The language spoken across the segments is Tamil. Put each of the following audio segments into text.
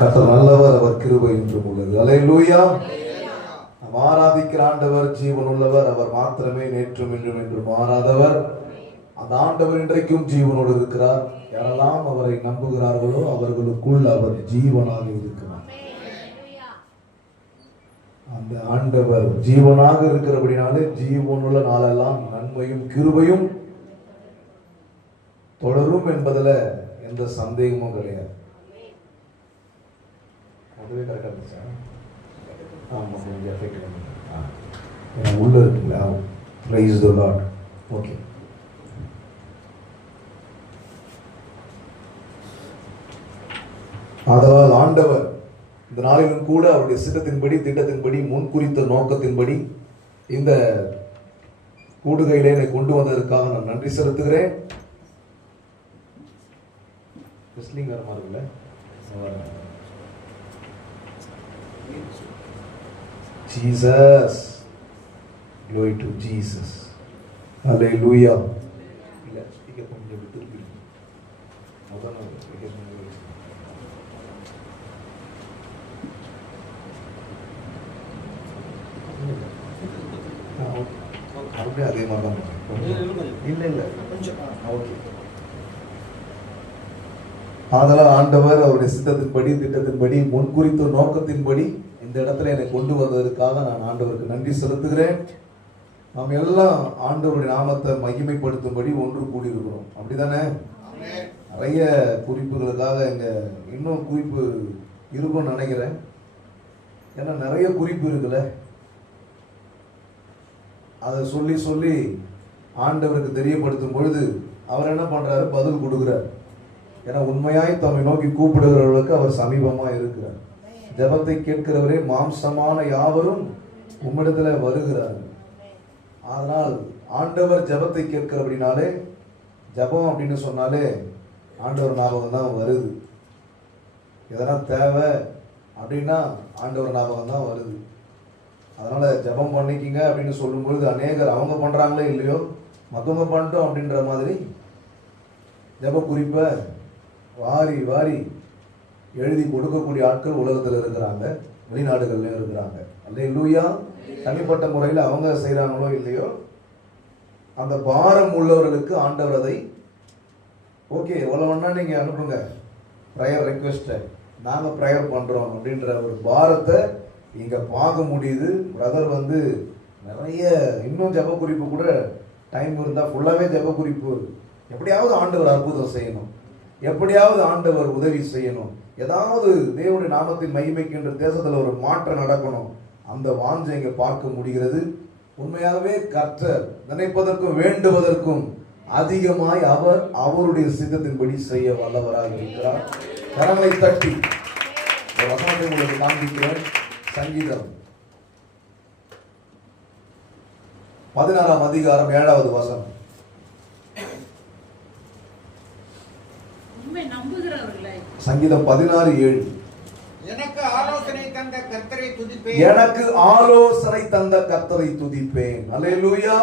கர்த்தர் நல்லவர், அவர் கிருபை என்றும் உள்ளது. அல்லேலூயா. நாம் ஆராதிக்கிற ஆண்டவர் ஜீவன் உள்ளவர். அவர் மாத்திரமே நேற்றும் இன்றும் என்று மாறாதவர். அந்த ஆண்டவர் இன்றைக்கும் ஜீவனோடு இருக்கிறார். யாரெல்லாம் அவரை நம்புகிறார்களோ அவர்களுக்குள் அவர் ஜீவனாக இருக்கிறார். அந்த ஆண்டவர் ஜீவனாக இருக்கிறபடினாலே ஜீவனுள்ள நாளெல்லாம் நன்மையும் கிருபையும் தொடரும் என்பதில் எந்த சந்தேகமும் கிடையாது. அதுவே கரெக்டாக இருந்துச்சா? ஆமாம், கொஞ்சம் எஃபெக்ட் எனக்கு உள்ள இருக்குங்களா? Praise the Lord. ஓகே, ஆதலால் ஆண்டவர் இந்த நாளிலும் கூட அவருடைய சித்தத்தின்படி திட்டத்தின்படி முன்குறித்த நோக்கத்தின்படி இந்த கூடுகையிலே என்னை கொண்டு வந்ததற்காக நான் நன்றி செலுத்துகிறேன். Jesus, glory to Jesus. Hallelujah. இல்ல இங்க கொஞ்சம் திருப்பி முதல்ல அப்படியே அதே மாதிரி தான் இல்ல இல்ல கொஞ்சம் ஓகே. ஆதலால் ஆண்டவர் அவருடைய சித்தத்தின்படி திட்டத்தின்படி முன்குறித்த நோக்கத்தின்படி இந்த இடத்துல என்னை கொண்டு வந்ததற்காக நான் ஆண்டவருக்கு நன்றி செலுத்துகிறேன். நாம் எல்லாம் ஆண்டவருடைய நாமத்தை மகிமைப்படுத்தும்படி ஒன்று கூடியிருக்கிறோம். அப்படிதானே? நிறைய குறிப்புகளுக்காக இங்க இன்னும் குறிப்பு இருக்கும்னு நினைக்கிறேன். ஏன்னா நிறைய குறிப்பு இருக்குல்ல, அதை சொல்லி சொல்லி ஆண்டவருக்கு தெரியப்படுத்தும் பொழுது அவர் என்ன பண்றாரு? பதில் கொடுக்கிறார். ஏன்னா உண்மையாய் தம்மை நோக்கி கூப்பிடுகிறவர்களுக்கு அவர் சமீபமா இருக்கிறார். ஜெபத்தை கேட்கிறவரே மாம்சமான யாவரும் உம்மிடத்துல வருகிறார்கள். அதனால் ஆண்டவர் ஜெபத்தை கேட்கிறபடினாலே, ஜெபம் அப்படின்னு சொன்னாலே ஆண்டவர் ஞாபகம் தான் வருது. எதனா தேவை அப்படின்னா ஆண்டவர் ஞாபகம் தான் வருது. அதனால ஜெபம் பண்ணிக்கிங்க அப்படின்னு சொல்லும்பொழுது அநேகர் அவங்க பண்றாங்களே இல்லையோ மற்றவங்க பண்ணிட்டோம் அப்படின்ற மாதிரி ஜெப குறிப்பை வாரி வாரி எழுதி கொடுக்கக்கூடிய ஆட்கள் உலகத்தில் இருக்கிறாங்க, வெளிநாடுகள்லையும் இருக்கிறாங்க. அல்லேலூயா. தனிப்பட்ட முறையில் அவங்க செய்கிறாங்களோ இல்லையோ அந்த பாரம் உள்ளவர்களுக்கு ஆண்டவர் அதை ஓகே எவ்வளோன்னா நீங்கள் அனுப்புங்க ப்ரேயர் ரெக்வெஸ்ட்டை, நாங்கள் ப்ரேயர் பண்ணுறோம் அப்படின்ற ஒரு பாரத்தை இங்கே பார்க்க முடியுது. பிரதர் நிறைய இன்னும் ஜெப குறிப்பு கூட டைம் இருந்தால் ஃபுல்லாகவே ஜெப குறிப்பு. எப்படியாவது ஆண்டவர் அற்புதம் செய்யணும், எப்படியாவது ஆண்டவர் உதவி செய்யணும், ஏதாவது தேவனுடைய நாமத்தின் மகிமைக்கின்ற தேசத்தில் ஒரு மாற்றம் நடக்கணும். அந்த வாஞ்சை இங்கே பார்க்க முடிகிறது. உண்மையாகவே கர்த்தர் நினைப்பதற்கும் வேண்டுவதற்கும் அதிகமாய் அவர் அவருடைய சித்தத்தின்படி செய்ய வல்லவராக இருக்கிறார். கரங்களை தட்டி ஒரு வசனத்தை உங்களுக்கு காண்பிக்கிறேன். சங்கீதம் 16ஆம் அதிகாரம் 7வது வசனம். சங்கீதம் 16:7. எனக்கு ஆலோசனை தந்த கர்த்தரை துதிப்பேன். எனக்கு ஆலோசனை தந்த கர்த்தரை துதிப்பேன். அல்லேலூயா.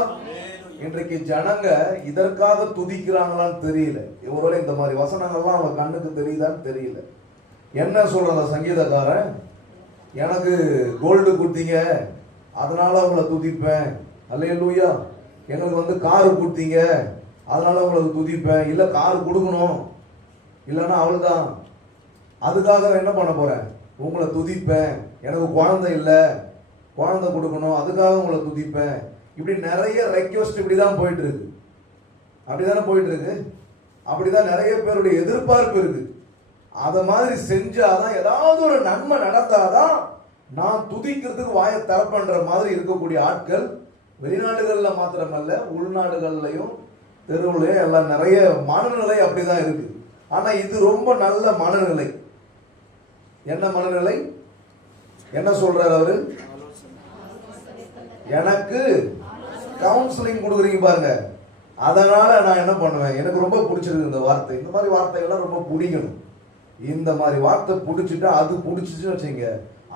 இன்றைக்கு ஜனங்க இதற்காக துதிக்கிறாங்களான்னு தெரியல. ஒருவேளை இந்த மாதிரி வசனங்கள்லாம் அவங்க கண்ணுக்கு தெரியுதான்னு தெரியல. என்ன சொல்றாங்க சங்கீதக்காரன்? எனக்கு கோல்டு கொடுத்தீங்க அதனால உங்களை துதிப்பேன். அல்லேலூயா. எங்களுக்கு காரு கொடுத்தீங்க அதனால உங்களுக்கு துதிப்பேன். இல்ல காரு கொடுக்கணும் இல்லைன்னா அவளுதான், அதுக்காக என்ன பண்ண போறேன்? உங்களை துதிப்பேன். எனக்கு குழந்தை இல்லை, குழந்தை கொடுக்கணும், அதுக்காக உங்களை துதிப்பேன். இப்படி நிறைய ரெக்வெஸ்ட் இப்படிதான் போயிட்டு இருக்கு. அப்படிதானே போயிட்டு இருக்கு. அப்படிதான் நிறைய பேருடைய எதிர்பார்ப்பு இருக்கு. அத மாதிரி செஞ்சாதான் ஏதாவது ஒரு நன்மை நடந்தாதான் நான் துதிக்கிறதுக்கு வாயை தரப்பண்ற மாதிரி இருக்கக்கூடிய ஆட்கள் வெளிநாடுகள்ல மாத்திரமல்ல உள்நாடுகள்லையும் தெருவுலையும் எல்லாம் நிறைய மனநிலை அப்படிதான் இருக்கு. ஆனா இது ரொம்ப நல்ல மனநிலை. என்ன மனநிலை? என்ன சொல்றாரு அவரு? எனக்கு கவுன்சிலிங் கொடுக்குறீங்க பாருங்க, அதனால நான் என்ன பண்ணுவேன், எனக்கு ரொம்ப பிடிச்சிருக்கு இந்த வார்த்தை. இந்த மாதிரி வார்த்தைகள்லாம் ரொம்ப பிடிக்கணும். இந்த மாதிரி வார்த்தை பிடிச்சிட்டா அது பிடிச்சிச்சுன்னு வச்சுங்க,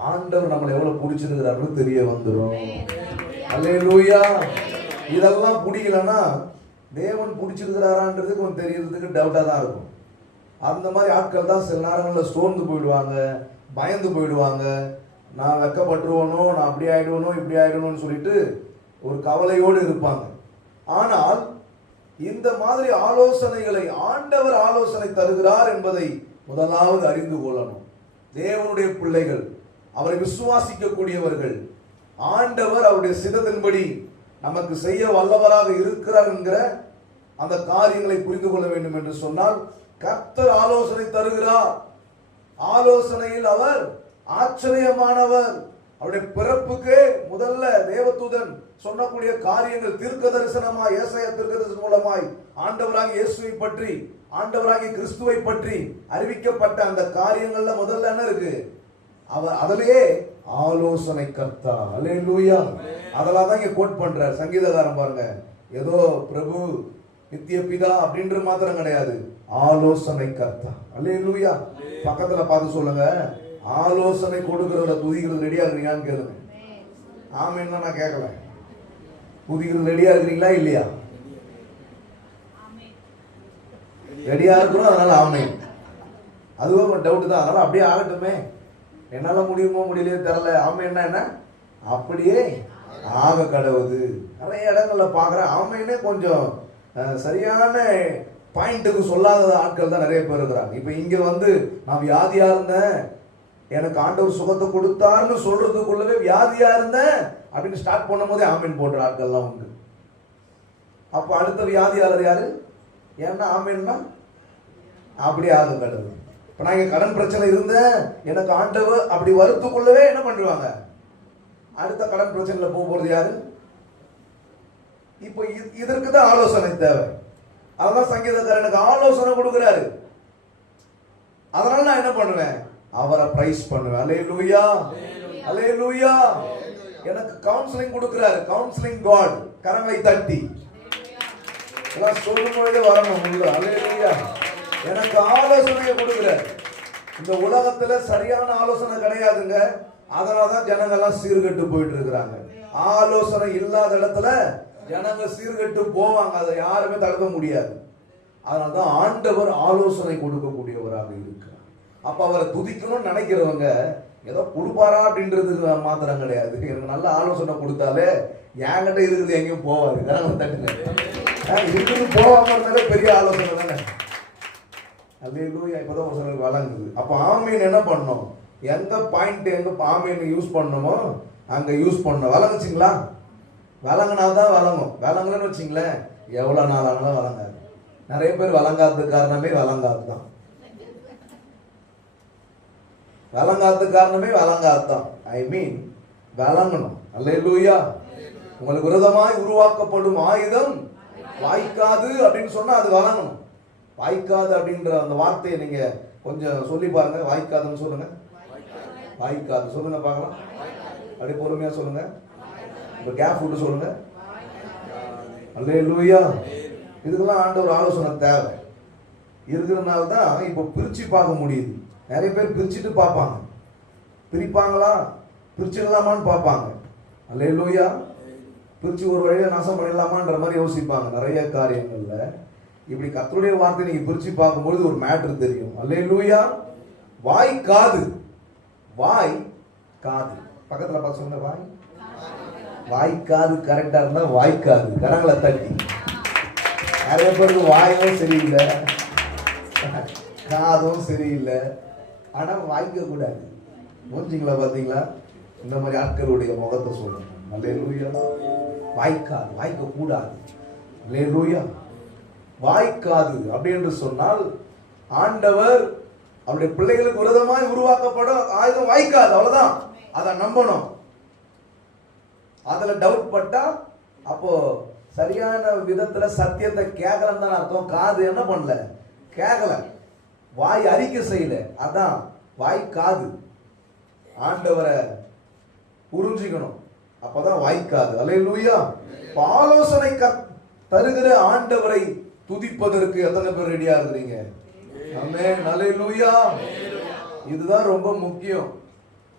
ஆண்டவர் நம்மளை எவ்வளவு பிடிச்சிருக்கிறாருன்னு தெரிய வந்துடும். அல்லேலூயா. இதெல்லாம் பிடிக்கலன்னா தேவன் பிடிச்சிருக்கிறாரான்றது கொஞ்சம் தெரியறதுக்கு டவுட்டா தான் இருக்கும். அந்த மாதிரி ஆட்கள் தான் சில நேரங்களில் சோர்ந்து போயிடுவாங்க, பயந்து போயிடுவாங்க. நான் வெக்கப்பட்டுருவனோ, நான் அப்படி ஆயிடுவனோ, இப்படி ஆயிடுவனோன்னு சொல்லிட்டு ஒரு கவலையோடு இருப்பாங்க. ஆனால் இந்த மாதிரி ஆலோசனைகளை ஆண்டவர் ஆலோசனை தருகிறார் என்பதை முதலாவது அறிந்து கொள்ளணும். தேவனுடைய பிள்ளைகள், அவரை விசுவாசிக்கக்கூடியவர்கள், ஆண்டவர் அவருடைய சித்தத்தின்படி நமக்கு செய்ய வல்லவராக இருக்கிறார் என்கிற அந்த காரியங்களை புரிந்து கொள்ள வேண்டும் என்று சொன்னால், கர்த்தர் ஆலோசனை தருகிறார். ஆலோசனையில் அவர் ஆச்சரியமானவர். அவருடைய பிறப்புக்கு முதல்ல தேவதூதன் சொன்னக்கூடிய காரியங்கள் தீர்க்க தரிசனமாய், ஏசாயா தீர்க்க தரிசனம் மூலமாய் ஆண்டவராகிய இயேசுவை பற்றி, ஆண்டவராகிய கிறிஸ்துவை பற்றி அறிவிக்கப்பட்ட அந்த காரியங்கள்ல முதல்ல என்ன இருக்கு? அவர் அதிலேயே ஆலோசனை கர்த்தா. அல்லேலூயா. அதெல்லாம் தான் இங்க கோட் பண்றார் சங்கீதக்காரன். பாருங்க, ஏதோ பிரபு நித்திய பிதா அப்படின்ற மாத்திரம் கிடையாது, ஆலோசனை கர்த்தா. அல்லேலூயா. பக்கத்துல பார்த்து சொல்லுங்க, ஆலோசனை கொடுக்கிறவரை துதிக்கிறது ரெடியா இருக்கிறீங்கன்னு கேளுங்க. ஆமேன்னு நான் கேட்கல. துதிக்கிறது ரெடியா இருக்கிறீங்களா இல்லையா? ரெடியா இருக்கிறோம், அதனால ஆமே. அதுவும் டவுட் தான், அதனால அப்படியே ஆகட்டுமே. என்னால முடியுமோ முடியலையோ தெரியல, ஆமை என்ன அப்படியே ஆக கடவுது. நிறைய இடங்கள்ல பாக்குறேன் ஆமைன்னே கொஞ்சம் சரியான பாயிண்ட்டுக்கு சொல்லாத ஆட்கள் தான் நிறைய பேர் இருக்கிறாங்க. இப்ப இங்க வந்து நான் வியாதியா இருந்தேன், எனக்கு ஆண்டவர் சுகத்தை கொடுத்தாருன்னு சொல்றதுக்குள்ளவே வியாதியா இருந்தேன் அப்படின்னு ஸ்டார்ட் பண்ணும் போதே ஆமீன் போடுற ஆட்கள்லாம் உண்டு. அப்ப அடுத்த வியாதியாளர் யாரு? ஏன்னா ஆமீன்னா அப்படியே ஆக கடவுள். இப்ப நான் இங்க கடன் பிரச்சனை இருந்தேன், எனக்கு ஆண்டவர் அப்படி வருத்துக்குள்ளவே என்ன பண்ணுவாங்க? அடுத்த கடன் பிரச்சனைல போறது யாரு? இப்போ இதற்கு தான் ஆலோசனை தேவை. அதான் சங்கீதக்காரர் எனக்கு ஆலோசனை கொடுக்கிறாரு. அதனால நான் என்ன பண்ணுவேன்? அவரை பிரைஸ் பண்ணுவேன். அல்லேலூயா, அல்லேலூயா. எனக்கு கவுன்சிலிங் கொடுக்கிறாரு, கவுன்சிலிங் காட். கரங்களை தட்டி எல்லாம் சொல்லும் பொழுது வரணும் உள்ள. அல்லேலூயா. எனக்கு ஆலோசனையை கொடுக்கிறார். இந்த உலகத்துல சரியான ஆலோசனை கிடையாதுங்க. அதனாலதான் ஜனங்கள்லாம் சீர்கெட்டு போயிட்டு இருக்கிறாங்க. ஆலோசனை இல்லாத இடத்துல ஜனங்க சீர்கெட்டு போவாங்க, அதை யாருமே தடுக்க முடியாது. அதனாலதான் ஆண்டவர் ஆலோசனை கொடுக்கக்கூடியவராக இருக்கிறார். அப்ப அவரை துதிக்கணும்னு நினைக்கிறவங்க ஏதோ கொடுப்பாரா அப்படின்றதுக்கு மாத்திரம் கிடையாது. எனக்கு நல்ல ஆலோசனை கொடுத்தாலே என்கிட்ட இருக்குது எங்கேயும் போவாது. இருக்குது போவாம இருந்தாலே பெரிய ஆலோசனை தானே. அல்லேலூயா. இப்பதான் ஒரு சிலருக்கு வழங்குது. அப்ப ஆமீன் என்ன பண்ணணும்? எந்த பாயிண்ட் எங்க ஆமீன் யூஸ் பண்ணணுமோ அங்க யூஸ் பண்ணணும். வழங்குச்சிங்களா? வழங்கினாதான் வழங்கும். வழங்கலன்னு வச்சிங்களேன் எவ்வளவு நாள் ஆனாலும் வழங்காது. நிறைய பேர் வழங்காதது காரணமே வழங்காது தான். வழங்காதது காரணமே வழங்காது தான். ஐ மீன் வழங்கணும். அல்லேலூயா. உங்களுக்கு விரோதமாய் உருவாக்கப்படும் ஆயுதம் வாய்க்காது அப்படின்னு சொன்னா அது வழங்கணும். வாய்க்காது அப்படின்ற அந்த வார்த்தையை நீங்க கொஞ்சம் சொல்லி பாருங்க. வாய்க்காதுன்னு சொல்லுங்க. வாய்க்காது சொல்லுங்க பார்க்கலாம். அப்படி பொறுமையா சொல்லுங்க. இப்ப கேப் விட்டு சொல்லுங்க. அல்லேலூயா. இதுக்கெல்லாம் ஆண்டவர் ஆலோசனை தேவை. இருக்கிறதுனால தான் இப்ப பிரிச்சு பார்க்க முடியுது. நிறைய பேர் பிரிச்சுட்டு பார்ப்பாங்க. பிரிப்பாங்களா, பிரிச்சிடலாமான்னு பார்ப்பாங்க. அல்லேலூயா. பிரிச்சு ஒரு வழியை நாசம் பண்ணிடலாமான்ற மாதிரி யோசிப்பாங்க நிறைய காரியங்கள்ல. இப்படி கர்த்தருடைய வார்த்தை நீங்க பிரிச்சு பார்க்கும்போது ஒரு மேட்டர் தெரியும். அல்லேலூயா. வாய் காது, வாய் காது. பக்கத்துல பார்த்து சொன்ன வாய் வாய்க்காது கரெக்டா இருந்தா வாய்க்காது. கரங்களை தட்டி. நிறைய பேருக்கு வாயும் சரியில்லை, காதும் சரியில்லை, ஆனா வாய்க்க கூடாது. மூஞ்சிங்களா பாத்தீங்களா? இந்த மாதிரி ஆட்களுடைய முகத்தை சொல்லுங்க. அல்லேலூயா. வாய்க்காது, வாய்க்க கூடாது. அல்லேலூயா. வாய்க்காது அப்படி என்று சொன்னால் ஆண்டவர் அவருடைய பிள்ளைகளுக்கு விரோதமாய் உருவாக்கப்படும் ஆயுதம் வாய்க்காது. அவ்வளவுதான். அதை நம்பணும். அதுல டவுட் பட்டா அப்போ சரியான விதத்துல சத்தியத்தை கேட்கலன்னு தான் அர்த்தம். காது என்ன பண்ணல? கேட்கல. வாய் அறிக்கை செய்யல. அதான் வாய்க்காது. ஆண்டவரை புரிஞ்சுக்கணும். அப்பதான் வாய்க்காது. அல்லேலூயா. ஆலோசனை தருகிற ஆண்டவரை துதிப்பதற்கு எத்தனை பேர் ரெடியா இருக்கிறீங்க? ஆமென். அல்லேலூயா. இதுதான் ரொம்ப முக்கியம்.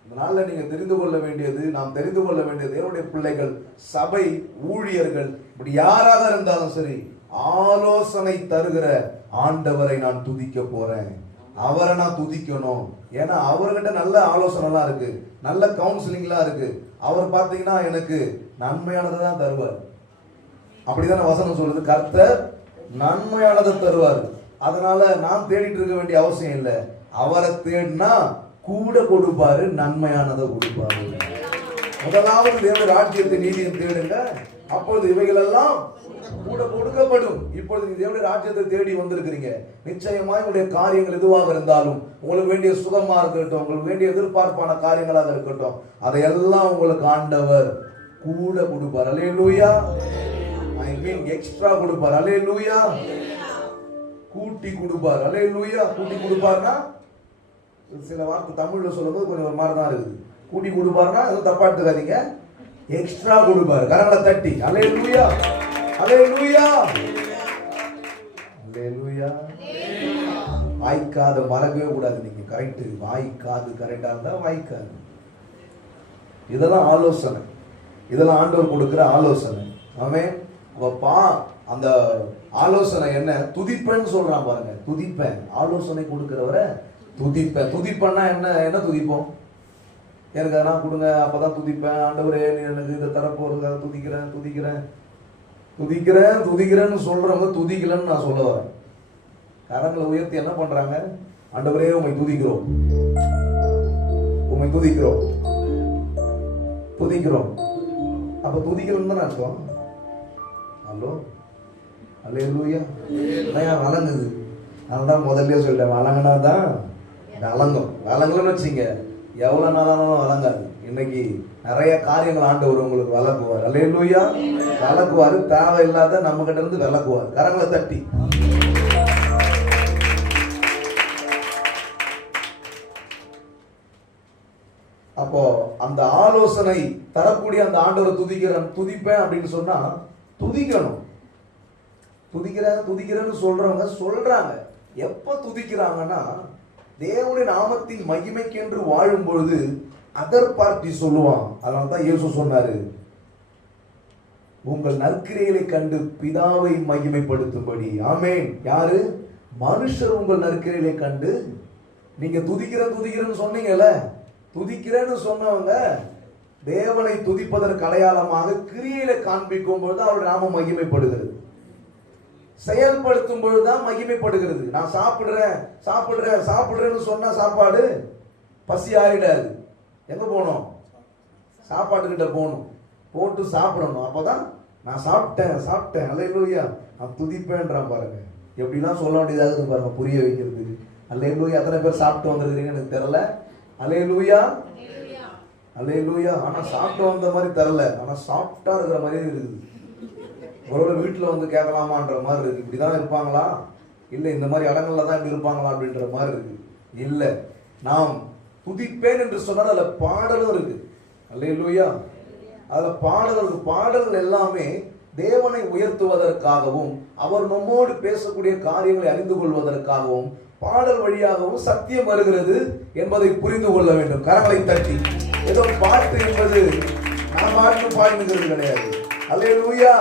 அதனால நீங்க தெரிந்து கொள்ள வேண்டியது, நாம் தெரிந்து கொள்ள வேண்டியது, தேவனுடைய பிள்ளைகள், சபை ஊழியர்கள், இப்படி யாராக இருந்தாலும் சரி, ஆலோசனை தருகிற ஆண்டவரை நான் துதிக்க போறேன், அவரை நான் துதிக்கணும். ஏன்னா அவர்கிட்ட நல்ல ஆலோசனைலாம் இருக்கு, நல்ல கவுன்சிலிங்லாம் இருக்கு. அவர் பார்த்தீங்கன்னா எனக்கு நன்மையானதை தான் தருவார். அப்படிதானே வசனம் சொல்லுது, கர்த்தர் நன்மையானதை தருவார். அதனால நான் தேடிட்டு இருக்க வேண்டிய அவசியம் இல்லை. அவரை தேடினா கூட கொடுப்பாரு, நன்மையானதை கொடுப்பாரு. முதலாவது தேவ ராஜ்யத்தை நீதியை தேடுங்க, அப்பொழுது இவைகள் எல்லாம் கூட கொடுக்கப்படும். இப்பொழுது நீங்க தேவனுடைய ராஜ்யத்தை தேடி வந்திருக்கிறீங்க. நிச்சயமா உங்களுடைய காரியங்கள் எதுவாக இருந்தாலும், உங்களுக்கு வேண்டிய சுகமா இருக்கட்டும், உங்களுக்கு வேண்டிய எதிர்பார்ப்பான காரியங்களாக இருக்கட்டும், அதையெல்லாம் உங்களுக்கு ஆண்டவர் கூட கொடுப்பார். அல்லேலூயா. ஐ மீன் எக்ஸ்ட்ரா கொடுப்பார். அல்லேலூயா. கூட்டி கொடுப்பார். அல்லேலூயா. கூட்டி கொடுப்பார்னா சில வார்த்தை தமிழ்ல சொல்லும்போது கொஞ்சம் ஒரு மாதிரி தான் இருக்குது. கூட்டி கொடுப்பார்னா எதுவும் தப்பா எடுத்துக்காதீங்க, எக்ஸ்ட்ரா கொடுப்பார். கரங்களை தட்டி அல்லேலூயா, அல்லேலூயா, அல்லேலூயா. வாய்க்காத மறக்கவே கூடாது நீங்க. கரெக்ட், வாய்க்காது கரெக்டா இருந்தா வாய்க்காது. இதெல்லாம் ஆலோசனை, இதெல்லாம் ஆண்டவர் கொடுக்கிற ஆலோசனை. ஆமென். அப்பா அந்த ஆலோசனை என்ன? துதிப்பேன்னு சொல்றான் பாருங்க. துதிப்பேன், ஆலோசனை கொடுக்கிறவரை துதிப்பேன். துதிப்பேன்னா என்ன? என்ன துதிப்போம்? எனக்கு அதெல்லாம் கொடுங்க, அப்பதான் துதிப்பேன். ஆண்டவரே நீ எனக்கு இதை தரப்போறது, அதை துதிக்கிறேன் துதிக்கிறேன் துதிக்கிறேன் துதிக்கிறேன்னு சொல்றவங்க துதிக்கலன்னு நான் சொல்ல வரேன். கரங்களை உயர்த்தி என்ன பண்றாங்க? ஆண்டவரே உம்மை துதிக்கிறோம், உம்மை துதிக்கிறோம், துதிக்கிறோம். அப்ப துதிக்கலன்னு தானே அர்த்தம். ஹலோ, அல்லேலூயா. அதான் வழங்குது. அதனால்தான் முதல்ல சொல்லிட்டேன், வழங்கினா தான் வழங்கும். வழங்கலன்னு வச்சுங்க, எவ்வளவு நாளானாலும் வழங்காது. இன்னைக்கு நிறைய காரியங்கள் ஆண்டவர் உங்களுக்கு வழங்குவார். அல்லேலூயா. வழங்குவாரு, தேவையில்லாத நம்ம கிட்ட இருந்து விளக்குவார். கரங்களை தட்டி அப்போ அந்த ஆலோசனை தரக்கூடிய அந்த ஆண்டவரை துதிப்பேன் அப்படின்னு சொன்னா துதிக்கணும். துதிக்கிறேன்னு சொல்றவங்க சொல்றாங்க. எப்ப துதிக்கிறாங்கன்னா, தேவனுடைய நாமத்தின் மகிமைக்கென்று வாழும் பொழுது அதர் பார்ட்டி சொல்லுவான். அதனால தான் இயேசு சொன்னாரு, உங்கள் நற்கிரியைகளை கண்டு பிதாவை மகிமைப்படுத்தும்படி. ஆமென். யாரு? மனுஷர் உங்கள் நற்கிரியைகளை கண்டு. நீங்க துதிக்கிறேன்னு சொன்னீங்கல்ல, துதிக்கிறேன்னு சொன்னவங்க தேவனை துதிப்பதற்கு அடையாளமாக கிரியையில காண்பிக்கும் பொழுது அவருடைய நாமம் மகிமைப்படுகிறது. செயல்படுத்தும் பொழுதுதான் மகிமைப்படுகிறது. நான் சாப்பிடுறேன்னு சொன்னா சாப்பாடு பசி ஆறிடாது. எங்க போகணும்? சாப்பாடு கிட்ட போகணும், போட்டு சாப்பிடணும். அப்பதான் நான் சாப்பிட்டேன் அல்லேலூயா, நான் துதிப்பேன்றான் பாருங்க. எப்படிலாம் சொல்ல வேண்டியதாக பாருங்க, புரிய வைக்கிறதுக்கு. அல்லேலூயா. எத்தனை பேர் சாப்பிட்டு வந்திருக்கிறீங்கன்னு எனக்கு தெரியல. அல்லேலூயா, அல்லேலூயா. ஆனா சாப்பிட்டு வந்த மாதிரி தெரியல, ஆனா சாப்பிட்டா இருக்கிற மாதிரியே இருக்குது. ஒருவேளை வீட்டுல வந்து கேட்கலாமான்ற மாதிரி இருக்கு. இப்படிதான் இருப்பாங்களா? இல்ல இந்த மாதிரி இடங்கள்ல தான் இப்படி இருப்பாங்களா அப்படின்ற மாதிரி இருக்கு. இல்ல, நாம் துதிப்பேன் என்று சொன்னால் அதுல பாடலும் இருக்கு. அல்லேலூயா. அதுல பாடல்கள் எல்லாமே தேவனை உயர்த்துவதற்காகவும் அவர் நம்மோடு பேசக்கூடிய காரியங்களை அறிந்து கொள்வதற்காகவும் பாடல் வழியாகவும் சத்தியம் வருகிறது என்பதை புரிந்து கொள்ள வேண்டும். கரங்களை தட்டி. ஏதோ பாட்டு என்பது நான் பாட்டு பாடுங்கிறது கிடையாது. அல்லேலூயா.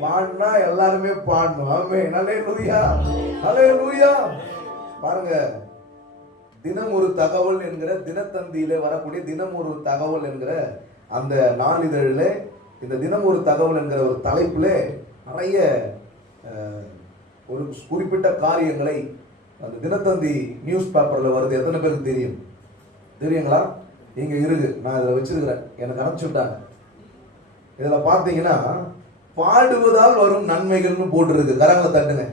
பாடினா எல்லாருமே பாடணும். ஆமென். அல்லேலூயா, அல்லேலூயா. பாருங்க, தினம் ஒரு தகவல் என்கிற தினத்தந்தியில வரக்கூடிய தினம் ஒரு தகவல் என்கிற அந்த நாளிதழில் இந்த தினம் ஒரு தகவல் என்கிற ஒரு தலைப்புல நிறைய ஒரு குறிப்பிட்ட காரியங்களை அந்த தினத்தந்தி நியூஸ் பேப்பர்ல வருது. எத்தனை பேருக்கு தெரியும்? தெரியுங்களா? இங்க இருக்கு, நான் இதில் வச்சிருக்கிறேன், எனக்கு அனுப்பிச்சு விட்டாங்க. இதுல பார்த்தீங்கன்னா பாடுவதால் வரும் நன்மைகள்னு போட்டிருக்கு. கரங்களை தட்டுங்க.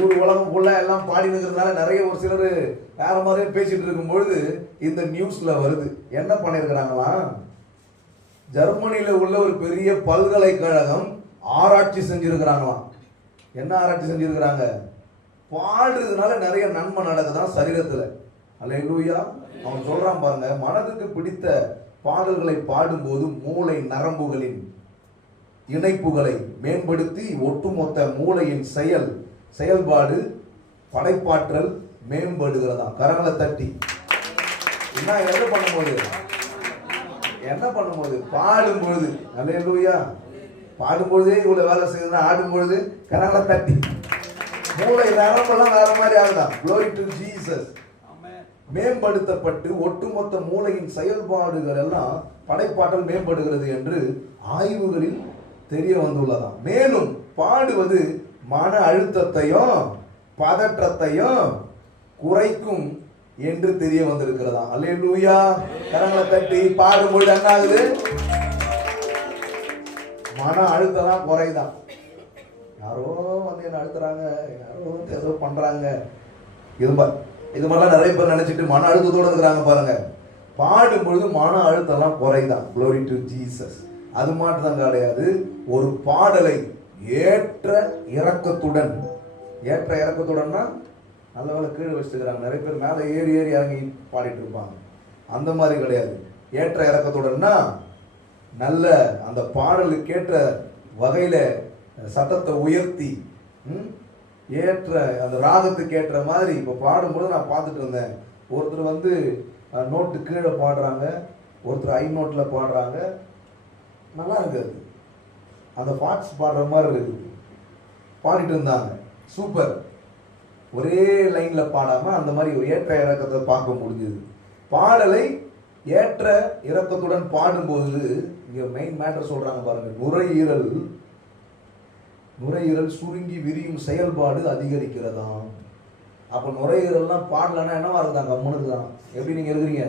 ஊர் உலகம் ஃபுல்லா எல்லாம் பாடினுக்கிறதுனால நிறைய ஒரு சிலர் வேற மாதிரியே பேசிட்டு இருக்கும் பொழுது இந்த நியூஸ்ல வருது. என்ன பண்ணிருக்கிறாங்களா, ஜெர்மனியில உள்ள ஒரு பெரிய பல்கலைக்கழகம் ஆராய்ச்சி செஞ்சிருக்கிறாங்களாம். என்ன ஆராய்ச்சி செஞ்சிருக்கிறாங்க? பாடுறதுனால நிறைய நன்மை நடக்குதான் சரீரத்துல. அல்லேலூயா. அவன் சொல்றான் பாருங்க, மனதுக்கு பிடித்த பாடல்களை பாடும்போது மூளை நரம்புகளின் இணைப்புகளை மேம்படுத்தி ஒட்டுமொத்த மூளையின் செயல்பாடு படைப்பாற்றல் மேம்படுகிறதா. கரங்களை தட்டி. என்ன பண்ணும்போது பாடும்பொழுது. அல்லேலூயா. பாடும்பொழுதே இவ்வளவு வேலை செய்யுதுன்னா ஆடும்பொழுது கரங்களை தட்டி மூளை நரம்பெல்லாம் வேற மாதிரி ஆகுதான். Glory to Jesus. மேம்படுத்தப்பட்டு ஒட்டுமொத்த மூளையின் செயல்பாடுகள் எல்லாம் படைப்பாற்றல் மேம்படுகிறது என்று ஆய்வுகளில் தெரிய வந்துள்ளதாம். மேலும் பாடுவது மன அழுத்தத்தையும் பதற்றத்தையும் குறைக்கும் என்று தெரிய வந்திருக்கிறதா. அல்லேலூயா. கரங்களை தட்டி பாடும்பொழுது என்ன ஆகுது? மன அழுத்தம் குறைதான். யாரோ வந்து என்ன அழுத்துறாங்க, யாரோ வந்து ஏதோ பண்றாங்க, இது மாதிரிலாம் நிறைய பேர் நினைச்சிட்டு மன அழுத்தத்தோடு இருக்கிறாங்க பாருங்க. பாடும் பொழுது மன அழுத்தம்லாம் குறைதான். Glory to Jesus. அது மட்டும் தான் கிடையாது, ஒரு பாடலை ஏற்ற இறக்கத்துடன்னா நல்ல வேலை கீழே வச்சுக்கிறாங்க. நிறைய பேர் மேலே ஏறி இறங்கி பாடிட்டு இருப்பாங்க. அந்த மாதிரி கிடையாது. ஏற்ற இறக்கத்துடன்னா நல்ல அந்த பாடலுக்கு ஏற்ற வகையில சத்தத்தை உயர்த்தி ஏற்ற அந்த ராகத்துக்கு ஏற்ற மாதிரி. இப்போ பாடும்போது நான் பார்த்துட்டு இருந்தேன், ஒருத்தர் வந்து நோட்டு கீழே பாடுறாங்க, ஒருத்தர் ஐ நோட்டில் பாடுறாங்க. நல்லா இருக்குது, அந்த பாட்ஸ் பாடுற மாதிரி இருக்குது. பாடிட்டு இருந்தாங்க, சூப்பர். ஒரே லைன்ல பாடாம அந்த மாதிரி ஒரு ஏற்ற இறக்கத்தை பார்க்க முடிஞ்சது. பாடலை ஏற்ற இறக்கத்துடன் பாடும்போது இங்க மெயின் மேட்டர் சொல்றாங்க பாருங்க. நுரையீரல் சுருங்கி விரியும் செயல்பாடு அதிகரிக்கிறதாம். அப்ப நுரையீரல்லாம் பாடலன்னா என்னவா இருக்குதான்? கம்முன்னு தான். எப்படி நீங்க இருக்கிறீங்க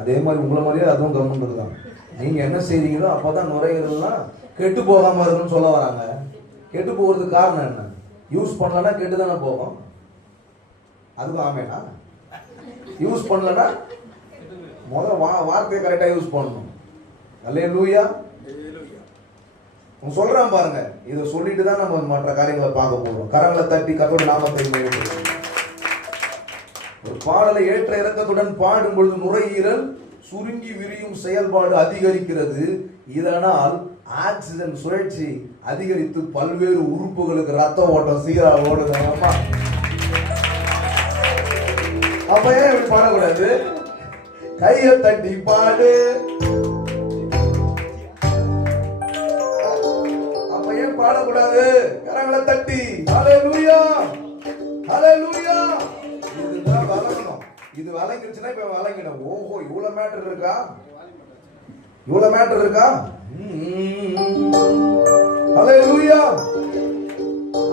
அதே மாதிரி உங்களை மாதிரியே அதுவும் கம்முன்னு இருக்குதான். நீங்க என்ன செய்றீங்களோ அப்பதான் நுரையீரல்லாம் கெட்டு போகாம இருக்குன்னு சொல்ல வராங்க. கெட்டு போகிறதுக்கு காரணம் என்ன? யூஸ் பண்ணலன்னா கெட்டு தானே போகும். அதுவும் ஆமேனா? யூஸ் பண்ணலன்னா முதல்ல வார்த்தையை கரெக்டா யூஸ் பண்ணணும். அல்லேலூயா. சொல்றான் பாருங்க. இதை சொல்லிட்டு தான் நம்ம மற்ற காரியங்களை பார்க்க போறோம். கரங்களை தட்டி கர்த்தருடைய நாமத்தை உயர்த்துவோம். ஒரு பாடலை ஏற்ற இறக்கத்துடன் பாடும் பொழுது நுரையீரல் சுருங்கி விரியும் செயல்பாடு அதிகரிக்கிறது. இதனால் ஆக்சிஜன் சுழற்சி அதிகரித்து பல்வேறு உறுப்புகளுக்கு ரத்த ஓட்டம் சீரா ஓடுது. அப்ப ஏன் இப்படி பாடக்கூடாது? கையை தட்டி பாடு. அப்ப ஏன் பாடக்கூடாது? கரங்களை தட்டி ஹல்லேலூயா, ஹல்லேலூயா. இதுதான் வழங்கணும். இது வழங்கிருச்சுன்னா இப்ப வழங்கிடும். ஓஹோ, இவ்வளவு மேட்டர் இருக்கா, இவ்வளவு மேட்டர் இருக்கா. ஹல்லேலூயா.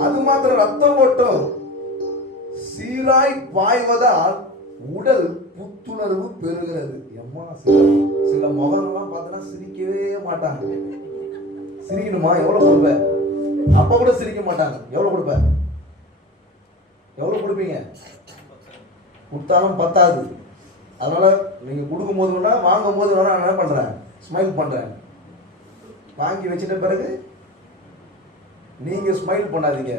அது மாத்திரம் ரத்த ஓட்டம் சீராய் பாய்வதால் உடல் புத்துணர்வு பெறுகிறது. எம்மா, சில முகங்கள்லாம் பார்த்தா சிரிக்கவே மாட்டாங்க. சிரிக்கணுமா? எவ்வளவு கொடுப்ப? அப்ப கூட சிரிக்க மாட்டாங்க. எவ்வளவு கொடுப்ப? எவ்வளவு கொடுப்பீங்க? கொடுத்தாலும் பத்தாது. அதனால நீங்க கொடுக்கும் போது வேணா, வாங்கும் போது வேணா நான் என்ன பண்றேன்? ஸ்மைல் பண்றேன். வாங்கி வச்சிட்ட பிறகு நீங்க ஸ்மைல் பண்ணாதீங்க.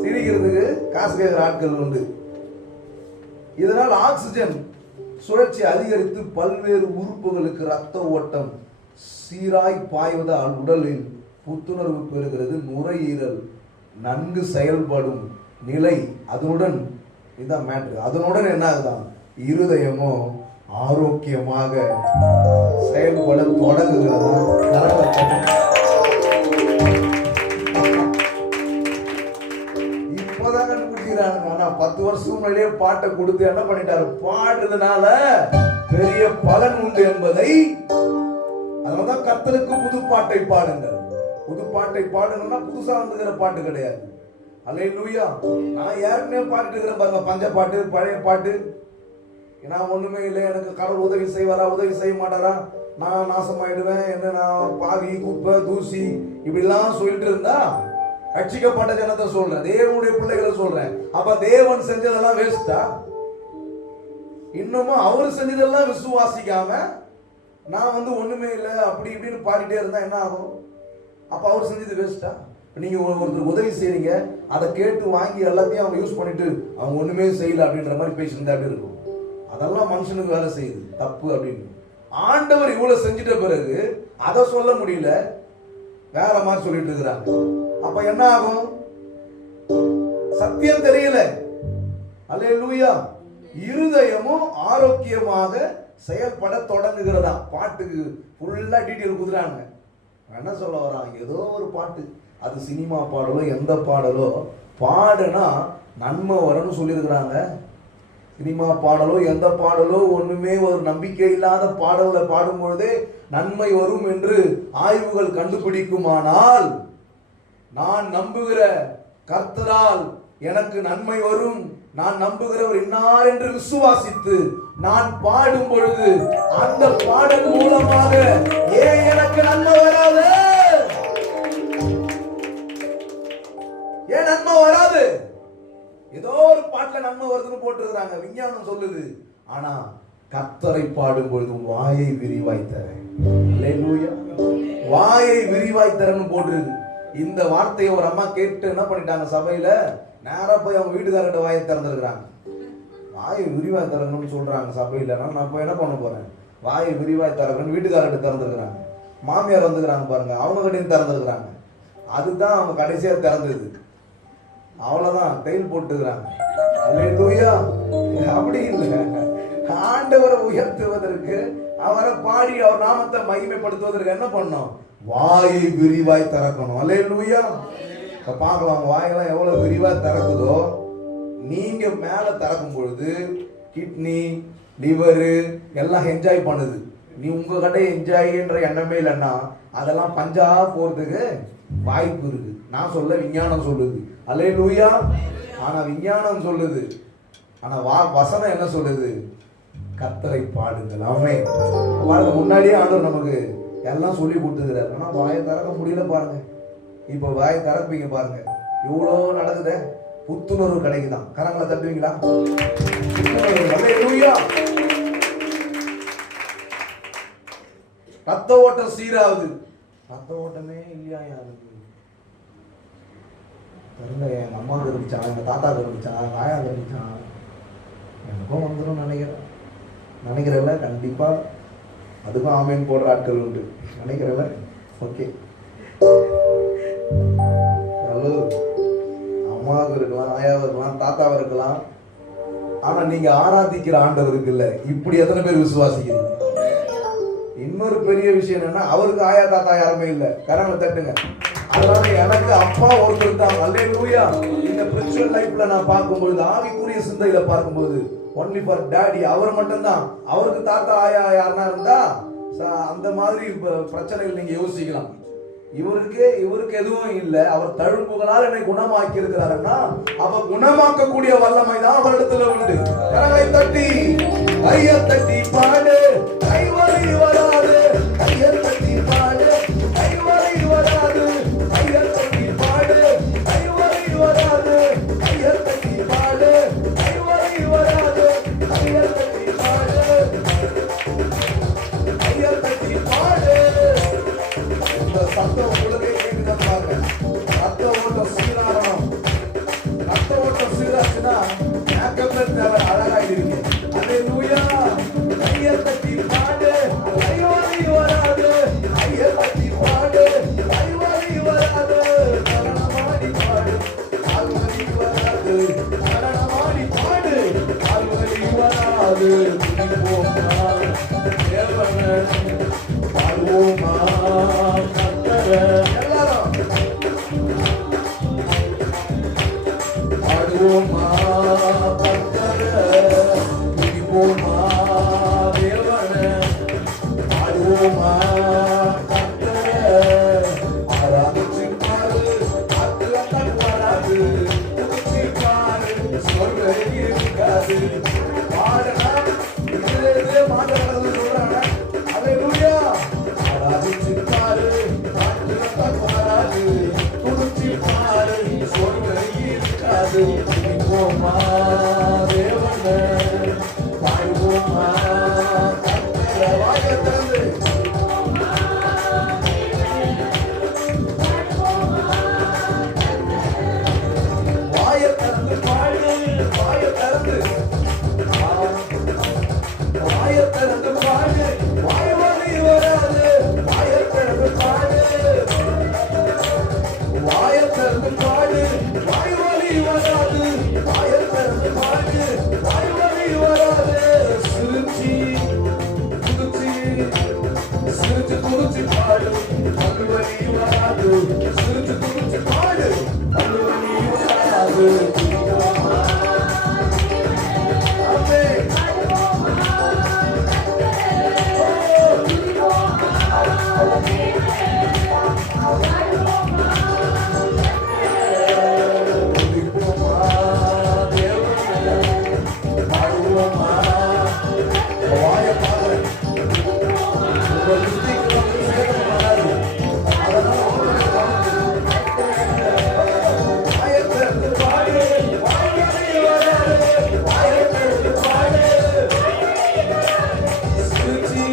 சிரிக்கிறதுக்கு காசு கேட்கிற ஆட்கள் உண்டு. இதனால் ஆக்சிஜன் சுழற்சி அதிகரித்து பல்வேறு உறுப்புகளுக்கு ரத்த ஓட்டம் சீராய் பாய்வதால் உடலில் புத்துணர்வு பெறுகிறது. நுரையீரல் நன்கு செயல்படும் நிலை. அதனுடன் இதுதான் மேட்ரு. அதனுடன் என்ன ஆகுதான்? இருதயமும் ஆரோக்கியமாக செயல்பட தொடங்குகிறதா. இப்பதான் கண்டுபிடிக்கிறாங்க. ஆனா 10 வருஷம் முன்னாடியே பாட்டை கொடுத்து என்ன பண்ணிட்டாரு? பாடுறதுனால பெரிய பலன் உண்டு என்பதை. அதனாலதான் கர்த்தருக்கு புது பாட்டை பாடுங்கள். புது பாட்டை பாடுங்கன்னா புதுசா வந்துக்கிற பாட்டு கிடையாது. அல்லேலூயா. நான் ஏற்கனவே பாடிட்டு இருக்கிறேன் பாருங்க. பஞ்ச பாட்டு, பழைய பாட்டு. நான் ஒண்ணுமே இல்லை, எனக்கு கடவுள் உதவி செய்வாரா, உதவி செய்ய மாட்டாரா, நான் நாசமாயிடுவேன், என்ன நான் பாவி, குப்பை, தூசி இப்படிலாம் சொல்லிட்டு இருந்தா ரட்சிக்கப்பட்ட ஜனத்தை சொல்றேன், தேவனுடைய பிள்ளைகளை சொல்றேன். அப்ப தேவன் செஞ்சதெல்லாம் வேஸ்டா? இன்னமும் அவர் செஞ்சதெல்லாம் விசுவாசிக்காம நான் வந்து ஒண்ணுமே இல்லை அப்படி இப்படின்னு பாடிட்டே இருந்தா என்ன ஆகும்? அப்ப அவர் செஞ்சது வேஸ்டா? நீங்க ஒருத்தருக்கு உதவி செய்றீங்க, அதை கேட்டு வாங்கி எல்லாத்தையும் அவங்க யூஸ் பண்ணிட்டு அவங்க ஒண்ணுமே செய்யல அப்படின்ற மாதிரி பேசியிருந்தா அப்படி இருக்கும். அதெல்லாம் மனுஷனுக்கு வேலை செய்யுது, தப்பு அப்படின்னு. ஆண்டவர் இவ்வளவு செஞ்சிட்ட பிறகு அதை சொல்ல முடியல, வேற மாதிரி சொல்லிட்டு இருக்கிறாங்க. அப்ப என்ன ஆகும்? சத்தியம் தெரியல. அல்லேலூயா. இருதயமும் ஆரோக்கியமாக செயல்பட தொடங்குகிறதா. பாட்டுக்கு ஃபுல்லா டீட்டெயில் குடுக்குறாங்க. என்ன சொல்ல வரான், ஏதோ ஒரு பாட்டு, அது சினிமா பாடலோ எந்த பாடலோ பாடுனா நன்மை வரும்னு சொல்லியிருக்கிறாங்க. சினிமா பாடலோ எந்த பாடலோ ஒண்ணுமே ஒரு நம்பிக்கை இல்லாத பாடல்ல பாடும்பொழுதே நன்மை வரும் என்று ஆய்வுகள் கண்டுபிடிக்குமானால், நான் நம்புகிற கர்த்தரால் எனக்கு நன்மை வரும், நான் நம்புகிறவர் இன்னார் என்று விசுவாசித்து நான் பாடும் பொழுது அந்த பாடல் மூலமாக ஏன் எனக்கு நன்மை வராது? ஏன் நன்மை வராது? ஏதோ ஒரு பாட்டுல நன்மை வருதுன்னு போட்டிருக்கிறாங்க, விஞ்ஞானம் சொல்லுது. ஆனா கர்த்தரை பாடும் பொழுது வாயை விரிவாய் தர, வாயை விரிவாய் தரன்னு போட்டிருக்கு. இந்த வார்த்தையை ஒரு அம்மா கேட்டு என்ன பண்ணிட்டாங்க, சபையில நேரா போய் அவங்க வீட்டுக்காரர்கிட்ட வாயை திறந்துருக்கிறாங்க. வாயை விரிவாய் தரணும்னு சொல்றாங்க சபையில. நான் போய் என்ன பண்ண போறேன், வாயை விரிவாய் தரணும்னு வீட்டுக்காரர்கிட்ட திறந்துருக்கிறாங்க. மாமியார் வந்துக்கிறாங்க பாருங்க, அவங்க கிட்டையும் திறந்துருக்கிறாங்க. அதுதான் அவங்க கடைசியா திறந்தது. அவ்வளவுதான், டைல் போட்டுக்கிறாங்க. அல்லேலூயா. அப்படி இல்லை, ஆண்டவரை உயர்த்துவதற்கு, அவரை பாடி அவர் நாமத்தை மகிமைப்படுத்துவதற்கு என்ன பண்ணணும், வாயை விரிவாய் திறக்கணும். அல்லேலூயா. இப்ப பார்க்கலாம், வாயெல்லாம் எவ்வளவு விரிவாய் திறக்குதோ, நீங்க மேல திறக்கும் பொழுது கிட்னி லிவரு எல்லாம் என்ஜாய் பண்ணுது. நீ உங்க கடை என்ஜாய்ன்ற எண்ணமே இல்லைன்னா அதெல்லாம் பஞ்சா போறதுக்கு வாய்ப்பு இருக்கு. நான் சொல்ல, விஞ்ஞானம் சொல்லுது. அல்லேலூயா. ஆனா விஞ்ஞானம் சொல்லுது, ஆனா வசனம் என்ன சொல்லுது, கர்த்தரை பாடுங்கள். அவன் முன்னாடியே ஆண்டவர் நமக்கு எல்லாம் சொல்லி கொடுத்துக்கிறார். ஆனா வாயை திறக்க முடியல பாருங்க. இப்ப வாயை திறப்பீங்க பாருங்க, இவ்வளவு நடக்குது. புத்துணர்வு கிடைக்குதான். கரங்களை தட்டுவீங்களா? ரத்த ஓட்டம் சீராகுது. ரத்த ஓட்டமே இல்லையா யாருக்கு தெரியல. எங்க அம்மாவுக்கு இருந்துச்சான், எங்க தாத்தாவுக்கு இருந்துச்சான், தாயாவுக்கு இருந்துச்சான், எனக்கும் வந்துடும் நினைக்கிறல. கண்டிப்பா அதுக்கும் ஆமேன் போடுற ஆட்கள் உண்டு நினைக்கிறல. ஓகே, அம்மாவுக்கு இருக்கலாம், ஆயாவும் இருக்கலாம், தாத்தாவும் இருக்கலாம். ஆனா நீங்க ஆராதிக்கிற ஆண்டவருக்கு இல்ல. இப்படி எத்தனை பேர் விசுவாசிக்கிறீங்க? இன்னொரு பெரிய விஷயம் என்னன்னா, அவருக்கு ஆயா தாத்தா யாருமே இல்ல. கரங்களை தட்டுங்க. அதனால எனக்கு அப்பா ஒருத்தர் தான். அல்லேலூயா. இந்த ஸ்பிரிச்சுவல் லைஃப்ல நான் பார்க்கும்போது, ஆவிக்குரிய சிந்தையில பார்க்கும்போது, ஒன்லி ஃபார் டாடி, அவர் மட்டும்தான். அவருக்கு தாத்தா ஆயா யாருன்னா இருந்தா அந்த மாதிரி பிரச்சனைகள் நீங்க யோசிக்கலாம். இவருக்கு எதுவும் இல்ல. அவர் தழும்புகளால் என்னை குணமாக்கி இருக்கிறாருன்னா, அவர் குணமாக்கக்கூடிய வல்லமை தான் அவரிடத்துல உண்டு. கரங்களை தட்டி கையை தட்டி பாடு, கைவலி வராது. கையை தட்டி பாடு, கைவலி வராது. கையை தட்டி பாடு, கைவலி வராது. கையை தட்டி பாடு, கைவலி வராது. கையை தட்டி பாடு, கையை தட்டி பாடு. சத்தம் உங்களுக்கே கேட்டுக்க பாருங்க. ரத்த ஓட்டம் சீராகணும். ரத்த ஓட்டம் சீராச்சுன்னா மேக்கப்ல தேவை அழகாயிருக்கு. அல்லேலூயா. கையை தட்டி பாடு, கைவலி வராது. கையை தட்டி பாடு, கைவலி வராது. மரணமாடி பாடு, கால்வலி வராது. மரணமாடி பாடு, கால்வலி வராது. துதிப்போமா தேவனை, பாடுவோமா எல்லாரும், பாடுவோமா கர்த்தரை, துதிப்போமா தேவனை, பாடுவோமா கர்த்தரை. ஆராதிச்சு பாரு, அத்துலத்தான் வராது. துதிச்சு பாரு, சொர்க்கம் இருக்காது. பாடுனா இதுல மாற்றங்கள் சொல்றாங்க. அல்லேலூயா. ஆராதிச்சு பாரு, அத்துலத்தான் வராது. துதிச்சு பாரு, சொர்க்கம் இருக்காது. துதிப்போமா தேவனை, பாடுவோமா கர்த்தரை. வாயை திறந்து வாயை திறந்து பாடு, வாயை திறந்து வாயை திறந்து பாடு. வாய் வலி வராது. வாயை திறந்து பாடு, வாயை திறந்து பாடு. வாய் வலி வராது. வாயை திறந்து பாடு, வாய் வலி வராது. சிரிச்சி சிரிச்சு துடிச்சு பாடு, பல்வலி வராது. சிரிச்சு துடிச்சு பாடு, பல்வலி வராது. ஆமென். துதிப்போமா தேவனே, பாடுவோமா. வாயை பாரு. உங்க புத்திக்கு வந்து சேதம் வராது. அதனால உங்களுடைய வாயை திறந்து பாடு. வாய்வலி வராது. வாயை திறந்து பாடு. சிரிச்சு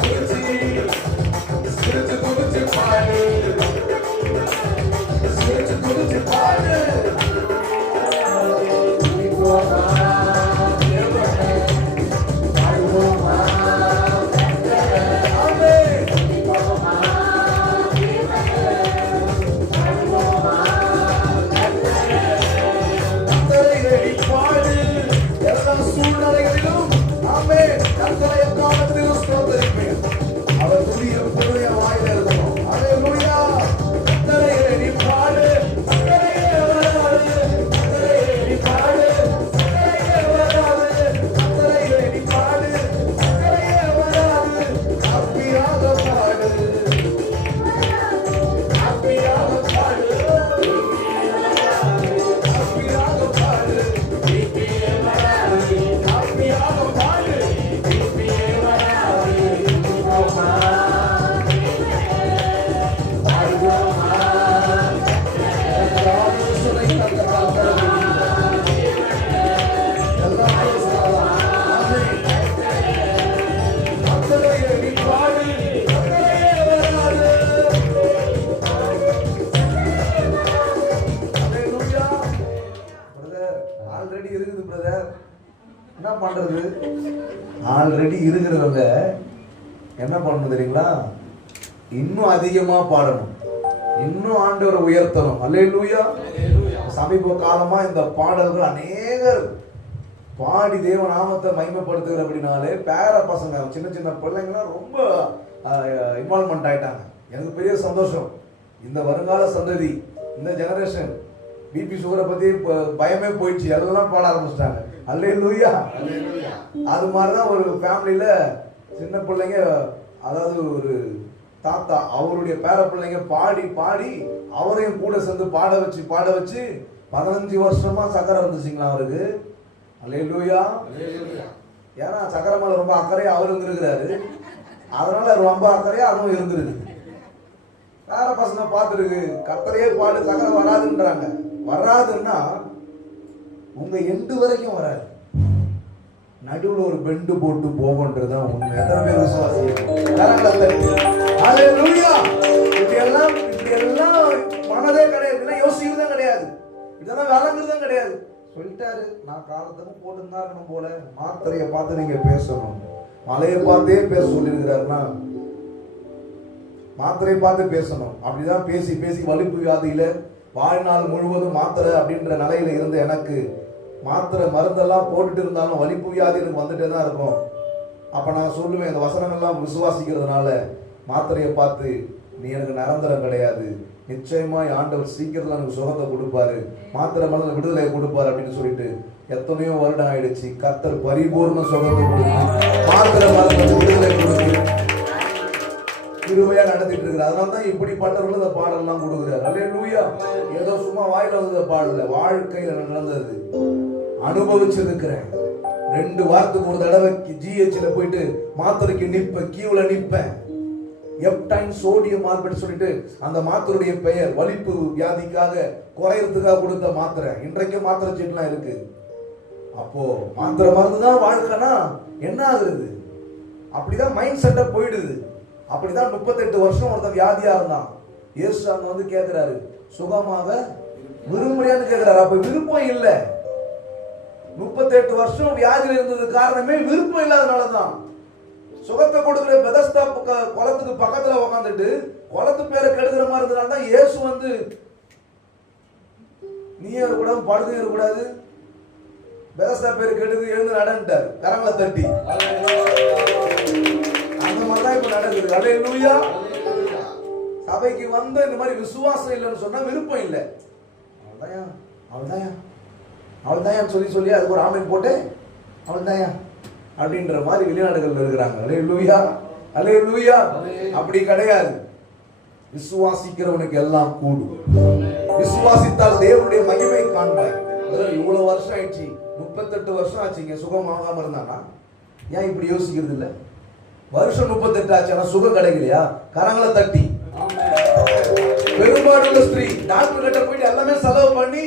சிரிச்சு சிரிச்சு துடிச்சு பாடு. சிரிச்சு துடிச்சு பாடு. துதிப்போமா தேவனே, பாடுவோமா. ஆமென். கர்த்தரை பாடு. எல்லா சூழ்நிலைகளிலும் ஆமென். கர்த்தரை எக்காலத்திலும் ஸ்தோத்திரிப்பேன். அவர் துதி எப்பொழுதும் என் வாயில இருக்கணும். அல்லேலூயா. கர்த்தரை நீ பாடு. கர்த்தரை வராது. கர்த்தரை நீ பாடு. கர்த்தரை வராது. கர்த்தரை நீ பாடு. கர்த்தரை வராது. ஹாப்பியாக பாடு. ஹாப்பியாக பாடு. ஹாப்பியாக பாடு. ஹாப்பியாக பாடு. ஹாப்பியாக பாடு. பாடுவோமா. பாடுவோமா. எல்லா ஆலோசனை தந்த கர்த்தரை. எல்லா ஆலோசனை. ஆமென். கர்த்தரை நீ பாடு. கர்த்தரை வராது. அல்லேலூயா. பிரதர் ஆல்ரெடி இருக்குது பிரதர். என்ன பண்றது? ஆல்ரெடி இருக்கிறவங்க என்ன பண்ணணும் தெரியுங்களா? இன்னும் அதிகமா பாடணும், இன்னும் ஆண்டவரை உயர்த்தணும். அல்லேலூயா. சமீப காலமா இந்த பாடல்கள் அநேகர் பாடி தேவ நாமத்தை மகிமைப்படுத்துகிற அப்படின்னாலே பேர பசங்க சின்ன சின்ன பிள்ளைங்கலாம் ரொம்ப இன்வால்மெண்ட் ஆயிட்டாங்க. எனக்கு பெரிய சந்தோஷம். இந்த வருங்கால சந்ததி, இந்த ஜெனரேஷன் பிபி சுகரை பத்தி பயமே போயிடுச்சு, எல்லாம் பாட ஆரம்பிச்சிட்டாங்க. அல்லேலூயா. அது மாதிரிதான் ஒரு ஃபேமிலியில சின்ன பிள்ளைங்க, அதாவது ஒரு தாத்தா அவருடைய பேர பிள்ளைங்க பாடி பாடி அவரையும் கூட சேர்ந்து பாட வச்சு 15 வருஷமா சக்கரை இருந்துச்சுங்களா அவருக்கு. அல்லேலூயா. ஏன்னா சக்கரை மேல ரொம்ப அக்கறையா அவர் இருந்திருக்கிறாரு. அதனால ரொம்ப அக்கறையா அதுவும் இருந்திருக்கு. வேற பசங்க பார்த்துருக்கு, கர்த்தரையே பாடு, சக்கரை வராதுன்றாங்க. வராதுன்னா உங்க எண்டு வரைக்கும் வராது, நடுவுல ஒரு பெண்டு போட்டு போகன்றதுதான் உண்மை. எத்தனை பேர் விசுவாசிக்கிறீங்க? ஹல்லேலூயா. இப்படியெல்லாம் மனதே கிடையாது, யோசிக்கிறதே கிடையாது, இதெல்லாம் விளங்குறதும் கிடையாது. சொல்லிட்டாரு, நான் காலத்துக்கு போட்டுதான் இருக்கணும் போல. மாத்திரையை பார்த்து நீங்க பேசணும், மலையை பார்த்தே பேச சொல்லியிருக்கிறாருன்னா மாத்திரையை பார்த்து பேசணும். அப்படிதான் பேசி பேசி வலிப்பு வியாதியில வாழ்நாள் முழுவதும் மாத்திரை அப்படின்ற நிலையில இருந்த எனக்கு மாத்திரை மருந்தெல்லாம் போட்டுட்டு இருந்தாலும் வலிப்பு வியாதி எனக்கு வந்துட்டே தான் இருக்கும். அப்ப நான் சொல்லுவேன், இந்த வசனங்கள்லாம் விசுவாசிக்கிறதுனால மாத்திரையை பார்த்து நீ எனக்கு நிரந்தரம் கிடையாது, நிச்சயமாய் ஆண்டவர் சீக்கிரத்துல எனக்கு சுகத்தை கொடுப்பாரு, மாத்திரை மருந்து விடுதலை கொடுப்பாரு அப்படின்னு சொல்லிட்டு எத்தனையோ வருடம் ஆயிடுச்சு. கர்த்தர் பரிபூர்ண சுகத்தை கொடுத்து மாத்திரை மருந்து விடுதலை கொடுத்து கிருபையா நடத்திட்டு இருக்கிறார். அதனால தான் இப்படிப்பட்டவர்கள் இந்த பாடலாம் கொடுக்குறாரு. அல்லேலூயா. ஏதோ சும்மா வாயில வந்த பாடல, வாழ்க்கையில நடந்தது, அனுபவிச்சிருக்கிறேன். 2 வாரத்துக்கு ஒரு தடவை ஜிஹெச்ல போயிட்டு மாத்திரைக்கு நிப்பேன், கியூல நிப்பேன். எப்டைன் சோடியம் மார்பெட் சொல்லிட்டு அந்த மாத்திரையுடைய பெயர், வலிப்பு வியாதிக்காக குறையறதுக்காக கொடுத்த மாத்திரை. இன்றைக்கு மாத்திரை சீட்லாம் இருக்கு. அப்போ மாத்திரை மருந்து தான் வாழ்க்கைனா என்ன ஆகுது? அப்படிதான் மைண்ட் செட்டப் போயிடுது. அப்படிதான் 38 வருஷம் ஒருத்தன் வியாதியா இருந்தான். இயேசு அங்க வந்து கேட்கிறாரு, சுகமாக விரும்புறியான்னு கேட்கிறாரு. அப்ப விருப்பம் இல்லை. 38 வருஷம் வியாதியில் இருந்தது காரணமே விருப்பம் இல்லாதனாலதான். சுகத்தை கொடுக்கிற பெதஸ்தா குளத்துக்கு பக்கத்துல உட்காந்துட்டு குளத்து பேரை கெடுக்கிற மாதிரி இருந்தனால்தான் இயேசு வந்து நீயே இருக்கக்கூடாது, படுக்கையும் இருக்கக்கூடாது, பெதஸ்தா பேரு கெடுது, எழுந்து நடன்ட்டார் கரங்களை தட்டி. இருக்குது. அல்லேலூயா. சபைக்கு வந்து இந்த மாதிரி விசுவாசம் இல்லைன்னு சொன்னா விருப்பம் இல்லை. அவள்தாயா சொல்லி அதுக்கு ஒரு ஆமென் போட்டு அவள்தாயா அப்படின்ற மாதிரி வெளிநாடுகள் இருக்கிறாங்க. அல்லேலூயா, அல்லேலூயா. அப்படி கிடையாது. விசுவாசிக்கிறவனுக்கு எல்லாம் கூடும். விசுவாசித்தால் தேவனுடைய மகிமை காண்பாய். இவ்வளவு வருஷம் ஆயிடுச்சு, 38 வருஷம் ஆச்சுங்க, சுகமாகாம இருந்தானா? ஏன் இப்படி யோசிக்கிறது இல்ல? வருஷம் 38 ஆச்சு, ஆனா சுகம் கிடைக்கலையா? கரங்களை தட்டி. பெரும்பாலுள்ள ஸ்திரீ டாக்டர் கிட்ட போயிட்டு எல்லாமே செலவு பண்ணி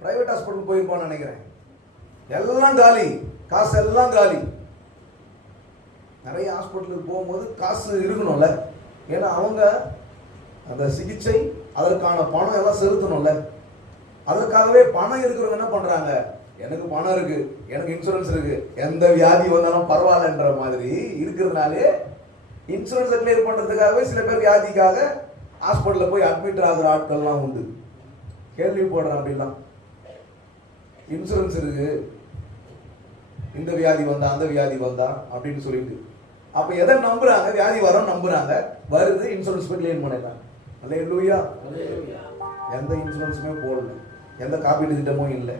பிரைவேட் ஹாஸ்பிட்டல் போயிருப்பான்னு நினைக்கிறேன். எல்லாம் காலி, காசு எல்லாம் காலி. நிறைய ஹாஸ்பிட்டலுக்கு போகும்போது காசு இருக்கணும்ல, ஏன்னா அவங்க அந்த சிகிச்சை அதற்கான பணம் எல்லாம் செலுத்தணும்ல. அதற்காகவே பணம் இருக்கிறவங்க என்ன பண்றாங்க, எனக்கு பணம் இருக்கு, எனக்கு இன்சூரன்ஸ் இருக்கு, எந்த வியாதி வந்தாலும் பரவாயில்லன்ற மாதிரி இருக்கிறதுனாலே இன்சூரன்ஸ் கிளியர் பண்றதுக்காகவே சில பேர் வியாதிக்காக ஹாஸ்பிட்டல்ல போய் அட்மிட் ஆகிற ஆட்கள்லாம் உண்டு. கேள்விப்படுறேன். அப்படிலாம் இன்சூரன்ஸ் இருக்கு, இந்த வியாதி வந்தா அந்த வியாதி வந்தா அப்படின்னு சொல்லிட்டு அப்ப எதை நம்புறாங்க? வியாதி வரும் நம்புறாங்க, வருது, இன்சூரன்ஸ் போய் கிளைம் பண்ணிடலாம். அல்லேலூயா. எந்த இன்சூரன்ஸுமே போடல, எந்த காப்பீடு திட்டமும் இல்லை.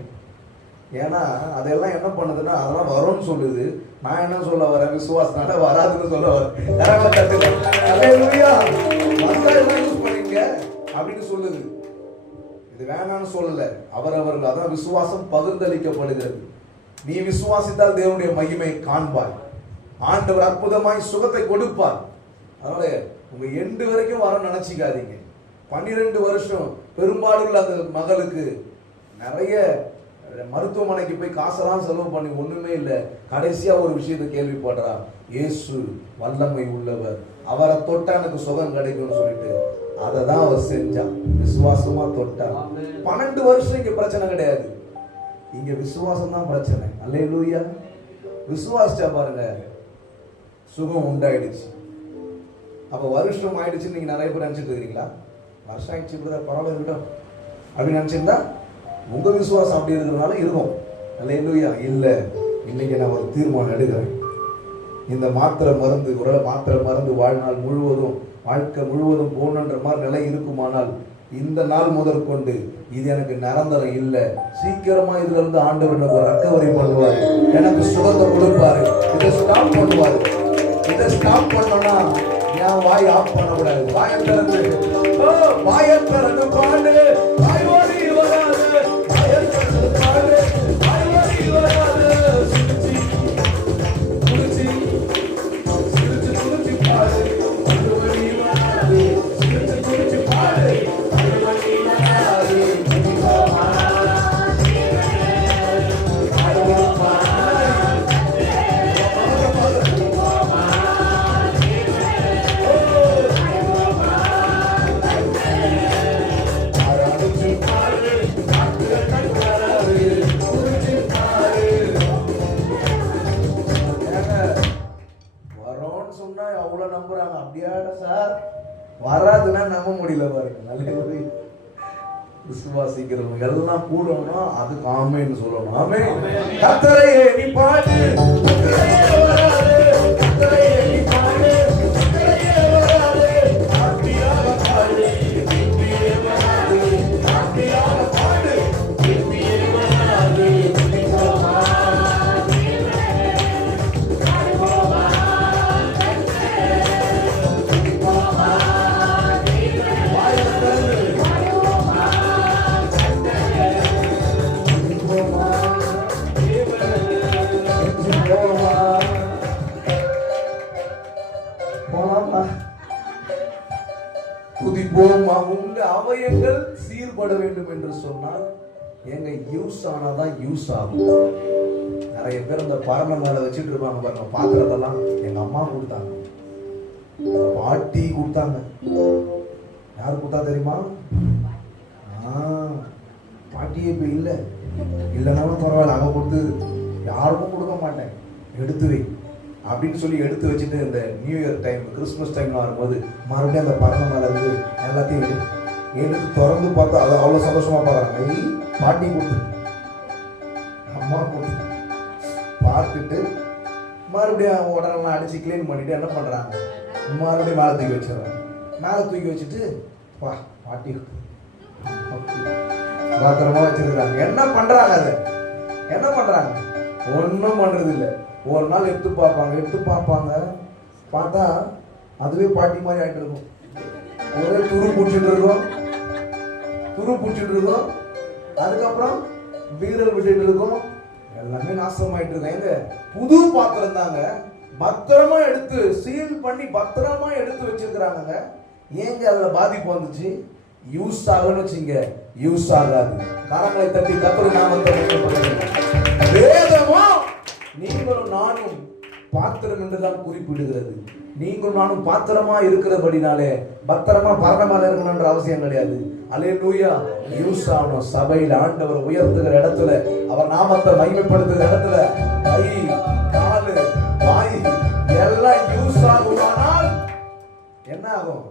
ஏன்னா அதெல்லாம் என்ன பண்ணுதுன்னா அதெல்லாம் வரும்னு சொல்லுது. நான் என்ன சொல்ல வரேன்? விசுவாசனால வராதுன்னு சொல்ல வரேன். அல்லேலூயா. வந்தா எல்லாம் யூஸ் பண்ணீங்க அப்படின்னு சொல்லுது. இது வேணான்னு சொல்லல, அவரவர்கள். அதான் விசுவாசம் பகிர்ந்தளிக்கப்படுகிறது. நீ விசுவாசித்தால் தேவனுடைய மகிமை காண்பாய். ஆண்டவர் அற்புதமாய் சுகத்தை கொடுப்பார். அதனால உங்க எண்டு வரைக்கும் வர நினைச்சிக்காதீங்க. 12 வருஷம் பெரும்பாலுள்ள அந்த மகளுக்கு நிறைய மருத்துவமனைக்கு போய் காசெல்லாம் செலவு பண்ணி ஒண்ணுமே இல்லை. கடைசியா ஒரு விஷயத்தை கேள்விப்படுறா, இயேசு வல்லமை உள்ளவர், அவரை தொட்டா எனக்கு சுகம் கிடைக்கும்னு சொல்லிட்டு அதை தான் அவர் செஞ்சா. விசுவாசமா தொட்டா. 12 வருஷம் இங்க பிரச்சனை கிடையாது, இங்க விசுவாசம் தான் பிரச்சனை. அல்லேலூயா. விசுவாசிச்சா பாருங்க, சுகம் உண்டாயிடுச்சு. அப்ப வருஷம் ஆயிடுச்சு நீங்க நிறைய பேர் நினைச்சிட்டு இருக்கீங்களா? வருஷம் ஆயிடுச்சு பரவாயில்ல இருக்கட்டும் அப்படின்னு நினைச்சிருந்தா உங்க விசுவாசம் அப்படி இருக்கிறதுனால இருக்கும். அல்லேலூயா. இல்ல, இன்னைக்கு நான் ஒரு தீர்மானம் எடுக்கிறேன். இந்த மாத்திரை மருந்து, ஒரு மாத்திரை மருந்து வாழ்நாள் முழுவதும், வாழ்க்கை முழுவதும் போகணுன்ற மாதிரி நிலை இருக்குமானால் இந்த நாள் முதற்கொண்டு இது எனக்கு நிரந்தரம் இல்லை. சீக்கிரமா இதுல இருந்து ஆண்டவர் எனக்கு ரெக்கவரி பண்ணுவாரு, எனக்கு சுகத்தை கொடுப்பாரு. இதை ஸ்டாப் பண்ணுவாரு. இதை ஸ்டாப் பண்ணோம்னா என் வாய் ஆஃப் பண்ணக்கூடாது. வாயை திறந்து பாடு, வாய் வரி வராது, வாயை திறந்து பாடு, வாய் வரி வராது. சிரிச்சு குளிச்சு பாடு, வாய் வரி வராது. சிரிச்சு குளிச்சு பாடு, வாய் வரி வராது. அவ்வளவு நம்புறாங்க. அப்படியாடா சார், வராதுன்னா நம்ப முடியல பாருங்க. நல்ல விசுவாசிக்கிறவங்க எல்லாம் கூடணும், அதுக்கு ஆமென்னு சொல்லணும். ஆமென். கர்த்தரையே நீ பாடு, கர்த்தரையே வராது, கர்த்தரையே நீ பாடு, கர்த்தரையே வராது, ஆத்தியாக பாடு, திருப்பியே வராது, ஆத்தியாக பாடு, திருப்பியே வராது. குதிப்போமா. உங்க அவயங்கள் சீர்பட வேண்டும் என்று சொன்னால் எங்க யூஸ் ஆனாதான் யூஸ் ஆகும். நிறைய பேர் இந்த பரண மேல வச்சுட்டு இருப்பாங்க பாருங்க, பாத்திரத்தெல்லாம் எங்க அம்மா கொடுத்தாங்க, பாட்டி கொடுத்தாங்க. யார் கொடுத்தா தெரியுமா? பாட்டியே இப்ப இல்ல, இல்லைனாலும் பரவாயில்ல, அவ கொடுத்து யாருக்கும் கொடுக்க மாட்டேன், எடுத்து வை அப்படின்னு சொல்லி எடுத்து வச்சுட்டு இந்த நியூ இயர் டைம், கிறிஸ்மஸ் டைம்லாம் வரும்போது மறுபடியும் அந்த பறவை மேலே இருந்து எல்லாத்தையும் எடுத்து திறந்து பார்த்தா அதை அவ்வளோ சந்தோஷமா பார்க்குறாங்க. பாட்டி கொடுத்து, அம்மா கொடுத்து பார்த்துட்டு மறுபடியும் உடனெல்லாம் அடிச்சு கிளீன் பண்ணிட்டு என்ன பண்றாங்க, மறுபடியும் மேலே தூக்கி வச்சிடறாங்க. மேலே தூக்கி வச்சுட்டு வா பாட்டி பத்திரமா வச்சிருக்காங்க. என்ன பண்றாங்க, அது என்ன பண்றாங்க, ஒன்றும் பண்றது இல்லை. ஒரு நாள் எடுத்து பார்ப்பாங்க, பார்த்தா அதுவே பாட்டி மாதிரி ஆயிட்டு இருக்கும். ஒரே துரு பிடிச்சிட்டு இருக்கும். அதுக்கப்புறம் வீரல் விட்டுட்டு இருக்கும். எல்லாமே நாசமாயிட்டு இருக்கும். எங்க புது பாத்திரம் தாங்க, பத்திரமா எடுத்து சீல் பண்ணி பத்திரமா எடுத்து வச்சிருக்கிறாங்க. ஏங்க அதுல பாதிப்பு வந்துச்சு? யூஸ் ஆகணும்னு வச்சுங்க, யூஸ் ஆகாது. கரங்களை தட்டி கத்தரு நாமத்தை வேதமோ நீங்களும் நானும் பாத்திரம் என்றுதான் குறிப்பிடுகிறது. நீங்களும் நானும் பாத்திரமா இருக்கிறபடினாலே பத்திரமா பரணமாக இருக்கணும்ன்ற அவசியம் கிடையாது. அல்லேலூயா. யூஸ் ஆகணும். சபையில் ஆண்டவர் உயர்த்துகிற இடத்துல, அவர் நாமத்தை மகிமைப்படுத்துகிற இடத்துல கை, காலு, வாய் எல்லாம் யூஸ் ஆகுமானால் என்ன ஆகும்?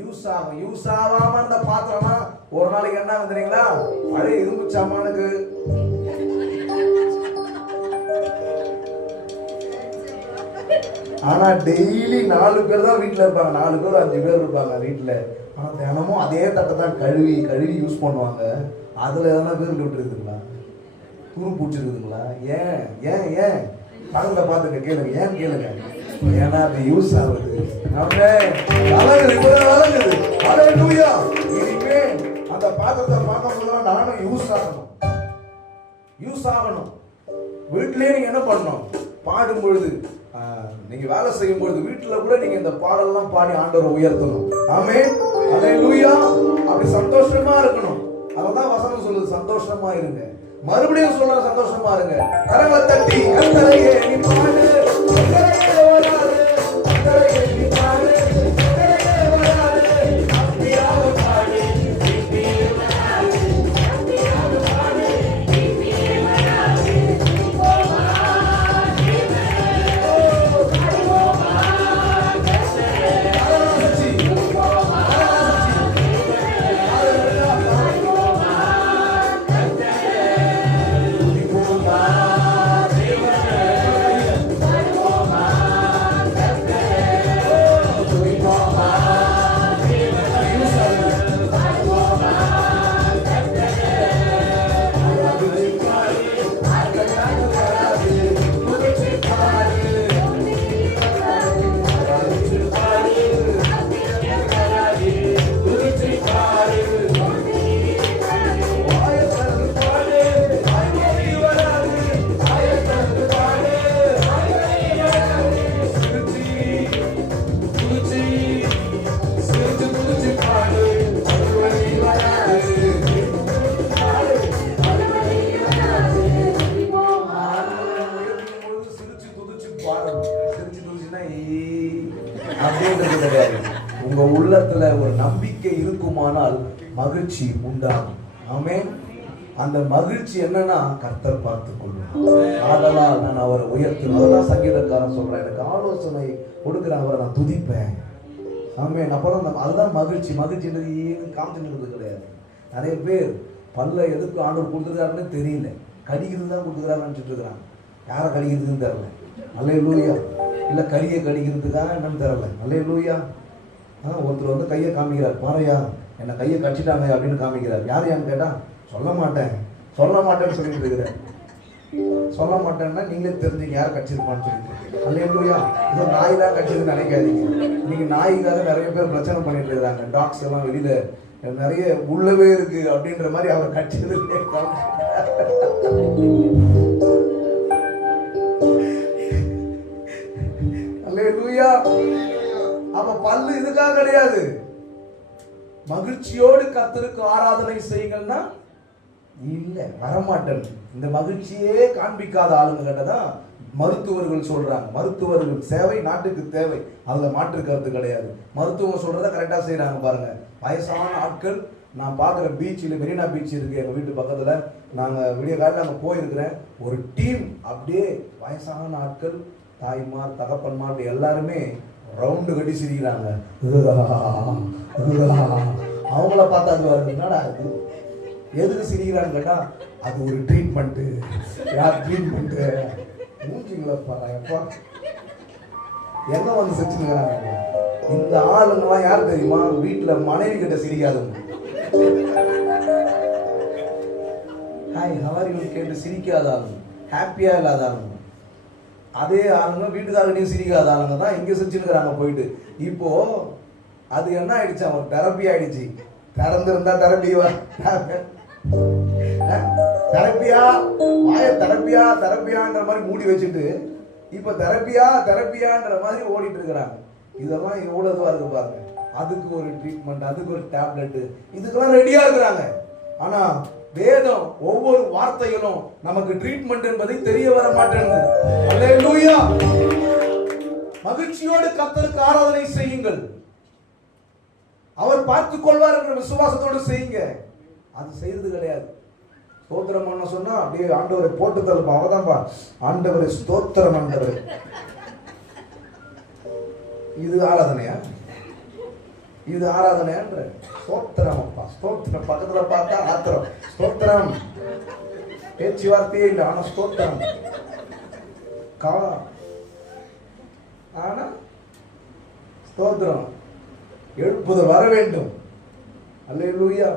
யூஸ் ஆகும். யூஸ் ஆகாம அந்த பாத்திரமா ஒரு நாளைக்கு என்ன ஆகும் தெரியுங்களா? பழைய இரும்பு சாமானுக்கு ஆனா டெய்லி 4 பேர் தான் வீட்டுல இருப்பாங்க. 4 பேர் 5 பேர் இருப்பாங்க வீட்டுல. ஆனா தினமும் அதே தட்டை தான் கழுவி யூஸ் பண்ணுவாங்க. அதுல எதனா பேர் விட்டுருக்குங்களா? துரு பூச்சிருக்குதுங்களா? ஏன் படங்களை பார்த்துங்க, கேளுங்க. ஏன் கேளுங்க? ஏன்னா அது யூஸ் ஆகுது. இனிமே அந்த பாத்திரத்தை பார்க்கும்போது நானும் யூஸ் ஆகணும். வீட்டிலேயே நீங்க என்ன பண்ணணும்? பாடும் பொழுது, நீங்க வேலை செய்யும் பொழுது, வீட்டுல கூட நீங்க இந்த பாடலாம் பாடி ஆண்டவரை உயர்த்தணும். ஆமென், அல்லேலூயா. அப்படி சந்தோஷமா இருக்கணும். அததான் வசனம் சொல்லுது, சந்தோஷமா இருங்க. மறுபடியும் சொல்ற, சந்தோஷமா இருங்க. கரங்களை தட்டி கர்த்தரையே நீ பாடு, கர்த்தரையே வராது, கர்த்தரையே நீ பாடு, கர்த்தரையே வராது, அப்படியாக பாடு, இப்படியே வராது, அப்படியாக பாடு, இப்படியே வராது. உங்க உள்ளத்துல ஒரு நம்பிக்கை இருக்குமானால் மகிழ்ச்சி உண்டாகும். ஆமென். அந்த மகிழ்ச்சி என்னன்னா கர்த்தர் பார்த்துக் கொள்ளும். ஆதலால் நான் அவரை உயர்த்துவேன். அதான் சங்கீதக்காரன் சொல்றேன், எனக்கு ஆலோசனை கொடுக்கிற அவரை நான் துதிப்பேன். ஆமென். அப்புறம் அதுதான் மகிழ்ச்சி. மகிழ்ச்சின்றது காமிச்சுன்றது கிடையாது. நிறைய பேர் பல்ல எதுக்கு ஆண்டவர் கொடுத்துருக்காருன்னு தெரியல, கடிக்கிறது தான் கொடுத்துருக்காருன்னு நினைச்சிட்டு இருக்கிறாங்க. யாரை கடிக்கிறதுன்னு தெரியல. அல்லேலூயா. இல்ல கரியை கடிக்கிறதுக்காக என்னன்னு தெரியல. அல்லேலூயா. ஒருத்தர் வந்து கையை காமிக்கிறார், பாறையா என்னை கையை கடிச்சிட்டாங்க அப்படின்னு காமிக்கிறார். யாரையான்னு கேட்டா சொல்ல மாட்டேன்னு சொல்லிட்டு இருக்கிறேன். சொல்ல மாட்டேன்னா நீங்களே தெரிஞ்சுங்க யார் கடிச்சிருப்பான்னு சொல்லிட்டு. அல்லேலூயா. இதோ நாய் தான் கடிச்சதுன்னு நினைக்காதீங்க. நீங்க நாய்க்காக நிறைய பேர் பிரச்சனை பண்ணிட்டு இருக்கிறாங்க. டாக்ஸ் எல்லாம் வெளியில நிறைய உள்ளவே இருக்கு அப்படின்ற மாதிரி அவர் கடிச்சது. அல்லேலூயா. அப்ப பல்லு இதுக்காக கிடையாது. மகிழ்ச்சியோடு கர்த்தருக்கு ஆராதனை செய்யுங்கன்னா இல்ல வரமாட்டேன். இந்த மகிழ்ச்சியே காண்பிக்காத ஆளுங்க கிட்டதான் மருத்துவர்கள் சொல்றாங்க. மருத்துவர்கள் சேவை நாட்டுக்கு தேவை, அதுல மாற்று கருத்து கிடையாது. மருத்துவம் சொல்றத கரெக்டா செய்யறாங்க பாருங்க. வயசான ஆட்கள் நான் பாக்குற பீச்சில், மெரினா பீச் இருக்கு எங்க வீட்டு பக்கத்துல, நாங்க விடிய காலையில் அங்க போயிருக்கிறேன். ஒரு டீம் அப்படியே வயசான ஆட்கள், தாய்மார், தகப்பன்மார் எல்லாருமே ரவுண்டு கட்டி சிரிக்கிறாங்க. அவங்கள பார்த்தா அது வருது, என்னடா அது எதுக்கு சிரிக்கிறான்னு கேட்டா அது ஒரு ட்ரீட்மெண்ட். யார் ட்ரீட்மெண்ட்? மூஞ்சிங்களா பாருப்பா. எங்க வந்து சிரிச்சுக்கிறாங்க. இந்த ஆளுங்கெல்லாம் யார் தெரியுமா? வீட்டுல மனைவி கிட்ட சிரிக்காதவங்க. ஹாய் ஹவர் யூ கேட்டு சிரிக்காத ஆளுங்க, ஹாப்பியா இல்லாத ஆளுங்க. அதே ஆளுங்க வீட்டுக்காரர்கிட்டையும் சிரிக்காத ஆளுங்க தான் இங்க சிரிச்சுக்கிறாங்க போயிட்டு. இப்போ அது என்ன ஆயிடுச்சு? அவன் தெரப்பி ஆயிடுச்சு. திறந்திருந்தா தெரப்பியா தெரப்பியா வாய தெரப்பியான்ற மாதிரி மூடி வச்சுட்டு இப்ப தெரப்பியான்ற மாதிரி ஓடிட்டு இருக்கிறாங்க. இதெல்லாம் எவ்வளவு இதுவா இருக்கு பாருங்க. அதுக்கு ஒரு ட்ரீட்மெண்ட், அதுக்கு ஒரு டேப்லெட், இதுக்கெல்லாம் ரெடியா இருக்கிறாங்க. ஆனா வேதம் ஒவ்வொரு வார்த்தைகளும் நமக்கு ட்ரீட்மெண்ட் என்பதை தெரிய வர மாட்டேங்குது. அல்லேலூயா. மகிழ்ச்சியோடு கர்த்தருக்கு ஆராதனை செய்யுங்கள், அவர் பார்த்துக் கொள்வார் என்ற விசுவாசத்தோடு செய்யுங்க. அது செய்யறது கிடையாது. ஸ்தோத்திரம் பண்ண சொன்னா அப்படியே ஆண்டவரை போட்டு தள்ளுப்பா. அவதான்பா ஆண்டவரை ஸ்தோத்திரம். ஆண்டவரை இது ஆராதனையா? இது ஆராதனையான்ற ஸ்தோத்திரம். அப்பா ஸ்தோத்திரம். பக்கத்துல பார்த்தா ஆத்திரம். ஸ்தோத்திரம் பேச்சுவார்த்தையே இல்லை, ஆனா ஸ்தோத்திரம். ஆனா ஸ்தோத்திரம். எழுப்புதல் வர வேண்டும். அல்லேலூயா.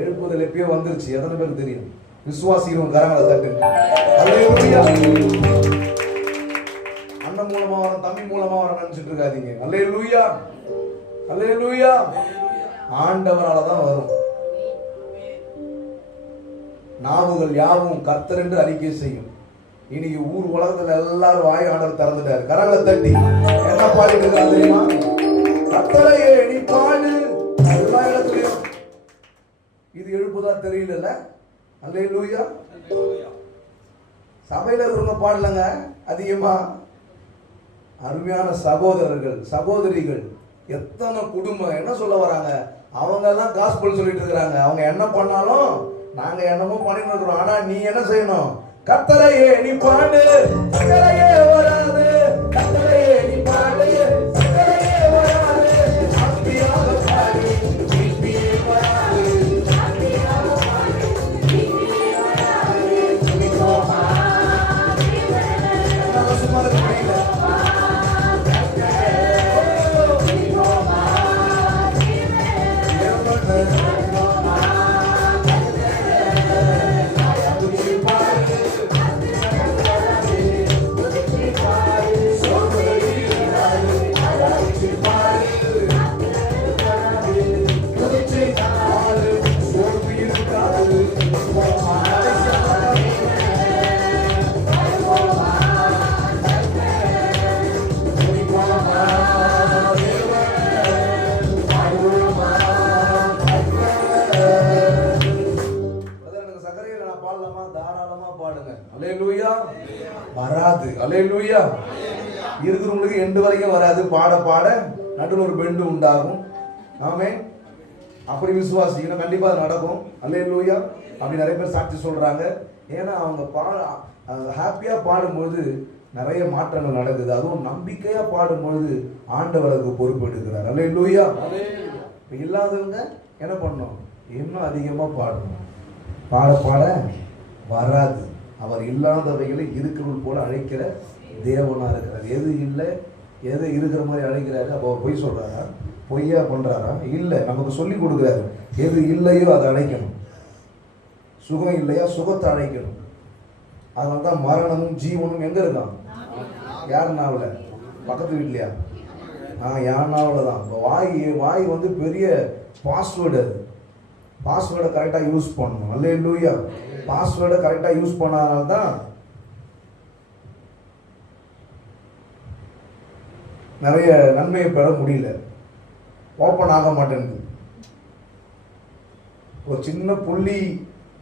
எழுப்புதல் எப்பயோ வந்துருச்சு. எத்தனை பேருக்கு தெரியும்? விசுவாசிகளும் கரங்களை தட்டு. அல்லேலூயா. அண்ணன் மூலமா வரும், தம்பி மூலமா வரும் நினைச்சிட்டு இருக்காதீங்க. அல்லேலூயா. அல்லேலூயா. ஆண்டவரால தான் வரும். நாவுகள் யாவும் கர்த்தர் என்று அறிக்கை செய்யும். இன்னைக்கு ஊர் உலகத்துல எல்லாரும் வாய் ஆண்டவர் திறந்துட்டாரு. கரங்களை தட்டி என்ன பாடிட்டு இருக்காங்க தெரியுமா? கர்த்தரையே நீ பாடு. எல்லா இடத்துலயும் இது எழுப்புதா தெரியல. அல்லேலூயா. சபையில இருக்கிறவங்க பாடலங்க அதிகமா. அருமையான சகோதரர்கள் சகோதரிகள் எத்தனை குடும்பம் என்ன சொல்ல வராங்க? அவங்க எல்லாம் காஸ்பல் சொல்லிட்டு இருக்கிறாங்க. அவங்க என்ன பண்ணாலும் நாங்க என்னமோ பண்ணிட்டு இருக்கிறோம். ஆனா நீ என்ன செய்யணும்? கர்த்தரையே நீ பாடு. சக்கரையே வராது. கர்த்தரையே நீ பாடு. சக்கரையே வராது. ஆத்தியாக பாடு. நீதியே வராது. ஆத்தியாக பாடு. நீதியே வராது. துணிகோமா நம்ம சும்மா இருக்க முடியல. வராது. அல்லேலூயா. இருக்கிறவங்களுக்கு எண்டு வரைக்கும் வராது. பாட பாட நடுவில் ஒரு பெண்டு உண்டாகும். ஆமென். அப்படி விசுவாசிக்கணும், கண்டிப்பா அது நடக்கும். அல்லேலூயா. அப்படி நிறைய பேர் சாட்சி சொல்றாங்க. ஏன்னா அவங்க ஹாப்பியா பாடும்போது நிறைய மாற்றங்கள் நடக்குது. அதுவும் நம்பிக்கையா பாடும்போது ஆண்டவர் அதுக்கு பொறுப்பு எடுக்கிறார். அல்லேலூயா. இல்லாதவங்க என்ன பண்ணணும்? இன்னும் அதிகமா பாடணும். பாட பாட வராது. அவர் இல்லாதவைகளை இருக்கிறவர்கள் போல அழைக்கிற தேவனா இருக்கிறார். எது இல்லை எது இருக்கிற மாதிரி அழைக்கிறாரு. அப்போ அவர் பொய் சொல்றாரா? பொய்யா பண்றாரா? இல்லை, நமக்கு சொல்லி கொடுக்குறாரு. எது இல்லையோ அதை அழைக்கணும். சுகம் இல்லையா சுகத்தை அழைக்கணும். அதனால தான் மரணமும் ஜீவனும் எங்க இருக்கான்? யார் நாவல? பக்கத்து வீட்லையா? யார் நாவல தான். வாய் வந்து பெரிய பாஸ்வேர்டு. அது பாஸ்வேர்டை கரெக்டாக யூஸ் பண்ணணும். அல்லேலூயா. பாஸ்வேர்டை கரெக்டாக யூஸ் பண்ணாதனால தான் நிறைய நன்மையை பெற முடியல. ஓப்பன் ஆக மாட்டேங்குது. ஒரு சின்ன புள்ளி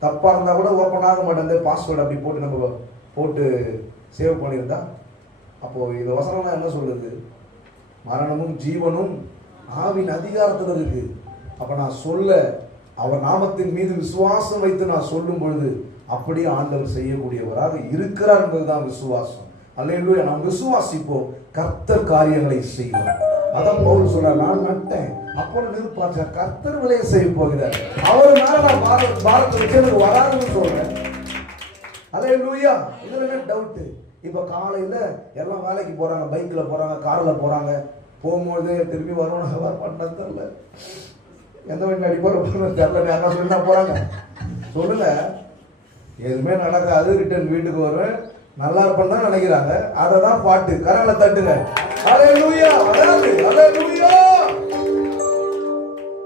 தப்பா இருந்தா கூட ஓப்பன் ஆக மாட்டேங்குது. பாஸ்வேர்டு அப்படி போட்டு நம்ம போட்டு சேவ் பண்ணியிருந்தா. அப்போ இந்த வசனம் என்ன சொல்லுது? மரணமும் ஜீவனும் ஆவின் அதிகாரத்தில் இருக்கு. அப்ப நான் சொல்ல அவர் நாமத்தின் மீது விசுவாசம் வைத்து நான் சொல்லும் பொழுது அப்படியே ஆண்டவர் செய்யக்கூடியவராக இருக்கிறார் என்பதுதான் விசுவாசம். அல்லேலூயா. நாம் விசுவாசிப்போம், கர்த்தர் காரியங்களை செய்வார். அதான் பவுல் சொல்றார், நான் நட்டேன் அப்பொழுது எதிர்பார்த்தேன், கர்த்தர் விளைய செய்ய போகிறார். அவர் மேல நான் பாரத்தை வச்சு எனக்கு வராதுன்னு சொல்றேன். அல்லேலூயா. இதுல என்ன டவுட்? இப்போ காலையில் எல்லாம் வேலைக்கு போகிறாங்க, பைக்கில் போகிறாங்க, காரில் போகிறாங்க. போகும்போது திரும்பி வருவாங்க, வர பண்ணது தெரில, எந்த வீட்டில் அடி போகிற தெரில, யாரா சொல்லினா போகிறாங்க. சொல்லல, எதுவுமே நடக்காது. ரிட்டர்ன் வீட்டுக்கு வருவேன், நல்லா இருப்பேன்னு தான் நினைக்கிறாங்க. அதை தான் பாட்டு கரங்களை தட்டுங்க. ஹல்லேலூயா, ஹல்லேலூயா.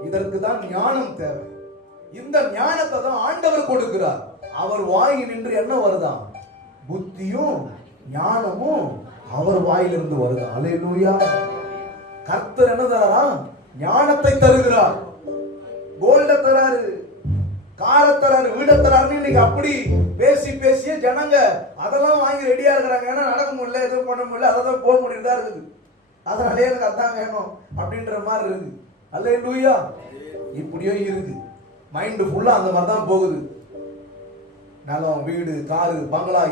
இதற்கு தான் ஞானம் தேவை. இந்த ஞானத்தை தான் ஆண்டவர் கொடுக்கிறார். அவர் வாயில் நின்று என்ன வருதான்? புத்தியும் ஞானமும் அவர் வாயிலிருந்து வருதான். ஹல்லேலூயா. கர்த்தர் என்ன தராரா? ஞானத்தை தருகிறார். கோல்ட தராரு, கார தராரு, வீட தராரு. இன்னைக்கு அப்படி பேசி பேசிய ஜனங்க அதெல்லாம் வாங்கி ரெடியா இருக்கிறாங்க. ஏன்னா நடக்க முடியல, எதுவும் பண்ண முடியல, அதான் போக முடியதா இருக்குது. அதனாலே எனக்கு அதான் வேணும் அப்படின்ற மாதிரி இருக்கு. ஹல்லேலூயா. இப்படியும் இருக்கு. மைண்ட் ஃபுல்லா அந்த மாதிரி தான் போகுது. நிலம், வீடு, காரு, பங்களா,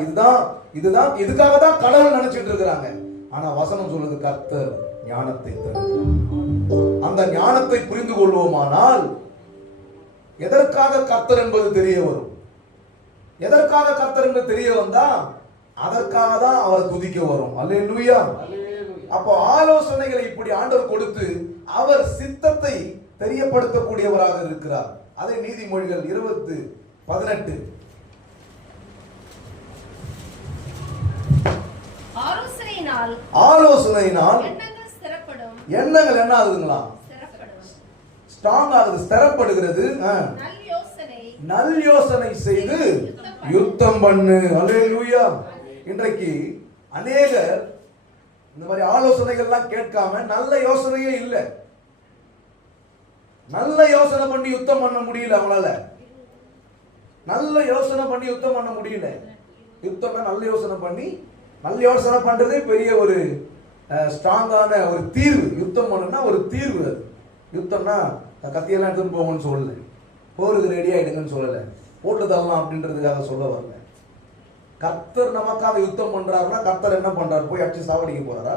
இதுதான் இதுக்காக தான் கடவுள் நினைச்சிட்டு இருக்கிறாங்க. ஆனா வசனம் சொல்லுது கர்த்தர் ஞானத்தை தருகிறார். அந்த ஞானத்தை புரிந்து கொள்வோமானால் எதற்காக கர்த்தர் என்பது தெரிய வரும். எதற்காக கர்த்தர் என்பது தெரிய வந்தா அதற்காக தான் அவர் துதிக்க வரும். அல்லேலூயா. அப்போ ஆலோசனைகளை இப்படி ஆண்டவர் கொடுத்து அவர் சித்தத்தை தெரியப்படுத்தக்கூடியவராக இருக்கிறார். அதை நீதிமொழிகள் 20:18. ஆலோசனையினால் எண்ணங்கள் என்ன ஆகுதுங்களா? ஸ்ட்ராங் ஆகுது, ஸ்திரப்படுகிறது. நல் யோசனை செய்து யுத்தம் பண்ணு. அல்லேலூயா. இன்றைக்கு அநேகர் இந்த மாதிரி ஆலோசனைகள்லாம் கேட்காம நல்ல யோசனையே இல்லை. நல்ல யோசனை பண்ணி யுத்தம் பண்ண முடியல அவங்களால. நல்ல யோசனை பண்ணி யுத்தம் பண்ண முடியல. யுத்தம்னா நல்ல யோசனை பண்ணி, நல்ல யோசனை பண்றதே பெரிய ஒரு ஸ்ட்ராங்கான ஒரு தீர்வு. யுத்தம் பண்ணணும்னா ஒரு தீர்வு. அது யுத்தம்னா கத்தியெல்லாம் எடுத்துன்னு போங்கன்னு சொல்லல, போருக்கு ரெடி ஆயிடுங்கன்னு சொல்லல, போட்டு தரலாம் அப்படின்றதுக்காக சொல்ல வரல. கர்த்தர் நமக்காக யுத்தம் பண்றாருன்னா கர்த்தர் என்ன பண்றாரு? போய் அடிச்சு சாவடிக்க போறாரா?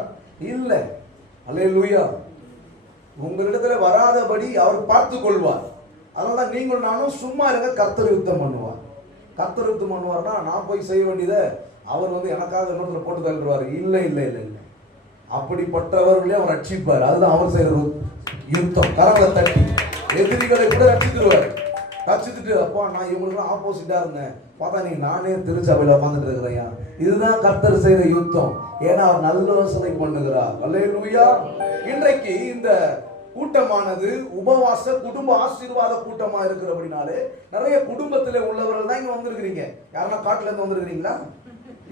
இல்ல. அல்லேலூயா. உங்களிடத்துல வராதபடி அவர் பார்த்து கொள்வார். அதனால நீங்கள் நானும் சும்மா இருங்க, கர்த்தர் யுத்தம் பண்ணுவார். கர்த்தர் யுத்தம் பண்ணுவார்னா நான் போய் செய்ய வேண்டியதை அவர் எனக்காக இன்னொருத்தர் போட்டு தள்ளுவார். இல்லை இல்லை இல்லை இல்லை, அப்படிப்பட்டவர்களே அவர் ரட்சிப்பார். அதுதான் அவர் செய்யற யுத்தம். கரங்களை தட்டி எதிரிகளை கூட ரட்சித்துருவார். ரட்சித்துட்டு அப்பா நான் இவங்களுக்கு ஆப்போசிட்டா இருந்தேன், பார்த்தா நீ நானே திருச்சபையில உட்காந்துட்டு இருக்கிறேன். இதுதான் கர்த்தர் செய்யற யுத்தம். ஏன்னா அவர் நல்ல யோசனை பண்ணுகிறார். அல்லேலூயா. இன்றைக்கு இந்த கூட்டமானது உபவாச குடும்ப ஆசீர்வாத கூட்டமா இருக்கிறபடினாலே நிறைய குடும்பத்திலே உள்ளவர்கள் தான் இங்க வந்திருக்கிறீங்க. யாருன்னா காட்டுல இருந்து வந்திருக்கிறீங்களா?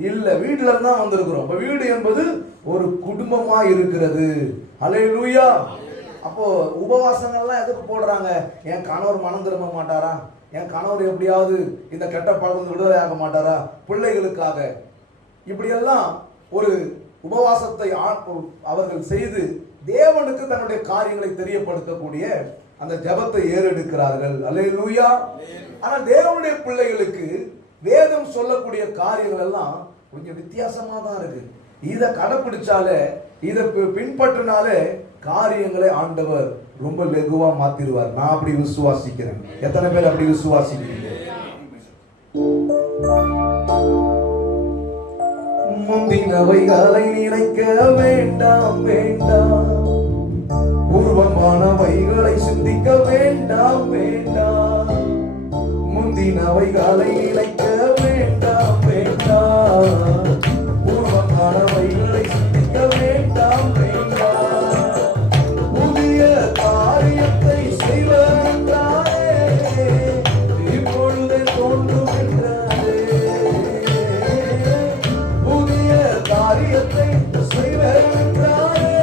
இல்ல, வீட்டுல இருந்தா வந்திருக்கிறோம். இப்ப வீடு என்பது ஒரு குடும்பமா இருக்கிறது. அல்லேலூயா. அப்போ உபவாசங்கள்லாம் எதுக்கு போடுறாங்க? என் கணவர் மனம் திரும்ப மாட்டாரா? என் கணவர் எப்படியாவது இந்த கெட்ட பழக்கம் விடுதலை ஆக மாட்டாரா? பிள்ளைகளுக்காக இப்படியெல்லாம் ஒரு உபவாசத்தை அவர்கள் செய்து தேவனுக்கு தன்னுடைய காரியங்களை தெரியப்படுத்தக்கூடிய அந்த ஜெபத்தை ஏறெடுக்கிறார்கள். அல்லேலூயா. ஆனா தேவனுடைய பிள்ளைகளுக்கு வேதம் சொல்லக்கூடிய காரியங்கள் எல்லாம் கொஞ்சம் வித்தியாசமா தான் இருக்கு. இதை கடைபிடிச்சாலே, இதை பின்பற்றினாலே காரியங்களை ஆண்டவர் ரொம்ப லெகுவா மாத்திடுவார். நான் அப்படி விசுவாசிக்கிறேன். எத்தனை பேர் அப்படி விசுவாசிக்கிறீங்க? முந்தினவைகளை நினைக்க வேண்டாம் வேண்டாம், பூர்வமானவைகளை சிந்திக்க வேண்டாம் வேண்டாம். முந்தினவைகளை நினைக்க வேண்டாம் வேண்டாம், பூர்வமானவைகளை சிந்திக்க வேண்டாம் வேண்டாம். புதிய காரியத்தை செய்வதென்றாரே இப்பொழுதே தோன்றும் என்றாரே. புதிய காரியத்தை செய்வதென்றாரே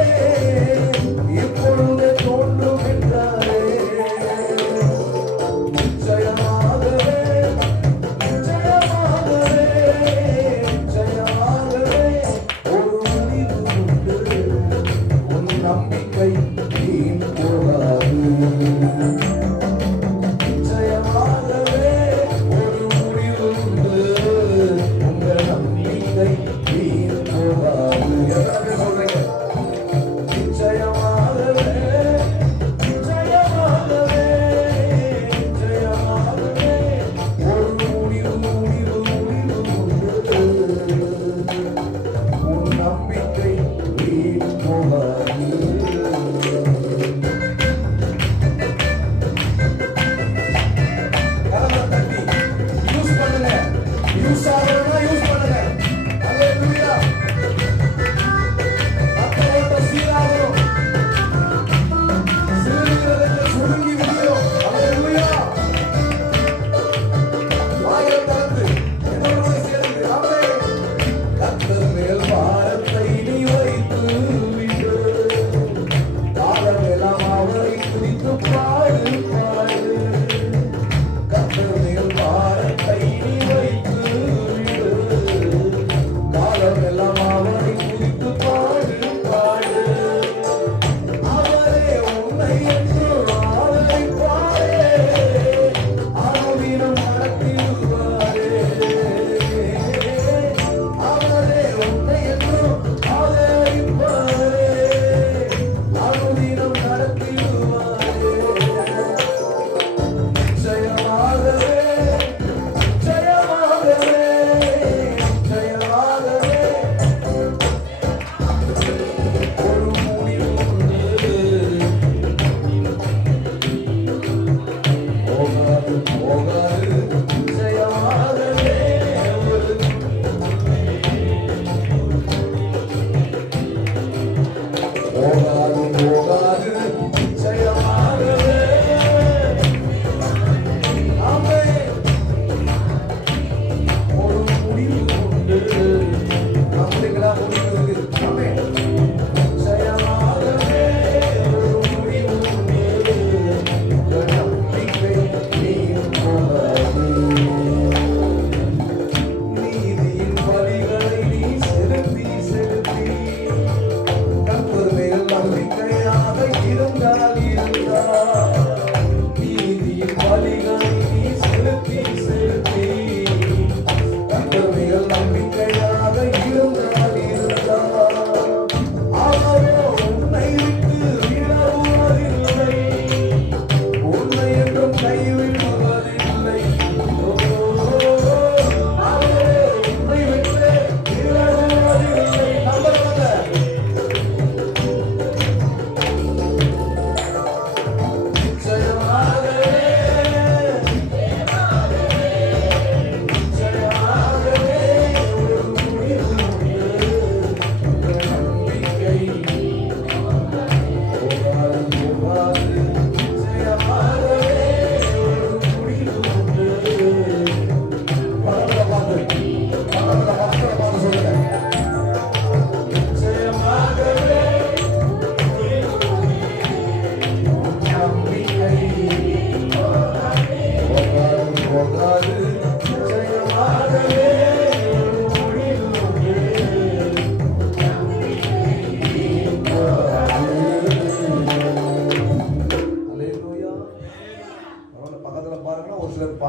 இப்பொழுதே தோன்றும் என்றாரே. நிச்சயமாகவே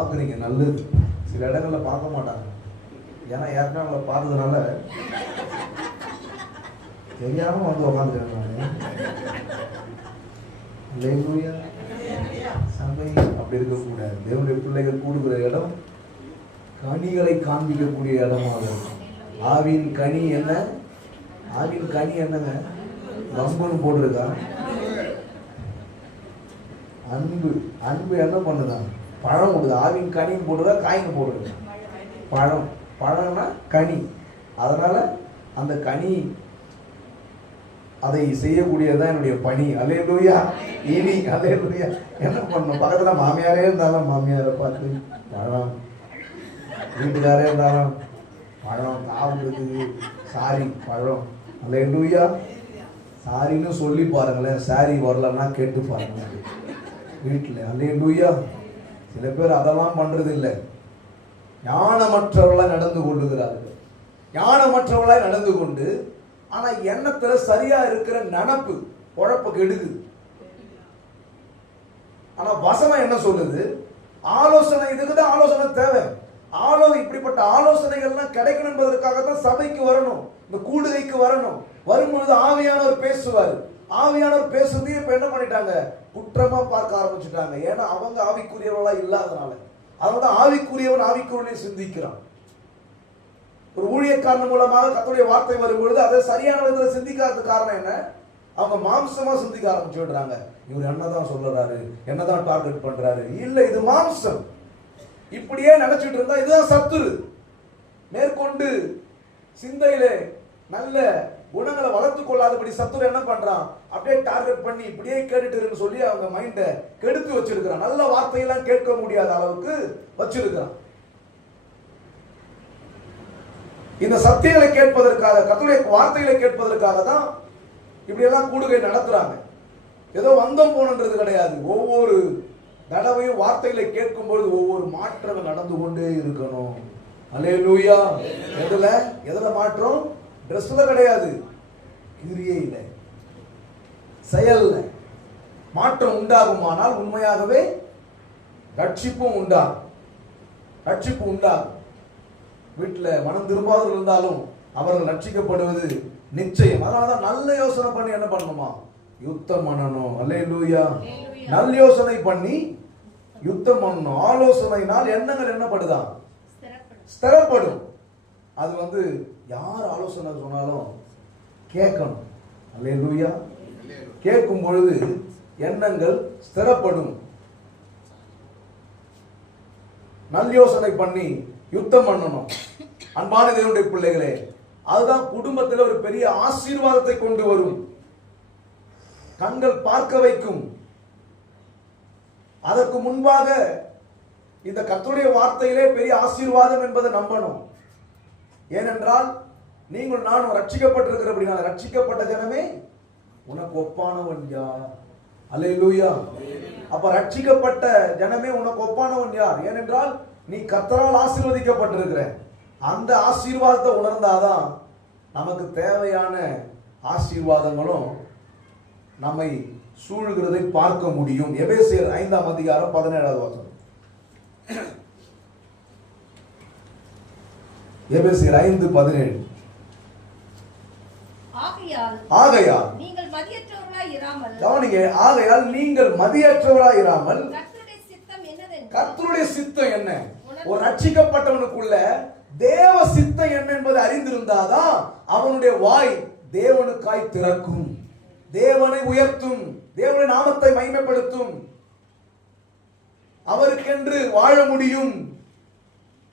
பார்க்குறீங்க, நல்லது. சில இடங்கள்ல பார்க்க மாட்டாங்க. ஏன்னா ஏற்கனவே அவங்கள பார்த்ததுனால தெரியாம வந்து உட்காந்துக்கிறேன் நான். அல்லேலூயா. சபை அப்படி இருக்கக்கூடாது. தேவனுடைய பிள்ளைகள் கூடுகிற இடம் கனிகளை காண்பிக்கக்கூடிய இடமாக இருக்கும். ஆவின் கனி என்ன? ஆவின் கனி என்னங்க? வம்புன்னு போட்டிருக்கா. அன்பு. அன்பு என்ன பண்ணுதான்? பழம் கொடுது. ஆவின் கனின்னு போட்டுருக்கா, காயின்னு போட்டுருக்கா. பழம். பழம்னா கனி. அதனால அந்த கனி அதை செய்யக்கூடியதுதான் என்னுடைய பணி. அல்லேலூயா. இனி அல்லேலூயா. என்ன பண்ணணும்? பக்கத்துல மாமியாரே இருந்தாலும் மாமியாரை பார்த்து பழம், வீட்டுக்காரே இருந்தாலும் பழம், சாப்பிடுறதுக்கு சாரி பழம். அல்லேலூயா. சாரின்னு சொல்லி பாருங்களேன். சாரி வரலன்னா கேட்டு பாருங்களேன் வீட்டில். அல்லேலூயா. சில பேர் அதெல்லாம் பண்றது இல்லை. ஞானமற்றவர்களாய் நடந்து கொள்ளுகிறார்கள். ஞானமற்றவர்களாய் நடந்து கொண்டு ஆனா எண்ணத்துல சரியா இருக்கிற நினப்பு குழப்ப கெடுக்குது. ஆனா வசனம் என்ன சொல்லுது? ஆலோசனை. இதுக்குதான் ஆலோசனை தேவை. இப்படிப்பட்ட ஆலோசனைகள்லாம் கிடைக்கணும் என்பதற்காகத்தான் சபைக்கு வரணும், இந்த கூடுகைக்கு வரணும். வரும்பொழுது ஆவியானவர் பேசுவார். ஆவியானவர் பேசுறதே இப்ப என்ன பண்ணிட்டாங்க? குற்றமா பார்க்க ஆரம்பிச்சுட்டாங்க. ஏன்னா அவங்க ஆவிக்குரியவர்களா இல்லாதனால. அதனாலதான் ஆவிக்குரியவன் ஆவிக்குரியவனை சிந்திக்கிறான். ஒரு ஊழியக்காரன் மூலமாக கர்த்தருடைய வார்த்தை வரும்பொழுது அதை சரியான விதத்தில் சிந்திக்காததுக்கு காரணம் என்ன? அவங்க மாம்சமா சிந்திக்க ஆரம்பிச்சு விடுறாங்க. இவர் என்னதான் சொல்றாரு, என்னதான் டார்கெட் பண்றாரு? இல்ல, இது மாம்சம். இப்படியே நினைச்சிட்டு இருந்தா இதுதான் சத்துரு. மேற்கொண்டு சிந்தையிலே நல்ல குணங்களை வளர்த்துக் கொள்ளாதபடி சத்துரு என்ன பண்றான்? அப்படியே டார்கெட் பண்ணி இப்படியே கேட்டுட்டு சொல்லி அவங்க மைண்டை கெடுத்து வச்சிருக்கிறான். நல்ல வார்த்தையெல்லாம் கேட்க முடியாத அளவுக்கு வச்சிருக்கிறான். இந்த சத்தியங்களை கேட்பதற்காக, கர்த்தருடைய வார்த்தைகளை கேட்பதற்காக தான் இப்படி எல்லாம் கூடுகை நடத்துறாங்க. ஏதோ வந்தம் போனன்றது கிடையாது. ஒவ்வொரு தடவையும் வார்த்தைகளை கேட்கும் பொழுது ஒவ்வொரு மாற்றங்கள் நடந்து கொண்டே இருக்கணும். அல்லேலூயா. எதுல மாற்றம்? ட்ரெஸ்ல கிடையாது, கிரியையில, செயல்ல மாற்றம் உண்டாகுமானால் உண்மையாகவே ரட்சிப்பும் உண்டாகும். ரட்சிப்பு உண்டாகும். வீட்டில் மனம் திரும்பாதவர்கள் இருந்தாலும் அவர்கள் ரட்சிக்கப்படுவது நிச்சயம். அதனாலதான் நல்ல யோசனை பண்ணி என்ன பண்ணணுமா? யுத்தம் பண்ணணும். அல்லேலூயா. நல்ல யோசனை பண்ணி யுத்தம் பண்ணணும். ஆலோசனையினால் எண்ணங்கள் என்னப்படுதான்? ஸ்திரப்படும். அது யார் ஆலோசனை சொன்னாலும் கேட்கணும். அல்லேலூயா. கேட்கும் பொழுது எண்ணங்கள் ஸ்திரப்படும். நல்ல யோசனை பண்ணி யுத்தம் பண்ணணும். அன்பான தேவனுடைய பிள்ளைகளே, அதுதான் குடும்பத்தில் ஒரு பெரிய ஆசீர்வாதத்தை கொண்டு வரும். கண்கள் பார்க்க வைக்கும். அதற்கு முன்பாக இந்த கர்த்தருடைய வார்த்தையிலே பெரிய ஆசீர்வாதம் என்பதை நம்பணும். ஏனென்றால் நீங்கள் நானும் ரட்சிக்கப்பட்டிருக்கிறபடினால, ரட்சிக்கப்பட்ட ஜனமே உனக்கு ஒப்பானவன் யார்? அல்லேலூயா. அப்ப ரட்சிக்கப்பட்ட ஜனமே உனக்கு ஒப்பானவன் யார்? ஏனென்றால் நீ கர்த்தரால் ஆசீர்வதிக்கப்பட்டிருக்கிற. அந்த ஆசீர்வாதத்தை உணர்ந்தாதான் நமக்கு தேவையான ஆசீர்வாதங்களும் நம்மை சூழ்கிறதை பார்க்க முடியும். எபேசியர் 5ஆம் அதிகாரம் 17வது வசனம். எபேசியர் 5:17. ஆகையால் நீங்கள் மதியற்றவராய் இராமல், கவனிங்க, ஆகையால் நீங்கள் மதியற்றவராய் இராமல், கர்த்தருடைய சித்தம் என்ன? ஒரு ரட்சிக்கப்பட்டவனுக்குள்ள தேவ சித்தம் என்ன என்பதை அறிந்திருந்தாதான் அவனுடைய வாய் தேவனுக்காய் திறக்கும், தேவனை உயர்த்தும், தேவனுடைய நாமத்தை மகிமைப்படுத்தும், அவருக்கென்று வாழ முடியும்.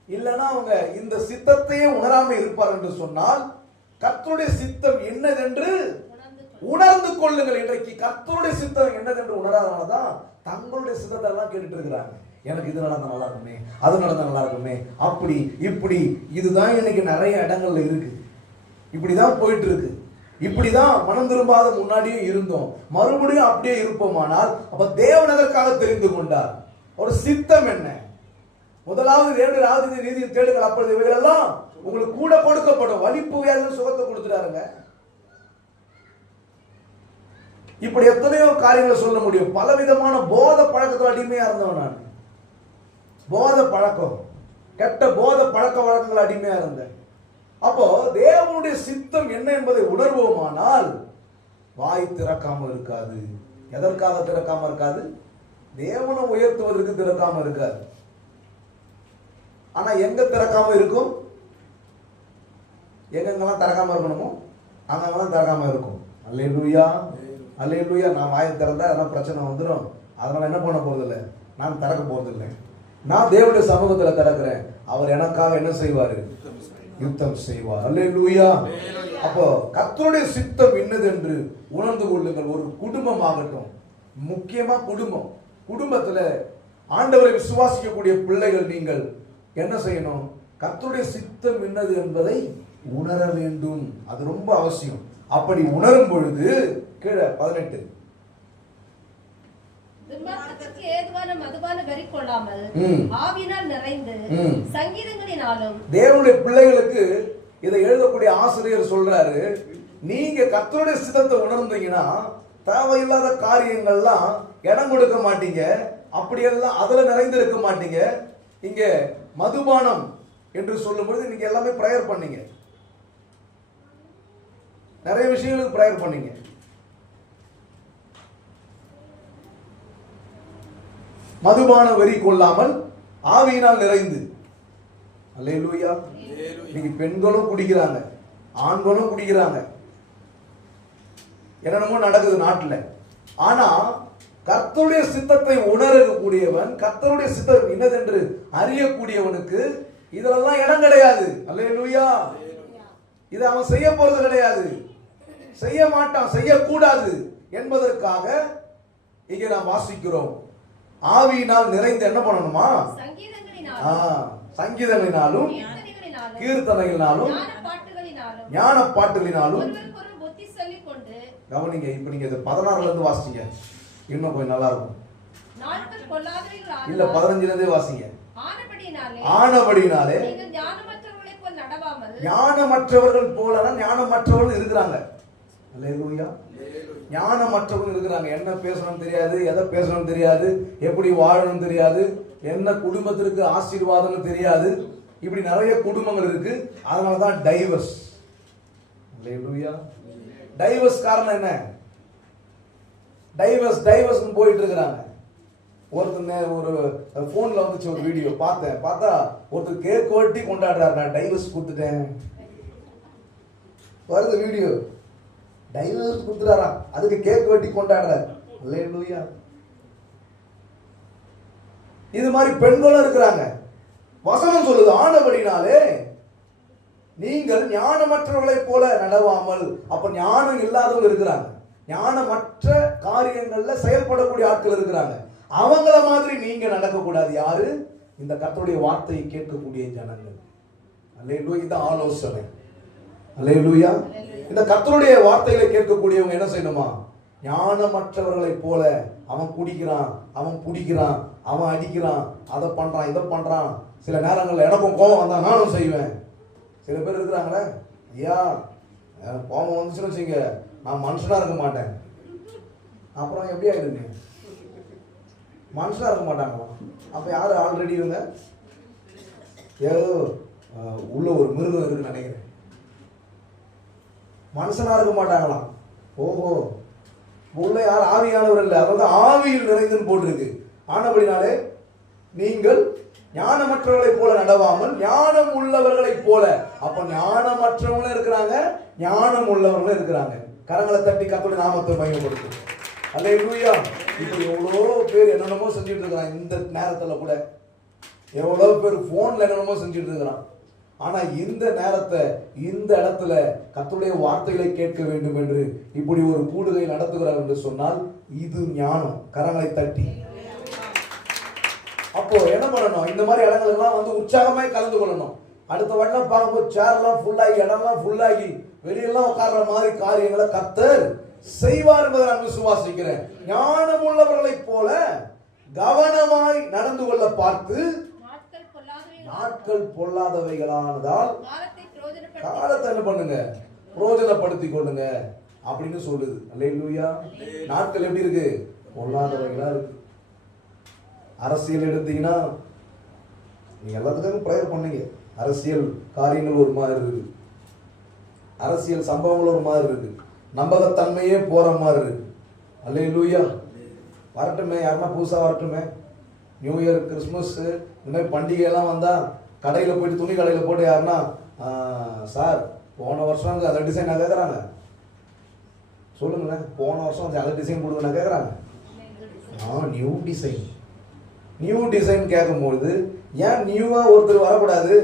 இல்லைன்னா அவங்க இந்த சித்தத்தையே உணராம இருப்பார் என்று சொன்னால், கர்த்தருடைய சித்தம் என்னதென்று உணர்ந்து கொள்ளுங்கள். இன்றைக்கு கர்த்தருடைய சித்தம் என்னதென்று உணராதனாலதான் தங்களுடைய சித்தத்தை எல்லாம் கேட்டுட்டு இருக்கிறாங்க. எனக்கு இது நடந்தா நல்லா இருக்குமே, அது நடந்தா நல்லா இருக்குமே, அப்படி இப்படி. இதுதான் இன்னைக்கு நிறைய இடங்கள்ல இருக்கு. இப்படிதான் போயிட்டு இருக்கு. இப்படிதான் மனம் திரும்பாத முன்னாடியும் இருந்தோம், மறுபடியும் அப்படியே இருப்போமானால் அப்ப தேவன் எதற்காக தெரிந்து கொண்டார்? ஒரு சித்தம் என்ன? முதலாவது தேவனுடைய ராஜ்யத்தை நீதியை தேடுங்கள், அப்பொழுது இவைகளெல்லாம் உங்களுக்கு கூட கொடுக்கப்படும். வலிப்பு வேதனை சுகத்தை கொடுத்துட்டாருங்க. இப்படி எத்தனையோ காரியங்களை சொல்ல முடியும். பலவிதமான போத பழக்கத்தில் அடிமையா இருந்தவன் நான். போத பழக்கம், கெட்ட போத பழக்க வழக்கங்கள் அடிமையா இருந்தேன். அப்போ தேவனுடைய சித்தம் என்ன என்பதை உணர்வோமானால் வாய் திறக்காம இருக்காது. எதற்காக திறக்காம இருக்காது? தேவனை உயர்த்துவதற்கு திறக்காம இருக்காது. ஆனா எங்க திறக்காம இருக்கும்? எங்கெங்கெல்லாம் திறக்காம இருக்கணுமோ அங்கெல்லாம் திறக்காம இருக்கும். அல்லேலூயா, அல்லேலூயா. நான் வாயை திறந்தா அதெல்லாம் பிரச்சனை வந்துடும். அதனால என்ன பண்ண போறது இல்லை, நான் திறக்க போறது இல்லை. நான் தேவனுடைய சமூகத்தில் திறக்கிறேன். அவர் எனக்காக என்ன செய்வாரு? யுத்தம் செய்வார். அல்லேலூயா. அப்போ கர்த்தருடைய சித்தம் என்னது என்று உணர்ந்து கொள்ளுங்கள். ஒரு குடும்பம் ஆகட்டும், முக்கியமா குடும்பம், குடும்பத்துல ஆண்டவரை விசுவாசிக்கக்கூடிய பிள்ளைகள் நீங்கள் என்ன செய்யணும்? கர்த்தருடைய சித்தம் என்னது என்பதை உணர வேண்டும். அது ரொம்ப அவசியம். அப்படி உணரும் பொழுது கீழே 18 துன்மார்க்கத்திற்கு ஏதுவான மதுபான வெறி கொள்ளாமல் ஆவியினால் நிறைந்து சங்கீதங்களினாலும். தேவனுடைய பிள்ளைகளுக்கு இதை எழுதக்கூடிய ஆசிரியர் சொல்றாரு, நீங்க கர்த்தருடைய சித்தத்தை உணர்ந்தீங்கன்னா தேவையில்லாத காரியங்கள்லாம் இடம் கொடுக்க மாட்டீங்க. அப்படியெல்லாம் அதுல நிறைந்து இருக்க மாட்டீங்க. இங்க மதுபானம் என்று சொல்லும் பொழுது நீங்க எல்லாமே பிரேயர் பண்ணீங்க, நிறைய விஷயங்களுக்கு பிரேயர் பண்ணீங்க. மதுபான வெறி கொள்ளாமல் ஆவியினால் நிறைந்து. அல்லேலூயா. இன்னைக்கு பெண்களும் குடிக்கிறாங்க, ஆண்களும் குடிக்கிறாங்க, என்னென்னமோ நடக்குது நாட்டில். ஆனா கர்த்தருடைய சித்தத்தை உணரக்கூடியவன், கர்த்தருடைய சித்தம் என்னதென்று அறியக்கூடியவனுக்கு இதெல்லாம் இடம் கிடையாது. அல்லேலூயா. இதை அவன் செய்ய போறது கிடையாது, செய்ய மாட்டான், செய்யக்கூடாது என்பதற்காக இங்கே நாம் வாசிக்கிறோம். ஆவியினால் நிறைந்து என்ன பண்ணணுமா? சங்கீதங்களினாலும் கீர்த்தனைகளினாலும் ஞான பாட்டுகளினாலும். கவனிங்க, இப்ப நீங்க 16 இருந்து வாசிங்க, இன்னும் கொஞ்சம் நல்லா இருக்கும். இல்ல 15 இருந்தே வாசிங்க. ஆனபடினாலே ஞானமற்றவர்கள் போல ஞானமற்றவர்கள் இருக்கிறாங்க. அல்லேலூயா. ஞானமற்றவர்கள் இருக்கிறாங்க. என்ன பேசணும் தெரியாது, எதை பேசணும் தெரியாது, எப்படி வாழணும் தெரியாது, என்ன குடும்பத்திற்கு ஆசீர்வாதம் தெரியாது. இப்படி நிறைய குடும்பங்கள் இருக்கு. அதனாலதான் டைவர்ஸ். அல்லேலூயா. டைவர்ஸ் காரணம் என்ன? டைவர்ஸ் போயிட்டு இருக்கிறாங்க. ஒருத்தர் ஒரு போன்ல வந்துச்சு ஒரு வீடியோ பார்த்தா ஒருத்தர் கேக் வெட்டி கொண்டாடுறாரு, நான் டைவர்ஸ் கொடுத்துட்டேன். வருது வீடியோ, டைவர்ஸ் கொடுத்துறாரா, அதுக்கு கேக் வெட்டி கொண்டாடுறாரு. அல்லேலூயா. இது மாதிரி பெண்களும் இருக்கிறாங்க. வசனம் சொல்லுது, ஆனபடினாலே நீங்கள் ஞானமற்றவர்களை போல நடவாமல். அப்ப ஞானம் இல்லாதவங்க இருக்கிறாங்க, ஞானமற்ற காரியங்கள்ல செயல்படக்கூடிய ஆட்கள் இருக்கிறாங்க. அவங்கள மாதிரி நீங்க நடக்கக்கூடாது. யாரு? இந்த கர்த்தருடைய வார்த்தையை கேட்கக்கூடிய ஜனங்கள். அல்லேலூயா. இது ஆலோசனை. அல்லேலூயா. இந்த கர்த்தருடைய வார்த்தைகளை கேட்கக்கூடியவங்க என்ன செய்யணுமா? ஞானமற்றவர்களை போல. அவன் குடிக்கிறான், அவன் பிடிக்கிறான், அவன் அடிக்கிறான், அதை பண்றான், இதை பண்றான். சில நேரங்கள்ல எனக்கும் கோபம் வந்தா நானும் செய்வேன். சில பேர் இருக்கிறாங்களே, ஐயா கோபம் வந்துச்சுன்னு வச்சுங்க, நான் மனுஷனா இருக்க மாட்டேன். அப்புறம் எப்படி ஆயிடுங்க? மனுஷனா இருக்க மாட்டாங்களா? அப்ப யாரு ஆல்ரெடி இருந்த ஏதோ உள்ள ஒரு மிருகம் இருக்குன்னு நினைக்கிறேன். மனுஷனா இருக்க மாட்டாங்களாம். ஓஹோ, உள்ள யார்? ஆவியானவர் இல்லை, அதாவது ஆவியில் நிறைந்துன்னு போட்டிருக்கு. ஆனபடினாலே நீங்கள் ஞானமற்றவர்களை போல நடவாமல் ஞானம் உள்ளவர்களை போல. அப்ப ஞானமற்றவங்களும் இருக்கிறாங்க, ஞானம் உள்ளவர்களும் இருக்கிறாங்க. கரங்களை தட்டி கர்த்தருடைய நாமத்தை மகிமைப்படுத்தும். அல்லேலூயா. இப்போ எவ்வளோ பேர் என்னென்னமோ செஞ்சுட்டு இருக்கிறான். இந்த நேரத்தில் கூட எவ்வளோ பேர் போன்ல என்னென்னமோ செஞ்சுட்டு இருக்கிறான். ஆனா இந்த நேரத்தை, இந்த இடத்துல கர்த்தருடைய வார்த்தைகளை கேட்க வேண்டும் என்று இப்படி ஒரு கூடுகை நடத்துகிறார் என்று சொன்னால் இது ஞானம். கரங்களை தட்டி. அப்போ என்ன பண்ணணும்? இந்த மாதிரி இடங்கள்லாம் வந்து உற்சாகமாய் கலந்து கொள்ளணும். அடுத்த வாட்டிலாம் பார்க்கும்போது சேர்லாம் ஃபுல்லாகி, இடம்லாம் ஃபுல்லாகி, வெளியெல்லாம் உட்கார்ற மாதிரி காரியங்களை கர்த்தர் செய்வார் என்பதை நான் விசுவாசிக்கிறேன். ஞானம் உள்ளவர்களை போல கவனமாய் நடந்து கொள்ள பார்த்து நாட்கள் பொல்லாதவைகளானதால் காலத்தை என்ன பண்ணுங்க? பிரயோஜனப்படுத்திக் கொள்ளுங்க அப்படின்னு சொல்லுது. அல்லேலூயா. நாட்கள் எப்படி இருக்கு? பொல்லாதவைகளா இருக்கு. அரசியல் எடுத்தீங்கன்னா நீங்க எல்லாத்துக்கும் ப்ரேயர் பண்ணீங்க. அரசியல் காரியங்கள் ஒரு மாதிரி இருக்கு, அரசியல் சம்பவங்கள் ஒரு மாதிரி இருக்கு, நம்பகத்தன்மையே போற மாதிரி இருக்கு. அல்லேலூயா. வரட்டுமே, யாருன்னா புதுசா வரட்டுமே. நியூ இயர், கிறிஸ்மஸ் இந்த மாதிரி பண்டிகை எல்லாம் வந்தா கடையில் போயிட்டு துணி கடையில் போட்டு யாருன்னா சார் போன வருஷம் அந்த டிசைன் நான் கேட்குறாங்க, சொல்லுங்களேன் போன வருஷம் அந்த டிசைன் கொடுங்க நான் கேட்குறாங்க. நியூ டிசைன் கேட்கும்போது ஏன் நியூவா ஒருத்தர் வரக்கூடாது?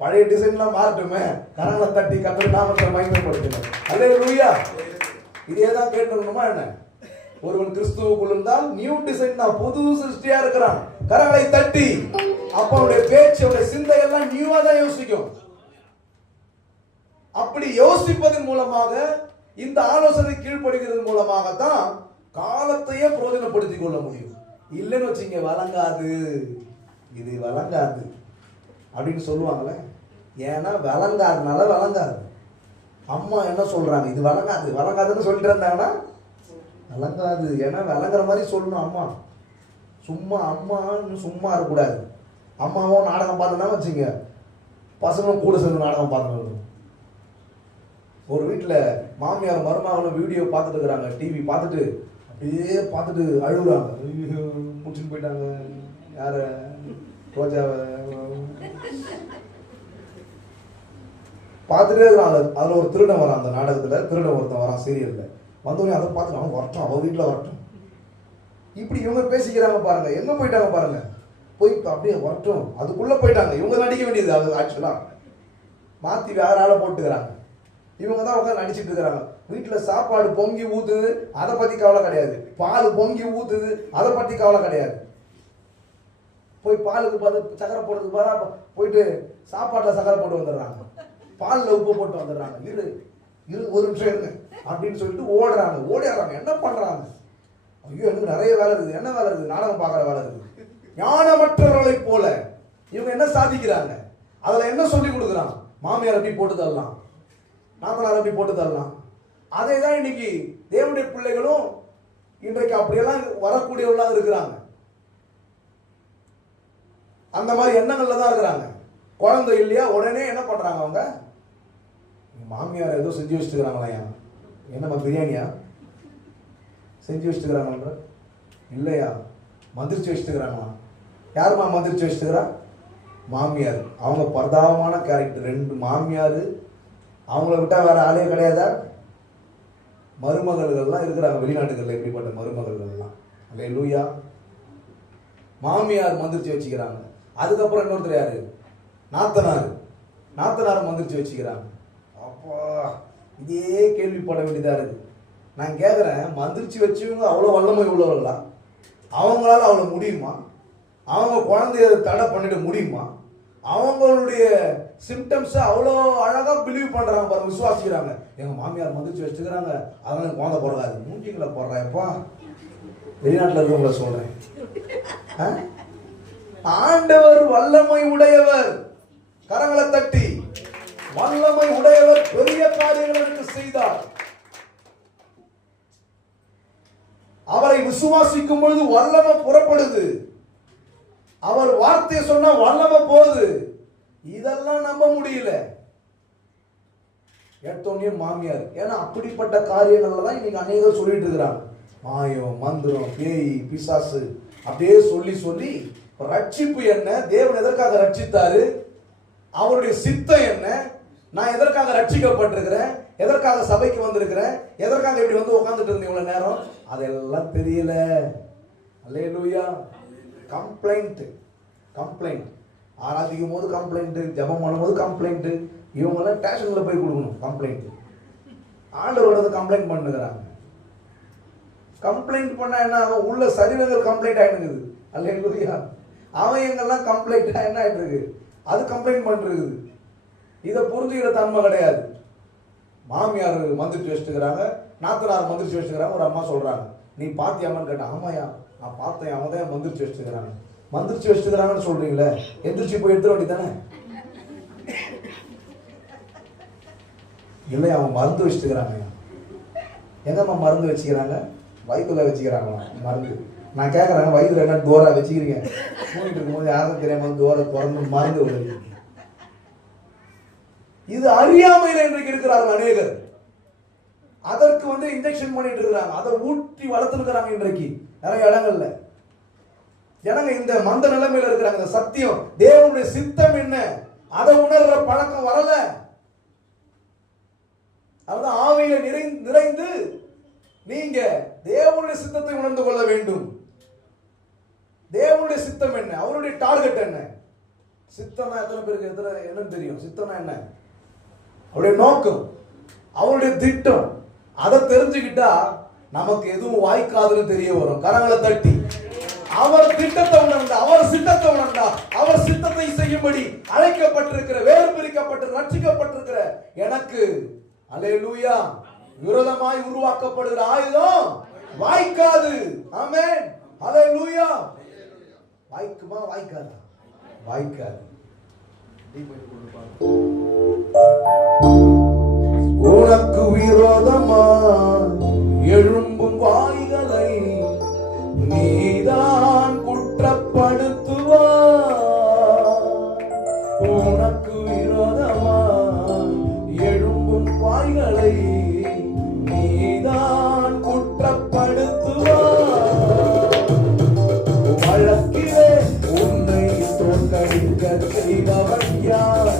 பழைய டிசைன்லாம் மாறட்டுமே, கரங்களை தட்டி கத்தர் நாமத்தை மகிமைப்படுத்தணும். அல்லேலூயா. இதே தான் கேட்டுக்கணுமா என்ன? ஒருவன் கிறிஸ்துவுக்குள் இருந்தால் நியூ டிசைன் தான், புது சிருஷ்டியா இருக்கிறான். கரங்களை தட்டி அப்ப அவனுடைய பேச்சு, அவனுடைய சிந்தை எல்லாம் நியூவா தான் யோசிக்கும். அப்படி யோசிப்பதன் மூலமாக, இந்த ஆலோசனை கீழ்ப்படுகிறது மூலமாக தான் காலத்தையே பிரயோஜனப்படுத்திக் கொள்ள முடியும். இல்லைன்னு வச்சுங்க வழங்காது, இது வழங்காது அப்படின்னு சொல்லுவாங்களே. ஏன்னா வழங்காதனால வழங்காது. அம்மா என்ன சொல்றாங்க, இது வழங்காது வழங்காதுன்னு சொல்லிட்டு இருந்தாங்கன்னா வழங்காது. ஏன்னா வழங்குற மாதிரி சொல்லணும். அம்மா சும்மா அம்மான்னு சும்மா இருக்கக்கூடாது. அம்மாவும் நாடகம் பார்த்தோன்னா வச்சுங்க, பசங்களும் கூட சேர்ந்து நாடகம் பார்த்துட்டு. ஒரு வீட்டில் மாமியார் மருமகளும் வீடியோ பார்த்துட்டு இருக்கிறாங்க, டிவி பார்த்துட்டு அப்படியே பார்த்துட்டு அழுகுறாங்க. முடிச்சுட்டு போயிட்டாங்க யார ரோஜாவை பார்த்துட்டே இருக்கிறாங்க. அதில் ஒரு திருடன் வரான், அந்த நாடகத்தில் திருடன் ஒருத்தன் வரான் சீரியலில். வந்தவனே அதை பார்த்துட்டு அவன் வரட்டும், அவன் வீட்டில் வரட்டும். இப்படி இவங்க பேசிக்கிறாங்க பாருங்க, எங்கே போயிட்டாங்க பாருங்க. போய் அப்படியே வரட்டும் அதுக்குள்ளே போயிட்டாங்க. இவங்க நடிக்க வேண்டியது அது ஆக்சுவலாக மாற்றி வேற ஆளை போட்டுக்கிறாங்க. இவங்க தான் உட்காந்து நடிச்சிட்டு இருக்கிறாங்க. வீட்டில் சாப்பாடு பொங்கி ஊத்துது, அதை பற்றி கவலை கிடையாது. பால் பொங்கி ஊத்துது, அதை பற்றி கவலை கிடையாது. போய் பாலுக்கு பார்த்து சக்கரை போடுறதுக்கு பாரா போயிட்டு சாப்பாட்டில் சக்கரை போட்டு வந்துடுறாங்க, பாலில் உப்பு போட்டு வந்துடுறாங்க. இரு ஒரு நிமிஷம் இருங்க அப்படின்னு சொல்லிட்டு ஓடிடுறாங்க. என்ன பண்ணுறாங்க? ஐயோ எனக்கு நிறைய வேலை இருக்குது. என்ன வேலை இருக்குது? நாடகம் பார்க்குற வேலை இருக்குது. ஞானமற்றவர்களை போல இவங்க என்ன சாதிக்கிறாங்க? அதில் என்ன சொல்லி கொடுக்குறாங்க? மாமியார் அப்படி போட்டு தரலாம், நாத்தனார் அப்படி போட்டு தரலாம். அதே தான் இன்னைக்கு தேவனுடைய பிள்ளைகளும் இன்றைக்கு அப்படியெல்லாம் வரக்கூடியவர்களாக இருக்கிறாங்க. அந்த மாதிரி எண்ணங்கள்ல தான் இருக்கிறாங்க. குழந்தை இல்லையா, உடனே என்ன பண்றாங்க? அவங்க மாமியார் ஏதோ செஞ்சு வச்சுக்கிறாங்களா? என்னம்மா பிரியாணியா செஞ்சு வச்சுக்கிறாங்க? இல்லையா மந்திரிச்சு வச்சுக்கிறாங்களா? யாருமா மந்திரிச்சு வச்சுக்கிறா? மாமியார். அவங்க பரதாபமான கேரக்டர். 2 மாமியார், அவங்கள விட்டா வேற ஆளே கிடையாதா? மருமகள்கள்லாம் இருக்கிறாங்க வெளிநாட்டுகளில். எப்படிப்பட்ட மருமகள்கள்லாம். அல்லேலூயா. மாமியார் மந்திரிச்சு வச்சுக்கிறாங்க. அதுக்கப்புறம் இன்னொருத்தர் யாரு? நாத்தனார் மந்திரிச்சு வச்சுக்கிறாங்க. அப்பா இதே கேள்விப்பட வேண்டியதா இருக்கு. நான் கேட்குறேன், மந்திரிச்சு வச்சவங்க அவ்வளோ வல்லமை உள்ளவர்களா? அவங்களால அவ்வளோ முடியுமா? அவங்க குழந்தைய தடை பண்ணிட முடியுமா? அவங்களுடைய சிம்டம்ஸை அவ்வளோ அழகாக பிலீவ் பண்ணுறாங்க பாருங்க, விசுவாசிக்கிறாங்க. எங்கள் மாமியார் மந்திரிச்சு வச்சுக்கிறாங்க, அதனால குழந்தை போடுறாரு. மூஞ்சிங்களை போடுறாப்பா. வெளிநாட்டில் இருக்கவங்கள சொல்கிறேன். ஆண்டவர் வல்லமை உடையவர். கரங்களை தட்டி வல்லமை உடையவர், பெரிய காரியங்கள் எனக்கு செய்தார். அவரை விசுவாசிக்கும் பொழுது வல்லமை புறப்படுது. அவர் வார்த்தை சொன்னா வல்லமை போகுது. இதெல்லாம் நம்ப முடியல. எடுத்தோன்னே மாமியார். ஏன்னா அப்படிப்பட்ட காரியங்கள்ல தான் இன்னைக்கு அநேகர் சொல்லிட்டு இருக்கிறாங்க. மாயம், மந்திரம், பேய், பிசாசு அப்படியே சொல்லி சொல்லி ரட்சிப்பு என்ன, தேவன் எதற்காக ரட்சித்தாரு, அவருடைய சித்தம் என்ன, நான் எதற்காக ரட்சிக்கப்பட்டிருக்கிறேன், எதற்காக சபைக்கு வந்திருக்கிறேன், எதற்காக இப்படி வந்து உட்கார்ந்துட்டு இருந்தேன் இவ்வளவு நேரம், அதெல்லாம் தெரியல. அல்லேலூயா. கம்ப்ளைண்ட் ஆராதிக்கும் போது கம்ப்ளைண்ட், ஜெபம் பண்ணும்போது கம்ப்ளைண்ட். இவங்கெல்லாம் ஸ்டேஷன்ல போய் கொடுக்கணும் கம்ப்ளைண்ட். ஆண்டவரோட கம்ப்ளைண்ட் பண்ணுகிறாங்க. கம்ப்ளைண்ட் பண்ணா என்ன ஆகும்? உள்ள சரீரங்கள் கம்ப்ளைண்ட் ஆயிடுது. அல்லேலூயா. அவன் எங்கெல்லாம் கம்ப்ளைண்ட் என்ன ஆயிட்டு இருக்கு, அது கம்ப்ளைண்ட் பண்ணிருக்குது. இதை புரிஞ்சுக்கிற தன்மை கிடையாது. மாமியார் மந்திரிச்சு வச்சுக்கிறாங்க, நாத்தனார் மந்திரிச்சு வச்சுக்கிறாங்க. ஒரு அம்மா சொல்றாங்க, நீ பாத்தியாமான்னு கேட்டேன். ஆமாயா நான் பார்த்தேன், அவங்க தான் மந்திரிச்சு வச்சுக்கிறாங்க. மந்திரிச்சு வச்சுக்கிறாங்கன்னு சொல்றீங்களே, எந்திரிச்சு போய் எடுத்துட வேண்டியதானே? இல்லை, அவங்க மருந்து வச்சுக்கிறாங்க. எங்கம்மா மருந்து வச்சுக்கிறாங்க? பைபிள வச்சுக்கிறாங்களா மருந்து? நான் கேட்கறேன், வயிற்றுல என்ன டோரா வச்சுக்கிறீங்க? தூங்கிட்டு இருக்கும்போது யாருக்கும் தெரியாம டோரை திறந்து மறந்து வருது. இது அறியாமையில இன்றைக்கு இருக்கிறார்கள் அநேகர். அதற்கு இன்ஜெக்ஷன் பண்ணிட்டு இருக்கிறாங்க, அதை ஊட்டி வளர்த்துருக்கிறாங்க. இன்றைக்கு நிறைய இடங்கள்ல ஜனங்க இந்த மந்த நிலைமையில இருக்கிறாங்க. இந்த சத்தியம், தேவனுடைய சித்தம் என்ன, அதை உணர்ற பழக்கம் வரல. அதுதான் ஆவியில நிறைந்து நீங்க தேவனுடைய சித்தத்தை உணர்ந்து கொள்ள வேண்டும். தேவனுடைய சித்தம் என்ன, அவருடைய டார்கெட் என்ன? சித்தம்னா எத்தனை பேருக்கு என்னன்னு தெரியும்? சித்தம்னா என்ன? அவருடைய நோக்கம், அவருடைய திட்டம். அதை தெரிஞ்சுக்கிட்டா நமக்கு எதுவும் வாய்க்காதுன்னு தெரிய வரும். கரங்களை தட்டி அவர் திட்டத்தை உணர்ந்தா, அவர் சித்தத்தை உணர்ந்தா, அவர் சித்தத்தை செய்யும்படி அழைக்கப்பட்டிருக்கிற, வேறு பிரிக்கப்பட்டு ரட்சிக்கப்பட்டிருக்கிற எனக்கு அல்லேலூயா விரோதமாய் உருவாக்கப்படுகிற ஆயுதம் வாய்க்காது. ஆமென், அல்லேலூயா. வாய்க்குமா வாய்க்காதா? வாய்க்காது. உனக்கு விரோதமாய் எழும்பும் வாய்களை நீதான் குற்றப்படுத்துவாய். உனக்கு விரோதமாய் எழும்பும் வாய்களை நீதான் குற்றப்படுத்துவாய். வழக்கிலே உன்னை தோற்கடிக்க செய்பவன் யார்?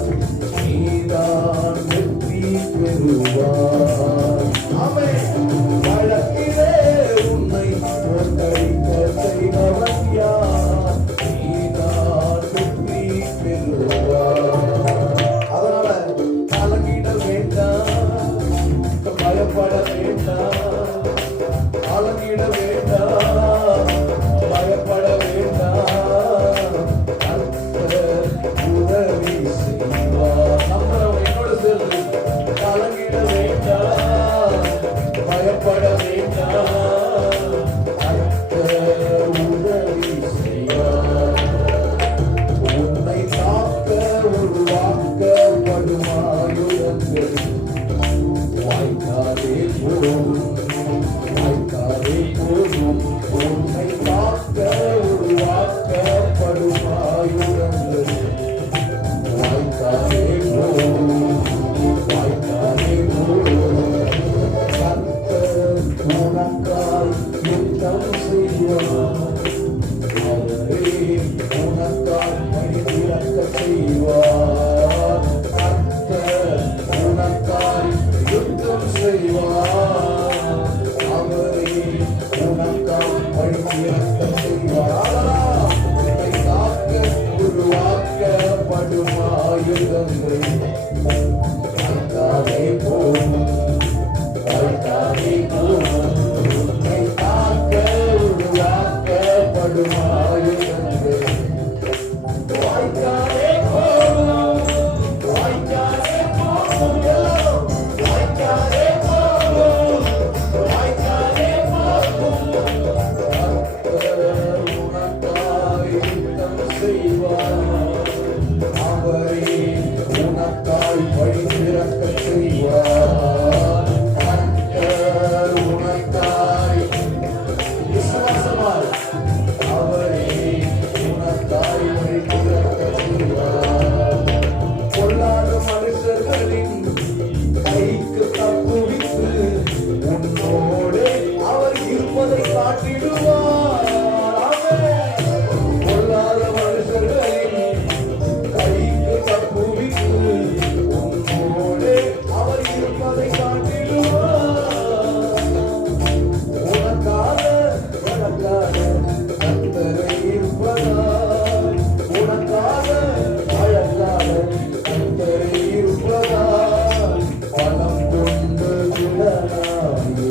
நீதான் வெற்றி பெறுவாய். ஆமென். வழக்கிலே உன்னை தோற்கடிக்க செய்பவன் யார்? நீதான் வெற்றி பெறுவாய். அதனால கலங்கிட வேண்டாம், பயப்பட வேண்டாம், கலங்கிட வேண்டாம், பயப்பட வேண்டாம். கர்த்தர் உதவி செய்வார். நம்மளோட என்னோட சேர்ந்து கலங்கிட வேண்டாம், பயப்பட வேண்டாம். கர்த்தர் உதவி செய்வார். உன்னை காக்க உருவாக்கப்படுமாயுதங்கள் வாய்க்காதே போதும், வாய்க்காதே போதும். உன்னை காக்க உருவாக்கப்படுமாயுதங்கள் வாய்க்காதே போதும், வாய்க்காதே போதும். கர்த்தர் உனக்காய் யுத்தம் செய்வார். அவரே உனக்காய் பணிதிறக்க செய்வார். கர்த்தர் உனக்காய் யுத்தம் செய்வார். அவரே உனக்காய் பணிதிறக்க செய்வார். உன்னை காக்க உருவாக்கப்படும் ஆயுதங்கள் வாய்க்காதே போதும், வாய்க்காதே போதும். உன்னை காக்க உருவாக்கப்படும் ஆயுதங்கள் வாய்க்காதே போதும், வாய்க்காதே போதும். வாய்க்காதே போதும், வாய்க்காதே போதும். கர்த்தர் உனக்காய் யுத்தம் செய்வார். அவரே உனக்காய் பணிதிறக்க செய்வார். கர்த்தர் உனக்காய் விசுவாசமாய் அவரே உனக்காய் பணிதிறக்க செய்வார். பொல்லாத மனுஷர்களின் கைக்கு தப்புவித்து உன்னோடே அவர் இருப்பதை காட்டிடுவார். ஆமென். பொல்லாத மனுஷர்களின் கைக்கு தப்புவித்து உன்னோடே அவர் இருப்பதை காட்டிடுவார். உனக்காக உனக்காக கர்த்தரை இருப்பதால், உனக்காக அழகாக கர்த்தரை இருப்பதால் பலம் கொண்டு விடலாமே.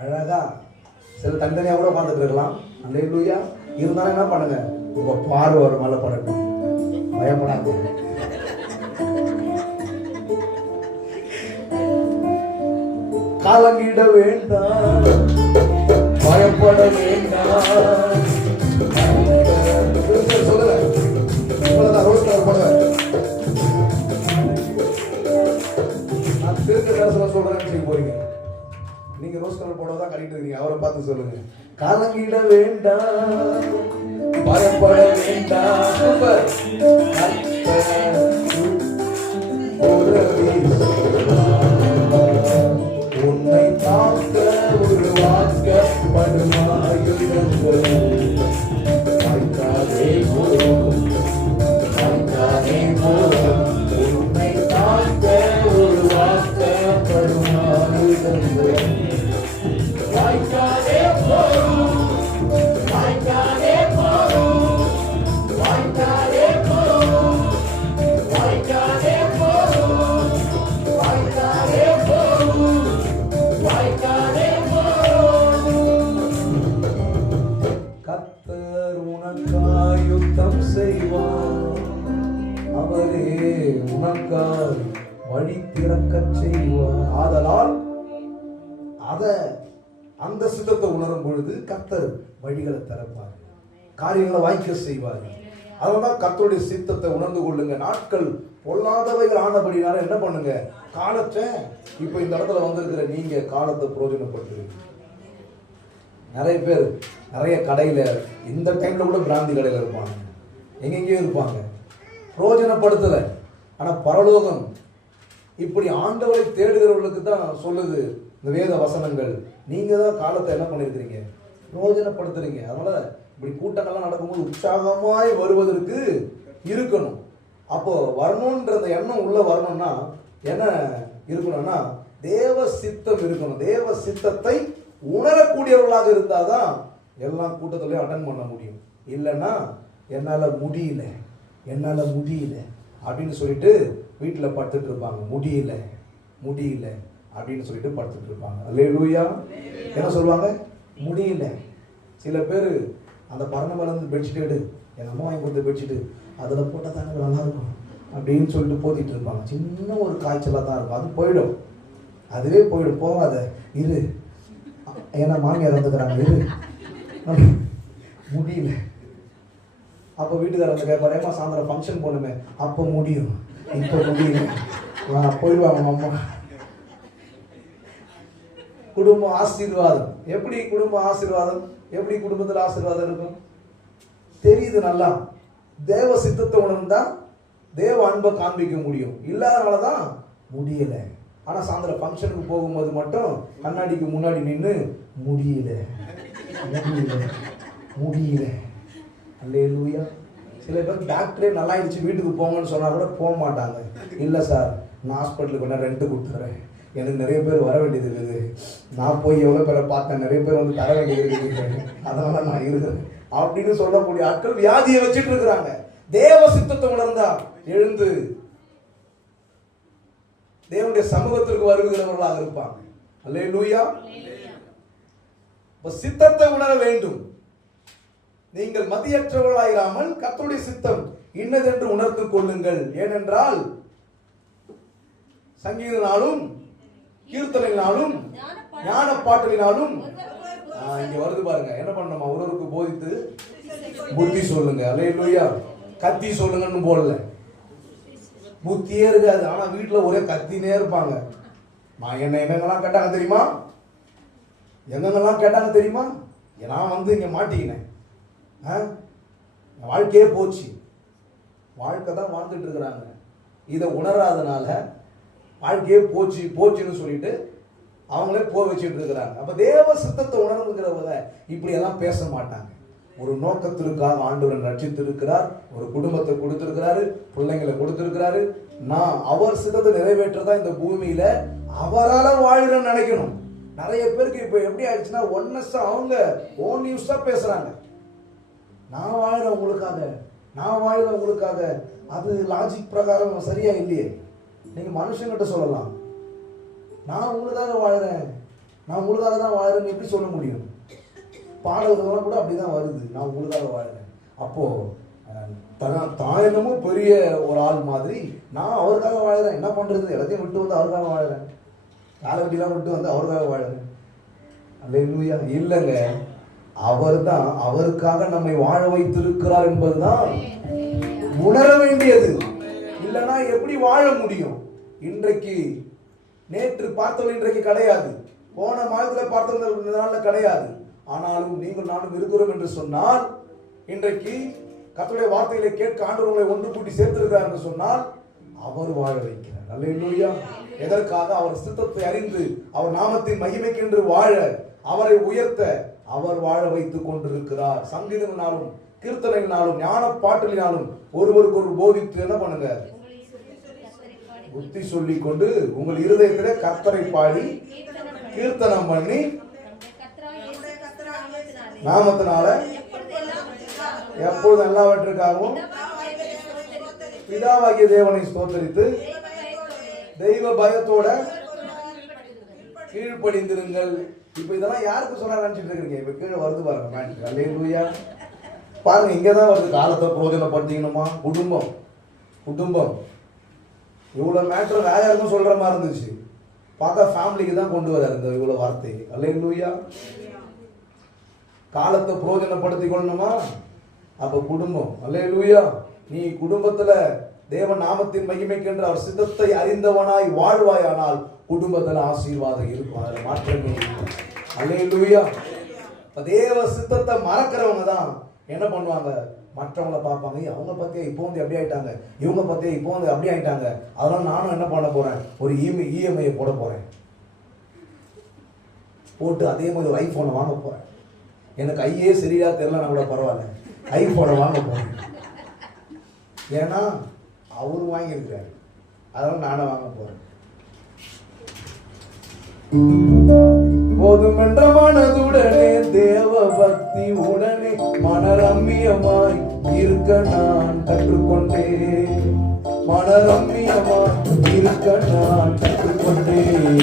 அழகா சில தனித்தனியாக கூட உட்காந்துட்டு இருக்கலாம். அல்லேலூயா. இருந்தாலும் என்ன பண்ணுங்க, உங்க பார்வை ஒரு மேல படட்டும். பயப்படாது. கலங்கிட வேண்டாம், பயப்பட வேண்டாம். சொல்லுங்க, ரோஸ் கலர் போடுவேன். நான் திருக்க பேசல சொல்றேன்னு போறீங்க. நீங்க ரோஸ் கலர் போடதான் கட்டிட்டு இருக்கீங்க. அவரை பார்த்து சொல்லுங்க, கலங்கிட வேண்டாம், பயப்பட வேண்டாம். உன்னை காக்க உருவாக்கப்படுமாயுங்கள். வாய்க்காதே போதும், வாய்க்காதே போதும். உன்னை காக்க உருவாக்கப்படுமாயுங்கள். வாய்க்காதே போதும், வாய்க்காதே போதும், வாய்க்காதே போதும், வாய்க்காதே போதும், வாய்க்காதே போதும், வாய்க்காதே போதும். கர்த்தர் உனக்காய் யுத்தம் செய்வார், அவரே உனக்காய் வழி திறக்கச் செய்வார். ஆதலால் அந்த சித்தத்தை உணரும் பொழுது கர்த்தர் வழிகளை திறப்பார், காரியங்களை வாய்க்க செய்வார். அதனால கர்த்தருடைய சித்தத்தை உணர்ந்து கொள்ளுங்க. நாட்கள் பொல்லாதவைகள் ஆனபடினால என்ன பண்ணுங்க, காலத்தை இப்ப இந்த இடத்துல வந்திருக்கிற நீங்க காலத்தை பிரயோஜனப்படுத்துறீங்க. நிறைய பேர் நிறைய கடையில இந்த டைம்ல கூட பிராந்தி கடையில இருப்பாங்க, எங்கெங்கேயும் இருப்பாங்க, பிரயோஜனப்படுத்தல. ஆனா பரலோகம் இப்படி ஆண்டவரை தேடுகிறவர்களுக்கு தான் சொல்லுது இந்த வேத வசனங்கள். நீங்க தான் காலத்தை என்ன பண்ணிருக்கிறீங்க, பிரயோஜனப்படுத்துறீங்க. அதனால இப்படி கூட்டங்கள்லாம் நடக்கும்போது உற்சாகமாய் வருவதற்கு இருக்கணும். அப்போ வரணும்ன்ற அந்த எண்ணம் உள்ள வரணும்னா என்ன இருக்கணும்னா தேவ சித்தம் இருக்கணும். தேவ சித்தத்தை உணரக்கூடியவர்களாக இருந்தாதான் எல்லா கூட்டத்திலையும் அட்டன் பண்ண முடியும். இல்லைன்னா என்னால முடியல அப்படின்னு சொல்லிட்டு வீட்டில் படுத்துட்டு இருப்பாங்க. முடியல அப்படின்னு சொல்லிட்டு படுத்துட்டு இருப்பாங்க. அல்லேலூயா. என்ன சொல்லுவாங்க, முடியல. சில பேர் அந்த பரணமலர்ந்து பெட்ஷீட் எடு, எங்கள் அம்மா வாங்கி கொடுத்த பெட்ஷீட்டு அதில் போட்டால் தானே நல்லா இருக்கும் அப்படின்னு சொல்லிட்டு போத்திட்டு இருப்பாங்க. சின்ன ஒரு காய்ச்சலாக தான் இருக்கும், அது போயிடும், அதுவே போயிடும். போகாத இரு, ஏன்னா மாமியார் வந்துக்கிறாங்க, இரு. முடியல. அப்போ வீட்டுக்காரர் வந்து கேட்பாரு, ஏமா சாயந்தரம் ஃபங்க்ஷன் போகணுமே, அப்போ முடியும், இப்போ முடியல, போயிடுவாங்க அம்மா. குடும்ப ஆசீர்வாதம். எப்படி குடும்ப ஆசீர்வாதம், எப்படி குடும்பத்தில் ஆசீர்வாதம் இருக்கும் தெரியுது நல்லா. தேவ சித்தத்தை உணர்ந்தா தேவ அன்பை காண்பிக்க முடியும். இல்லாதனாலதான் முடியல. ஆனா சாயந்தரம் ஃபங்க்ஷனுக்கு போகும்போது மட்டும் கண்ணாடிக்கு முன்னாடி நின்று முடியல. அல்லேலூயா. சில பேர் டாக்டரே நல்லா ஆயிடுச்சு வீட்டுக்கு போங்கன்னு சொன்னா கூட போக மாட்டாங்க. இல்லை சார், நான் ஹாஸ்பிட்டலுக்கு வேணா ரெண்ட் கொடுத்துறேன், எனக்கு நிறைய பேர் வர வேண்டியது இருக்குது, நான் போய் எவ்வளோ பேரை பார்த்தேன், நிறைய பேர் வந்து தர வேண்டியது இருக்குது, அதனால நான் இருக்கிறேன் அப்படின்னு சொல்லக்கூடிய ஆட்கள் வியாதியை வச்சுட்டு இருக்கிறாங்க. தேவ சித்தத்தை உணர்ந்தா எழுந்து தேவனுடைய சமூகத்திற்கு வருகிறவர்களாக இருப்பாங்க. அல்லேலூயா. சித்தத்தை உணர வேண்டும். நீங்கள் மதியற்றவர்களாயிராமல் கர்த்தருடைய சித்தம் இன்னதென்று உணர்ந்து கொள்ளுங்கள். ஏனென்றால் சங்கீதனாலும் கீர்த்தனையினாலும் ஞான பாட்டலினாலும் இங்க வருது பாருங்க, என்ன பண்ணணுமா, ஒருவருக்கு போதித்து புத்தி சொல்லுங்க. அல்லேலூயா. கத்தி சொல்லுங்கன்னு போடல, புத்தியே இருக்காது. ஆனா வீட்டுல ஒரே கத்தினே இருப்பாங்க. நான் எங்கெங்கெல்லாம் கேட்டாங்க தெரியுமா, நான் வந்து இங்க மாட்டிக்கினேன், வாழ்க்கையே போச்சு. வாழ்க்கை தான் வாழ்ந்துட்டு இருக்கிறாங்க. இதை உணராதனால வாழ்க்கையே போச்சுன்னு சொல்லிட்டு அவங்களே வச்சுட்டு இருக்கிறாங்க. அப்ப தேவ சித்தத்தை உணர்ந்துக்கிறவங்க இப்படி எல்லாம் பேச மாட்டாங்க. ஒரு நோக்கத்திற்காக ஆண்டவர் ரட்சித்திருக்கிறார், ஒரு குடும்பத்தை கொடுத்திருக்கிறாரு, பிள்ளைங்களை கொடுத்திருக்கிறாரு. நான் அவர் சித்தத்தை நிறைவேற்றதான் இந்த பூமியில அவரால் வாழ்றேன்னு நினைக்கணும். நிறைய பேருக்கு இப்ப எப்படி ஆயிடுச்சுன்னா ஒன்னஸா அவங்க ஓன் நியூஸா பேசுறாங்க. நான் வாழ்றேன் உங்களுக்காக, அது லாஜிக் பிரகாரம் சரியா இல்லையே. நீங்க மனுஷங்கிட்ட சொல்லலாம், நான் உங்களுக்காக வாழ்றேன், நான் உங்களுக்காக தான் வாழறேன்னு எப்படி சொல்ல முடியும்? பாடல்கள்லாம் கூட அப்படிதான் வருது, நான் உங்களுக்காக வாழறேன். அப்போ தான் என்னமோ பெரிய ஒரு ஆள் மாதிரி நான் அவருக்காக வாழறேன். என்ன பண்றது, எல்லாத்தையும் விட்டு வந்து அவருக்காக வாழறேன், காலை வெட்டிலாம் விட்டு வந்து அவருக்காக வாழறேன். அல்லேலூயா. இல்லைங்க, அவர் தான் அவருக்காக நம்மை வாழ வைத்திருக்கிறார் என்பதுதான் உணர வேண்டியது. இல்லைன்னா எப்படி வாழ முடியும்? இன்றைக்கு நேற்று பார்த்தவர்கள் இன்றைக்கு கிடையாது, போன மாதத்தில் பார்த்தவர்கள் கிடையாது. ஆனாலும் நீங்கள் நானும் இருக்கிறோம் என்று சொன்னால், இன்றைக்கு கர்த்தருடைய வார்த்தைகளை கேட்க ஆண்டவர் உங்களை ஒன்று கூட்டி சேர்த்திருக்கிறார் என்று சொன்னால் அவர் வாழ வைக்கிறார். அல்லேலூயா. எதற்காக? அவர் சித்தத்தை அறிந்து அவர் நாமத்தின் மகிமைக்கு என்று வாழ, அவரை உயர்த்த அவர் வாழ வைத்துக் கொண்டிருக்கிறார். சங்கீதங்களினாலும் கீர்த்தனையினாலும் ஞான பாட்டலினாலும் ஒருவருக்கு ஒரு போதித்து என்ன பண்ணுங்க, புத்தி சொல்லிக் கொண்டு உங்கள் இருதயத்திலே கர்த்தரை பாடி கீர்த்தனம் பண்ணி நாமத்தினால எப்பொழுது எல்லாவற்றுக்காகவும் பிதாவாகிய தேவனை ஸ்தோத்தரித்து தெய்வ பயத்தோட கீழ்ப்படிந்திருங்கள். இப்ப இதெல்லாம் யாருக்கு சொல்ல நினைச்சிட்டு இருக்கீங்க? இப்ப கீழே வருது பாருங்க. அல்லேலூயா. பாருங்க, இங்கதான் வருது. காலத்தை பிரயோஜனப்படுத்திக்கணுமா? குடும்பம் குடும்பம் இவ்வளவு மேட்டர் வேற யாருக்கும் சொல்ற மாதிரி இருந்துச்சு, பார்த்தா ஃபேமிலிக்கு தான் கொண்டு வர இந்த இவ்வளவு வார்த்தை. அல்லேலூயா. காலத்தை பிரயோஜனப்படுத்திக் கொள்ளணுமா? அப்ப குடும்பம். அல்லேலூயா. நீ குடும்பத்துல தேவ நாமத்தின் மகிமைக்கென்று அவர் சித்தத்தை அறிந்தவனாய் வாழ்வாயானால் குடும்பத்துல ஆசீர்வாதம் இருக்கும், அதுல மாற்றமே இல்லை. அல்லேலூயா. தேவ சித்தத்தை மறக்கிறவங்க தான் என்ன பண்ணுவாங்க, மற்றவங்களை பார்ப்பாங்க, அவங்க பத்தியே இப்போ வந்து எப்படி ஆயிட்டாங்க, இவங்க பத்தியே இப்போ வந்து அப்படி ஆயிட்டாங்க, அதனால நானும் என்ன பண்ண போறேன், ஒரு இஎம்ஐ போட போறேன், போட்டு அதே மாதிரி ஒரு ஐபோனை வாங்க போறேன். எனக்கு ஐயே சரியா தெரியல, நான் கூட பரவாயில்ல, ஐபோனை வாங்க போறேன். ஏன்னா அவரு வாங்கியிருக்கிறாரு, அதனால நானும் வாங்க போறேன். போதுமென்ற மனதுடனே தேவ பக்தி உடனே மனரம்மியமாய் இருக்க நான் கற்றுக்கொண்டேன். மனரம்மியமாய் இருக்க நான் கற்றுக்கொண்டேன்.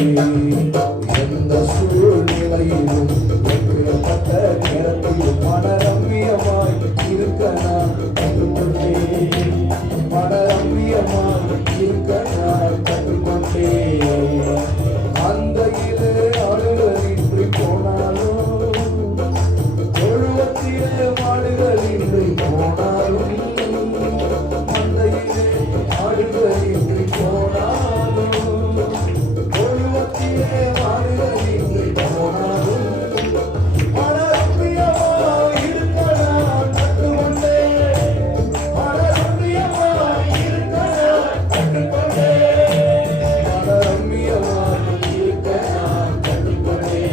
எந்த சூழ்நிலையிலும் எப்படிப்பட்ட நேரத்திலும் மனரம்மியமாய் இருக்க நான் கற்றுக்கொண்டேன். மனரம்மியமாய் இருக்க நான் கற்றுக்கொண்டேன். அந்த இரு ஆடுகளின்றி போனாலும், தொழுவத்திலே மாடுகளின்றி போனாலும், அந்த இரு ஆடுகளின்றி போனாலும், தொழுவத்திலே மாடுகளின்றி போனாலும், மனரம்மியமாய் இருக்க நான் கற்றுக்கொண்டேன். மனரம்மியமாய் இருக்க நான் கற்றுக்கொண்டேன். மனரம்மியமாய் இருக்க நான் கற்றுக்கொண்டேன்.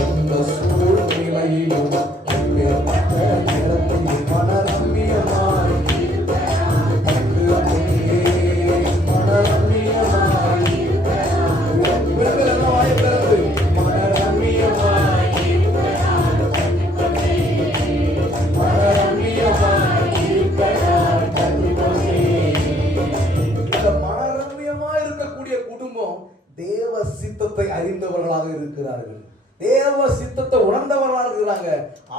எந்த சூழ்நிலையிலும் எப்பேற்பட்ட நேரத்திலும் மனரம்மியமாய் கற்றுக்கொண்டேன். மனரம்மியமாய் பெருமையான வாயை திறந்து மனரம்மியமாய் மனரம்மியமாய் இருக்க நான் கற்றுக்கொண்டேன். இந்த மனரம்மியமாய் இருக்கக்கூடிய குடும்பம் தேவ சித்தத்தை அறிந்தவர்களாக இருக்கிறார்கள், தேவ சித்தத்தை உணர்ந்தவர்களாக இருக்கிறாங்க.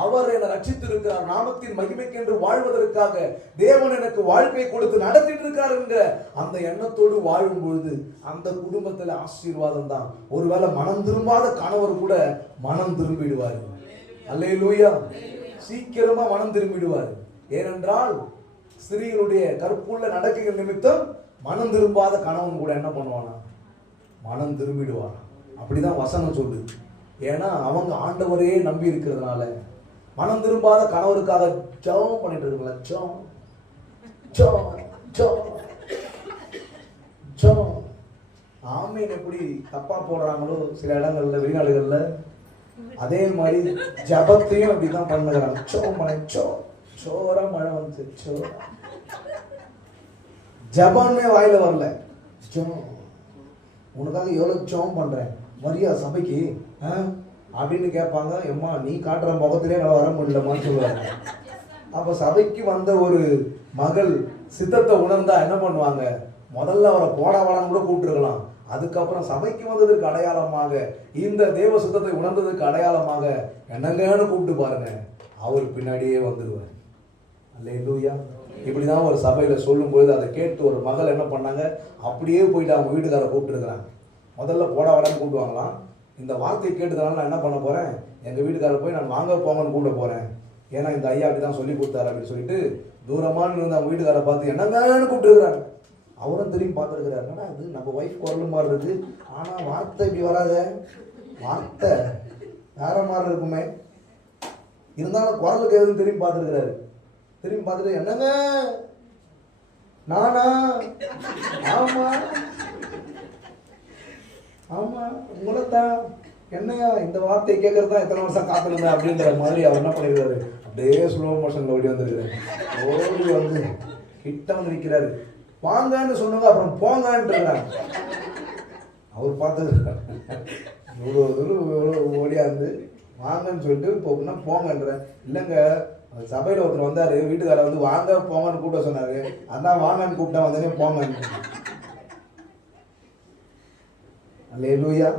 அவர் என்னை ரட்சித்து இருக்கிறார், நாமத்தின் மகிமைக்கென்று வாழ்வதற்காக தேவன் எனக்கு வாழ்க்கை கொடுத்து நடத்திட்டு இருக்காருங்க. அந்த எண்ணத்தோடு வாழும் பொழுது அந்த குடும்பத்துல ஆசீர்வாதம் தான். ஒருவேளை மனம் திரும்பாத கணவர் கூட மனம் திரும்பிடுவார். அல்லேலூயா. சீக்கிரமா மனம் திரும்பிடுவார். ஏனென்றால் ஸ்திரீகளுடைய கற்புள்ள நடக்கைகள் நிமித்தம் மனம் திரும்பாத கணவன் கூட என்ன பண்ணுவானா, மனம் திரும்பிடுவானா. அப்படிதான் வசனம் சொல்லுது. ஏன்னா அவங்க ஆண்டவரையே நம்பி இருக்கிறதுனால மனம் திரும்பாத கணவருக்காக ஜெபம் பண்ணிட்டு இருக்கலாம். ஆமீன் எப்படி தப்பா போடுறாங்களோ சில இடங்கள்ல வெளிநாடுகள்ல, அதே மாதிரி ஜபத்தையும் அப்படிதான் பண்ணுகிறாங்க. சோரா மழை வந்து ஜபான்மே வாயில வரல. உனக்காக எவ்வளவு ஜெபம் பண்றேன், வரியா சபைக்கு அப்படின்னு கேட்பாங்க. எம்மா நீ காட்டுற முகத்திலே நான் வர முடியலமான்னு சொல்லுவாங்க. அப்ப சபைக்கு வந்த ஒரு மகள் சித்தத்தை உணர்ந்தா என்ன பண்ணுவாங்க? முதல்ல அவரை போடாவாடான்னு கூட கூப்பிட்டுருக்கலாம். அதுக்கப்புறம் சபைக்கு வந்ததுக்கு அடையாளமாக, இந்த தேவ சுத்தத்தை உணர்ந்ததுக்கு அடையாளமாக என்னங்கன்னு கூப்பிட்டு பாருங்க, அவர் பின்னாடியே வந்துடுவார். அல்லேலூயா. இப்படிதான் ஒரு சபையில சொல்லும் பொழுது அதை கேட்டு ஒரு மகள் என்ன பண்ணாங்க, அப்படியே போயிட்டு அவங்க வீட்டுக்கார கூப்பிட்டு இருக்கிறாங்க. முதல்ல போடாவாடான்னு கூப்பிடுவாங்களாம். இந்த வார்த்தையை கேட்டதுனால நான் என்ன பண்ண போறேன், எங்க வீட்டுக்காரர் போய் நான் வாங்க போங்கன்னு கூப்பிட போறேன், ஏன்னா இந்த ஐயா அப்படிதான் சொல்லி கொடுத்தாரு அப்படின்னு சொல்லிட்டு தூரமான இருந்து அவங்க வீட்டுக்காரரை பார்த்து என்னங்கன்னு கூப்பிட்டு இருக்கிறாங்க. அவரும் திரும்பி பார்த்துருக்கிறாரு, என்னடா இது நம்ம ஒய்ஃப் குரல் மாதிரி இருக்கு, ஆனா வார்த்தை இப்படி வராத, வார்த்தை வேற மாதிரி இருக்குமே, இருந்தாலும் குரலுக்கு எதுவும் திரும்பி பார்த்துருக்கிறாரு. திரும்பி பார்த்துட்டு என்னங்க நானா, ஆமா ஆமா உங்களைத்தான், என்னையா இந்த வார்த்தையை கேட்கறது தான் எத்தனை வருஷம் காத்துருந்தேன் அப்படின்ற மாதிரி அவர் என்ன பண்ணிருக்காரு, அப்படியே ஸ்லோ மோஷன்ல ஓடி வந்திருக்காரு. ஓடி வந்து கிட்ட வந்து நிற்கிறாரு. வாங்கன்னு சொன்னாங்க, அப்புறம் போங்கன்னு அவர் பார்த்து இவ்வளோ தூரம் ஓடியாந்து வாங்கன்னு சொல்லிட்டு இப்போ போங்கன்ற. இல்லைங்க, சபையில் ஒருத்தர் வந்தாரு, வீட்டுக்காரர் வந்து வாங்க போங்கன்னு கூப்பிட சொன்னாரு, அதான் வாங்கன்னு கூப்பிட்டா வந்தனே போங்கன்னு. அல்லேலூயா.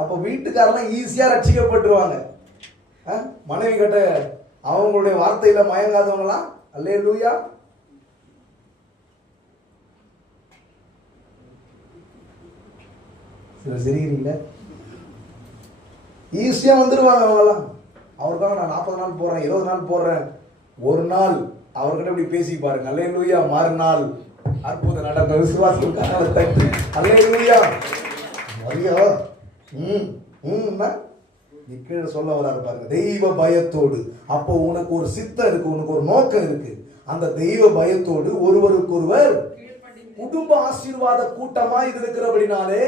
அப்போ வீட்டுக்காரெல்லாம் ஈஸியா ரட்சிக்கப்பட்டுருவாங்க. மனைவி கிட்ட அவங்களுடைய வார்த்தையில மயங்காதவங்களா? அல்லேலூயா. சிரிக்கிறீங்கள? ஈஸியா வந்துருவாங்க அவங்களாம். அவருக்காக நான் 40 நாள் போடுறேன், 20 நாள் போடுறேன், ஒரு நாள் அவர்கிட்ட இப்படி பேசி பாருங்க. அல்லேலூயா. மறுநாள் அற்புதம் நடந்த விசுவாசம் கனவை தட்டி அல்லேலூயா. ஐயோ கீழே சொல்ல வராது பாருங்க, தெய்வ பயத்தோடு. அப்போ உனக்கு ஒரு சித்தம் இருக்கு, உனக்கு ஒரு நோக்கம் இருக்கு. அந்த தெய்வ பயத்தோடு ஒருவருக்கொருவர் குடும்ப ஆசீர்வாத கூட்டமா இது இருக்கிறபடினாலே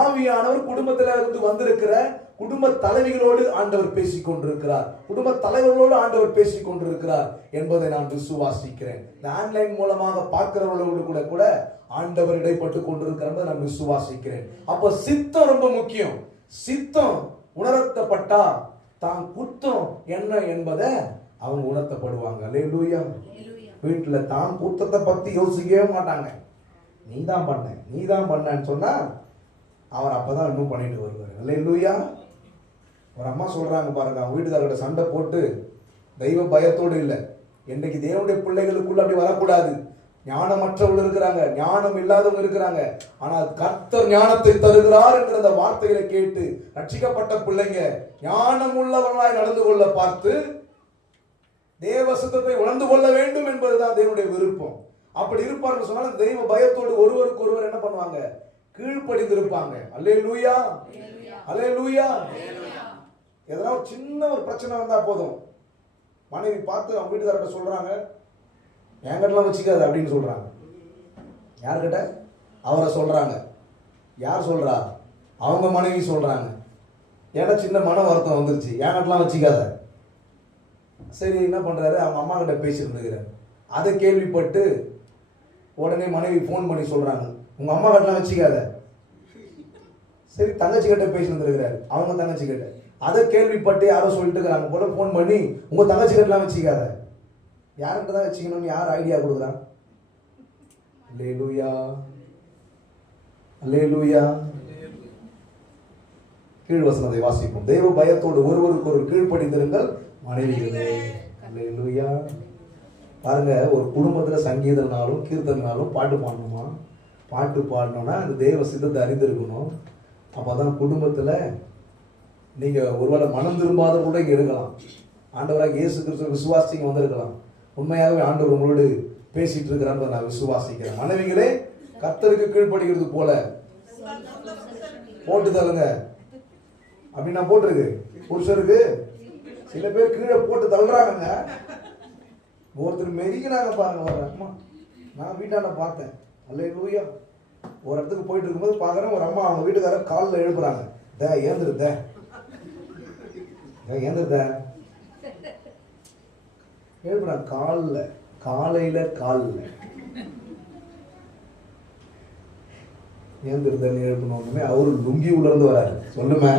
ஆவியானவர் குடும்பத்தில இருந்து வந்திருக்கிற குடும்ப தலைவிகளோடு ஆண்டவர் பேசிக் கொண்டிருக்கிறார், குடும்ப தலைவர்களோடு ஆண்டவர் பேசிக் கொண்டிருக்கிறார் என்பதை நான் விசுவாசிக்கிறேன். இந்த ஆன்லைன் மூலமாக பார்க்கிறவர்களோடு கூட கூட ஆண்டவர் இடைப்பட்டு கொண்டிருக்கிறத நான் விசுவாசிக்கிறேன். அப்ப சித்தம் ரொம்ப முக்கியம். சித்தம் உணர்த்தப்பட்டா தான் குத்தம் என்ன என்பதை அவங்க உணர்த்தப்படுவாங்க. அல்லேலூயா. வீட்டுல தான் குத்தத்தை பத்தி யோசிக்கவே மாட்டாங்க. நீதான் பண்ண நீதான் பண்ணன்னு சொன்னா அவர் அப்பதான் இன்னும் பண்ணிட்டு வருவார். அல்லேலூயா. ஒரு அம்மா சொல்றாங்க பாருங்க, அவங்க வீட்டுக்காரர்கிட்ட சண்டை போட்டு தெய்வ பயத்தோடு இல்லை. இன்னைக்கு தேவனுடைய பிள்ளைகளுக்குள்ள அப்படி வரக்கூடாது. ஞானமற்றவர்கள் இருக்கிறாங்க, ஞானம் இல்லாதவங்க இருக்கிறாங்க. ஆனால் கர்த்தர் ஞானத்தை தருகிறார் என்கிற அந்த வார்த்தைகளை கேட்டு ரட்சிக்கப்பட்ட பிள்ளைங்க ஞானம் உள்ளவர்களாய் நடந்து கொள்ள பார்த்து தேவ சித்தத்தை உணர்ந்து கொள்ள வேண்டும் என்பதுதான் தேவனுடைய விருப்பம். அப்படி இருப்பார்கள் சொன்னாலும் தெய்வ பயத்தோடு ஒருவருக்கு ஒருவர் என்ன பண்ணுவாங்க, கீழ்ப்படிந்திருப்பாங்க. அல்லேலூயா. அல்லேலூயா. எதனா ஒரு சின்ன ஒரு பிரச்சனை வந்தா போதும், மனைவி பார்த்து அவங்க வீட்டுக்காரர்கிட்ட சொல்றாங்க, என்கிட்டலாம் வச்சுக்காது அப்படின்னு சொல்றாங்க. யார்கிட்ட? அவரை சொல்றாங்க. யார் சொல்றா? அவங்க மனைவி சொல்றாங்க. ஏன்னா சின்ன மன வருத்தம் வந்துருச்சு, என்கிட்டலாம் வச்சுக்காத. சரி என்ன பண்றாரு, அவங்க அம்மா கிட்ட பேசிட்டு இருக்கிறார். அதை கேள்விப்பட்டு உடனே மனைவி போன் பண்ணி சொல்றாங்க, உங்க அம்மா கிட்டலாம் வச்சுக்காத. சரி தங்கச்சி கிட்ட பேசிட்டு இருக்கிறாரு, அவங்க தங்கச்சி கிட்ட. அதை கேள்விப்பட்டு யாரோ சொல்லிட்டு இருக்கிறாங்க போல, போன் பண்ணி உங்க தங்கச்சி கிட்டலாம் வச்சுக்காத. யார்கிட்ட தான் வச்சுக்கணும்னு யார் ஐடியா கொடுக்குறான்? அல்லேலூயா. அல்லேலூயா. கீழ் வசனத்தை வாசிப்போம். தெய்வ பயத்தோடு ஒருவருக்கு ஒரு கீழ்ப்படிந்திருங்கள் மனைவிகளே. அல்லேலூயா. பாருங்க, ஒரு குடும்பத்துல சங்கீதனாலும் கீர்த்தனாலும் பாட்டு பாடணுமா? பாட்டு பாடணும்னா அந்த தேவ சித்தத்தை அறிந்திருக்கணும். அப்பதான் குடும்பத்துல நீங்க ஒருவேளை மனம் திரும்பாத கூட இங்க இருக்கலாம். ஆண்டவராக இயேசு கிறிஸ்து விசுவாசிங்க வந்திருக்கலாம். உண்மையாகவே ஆண்டவர் உங்களோடு பேசிட்டு இருக்கிறான்னு நான் விசுவாசிக்கிறேன். மனைவிகளே கர்த்தருக்கு கீழ்ப்படுகிறது போல போட்டு தள்ளுங்க அப்படின்னு நான் போட்டிருக்கு. புருஷருக்கு சில பேர் கீழே போட்டு தள்ளுறாங்க. ஒருத்தர் மெதிக்கிறாங்க பாருங்க. ஒரு அம்மா நான் வீட்டாண்ட பார்த்தேன். அல்லேலூயா. ஒரு இடத்துக்கு போயிட்டு இருக்கும்போது பாக்குறேன், ஒரு அம்மா அவங்க வீட்டுக்காரர் காலில் எழுப்புறாங்க. ஏந்திருந்த ஏந்திருந்த எழுப்புறாங்க காலில், காலையில காலில் ஏந்திருந்தன்னு எழுப்பணுமே. அவரு லுங்கி உள்ள இருந்து வராரு. சொல்லுமே.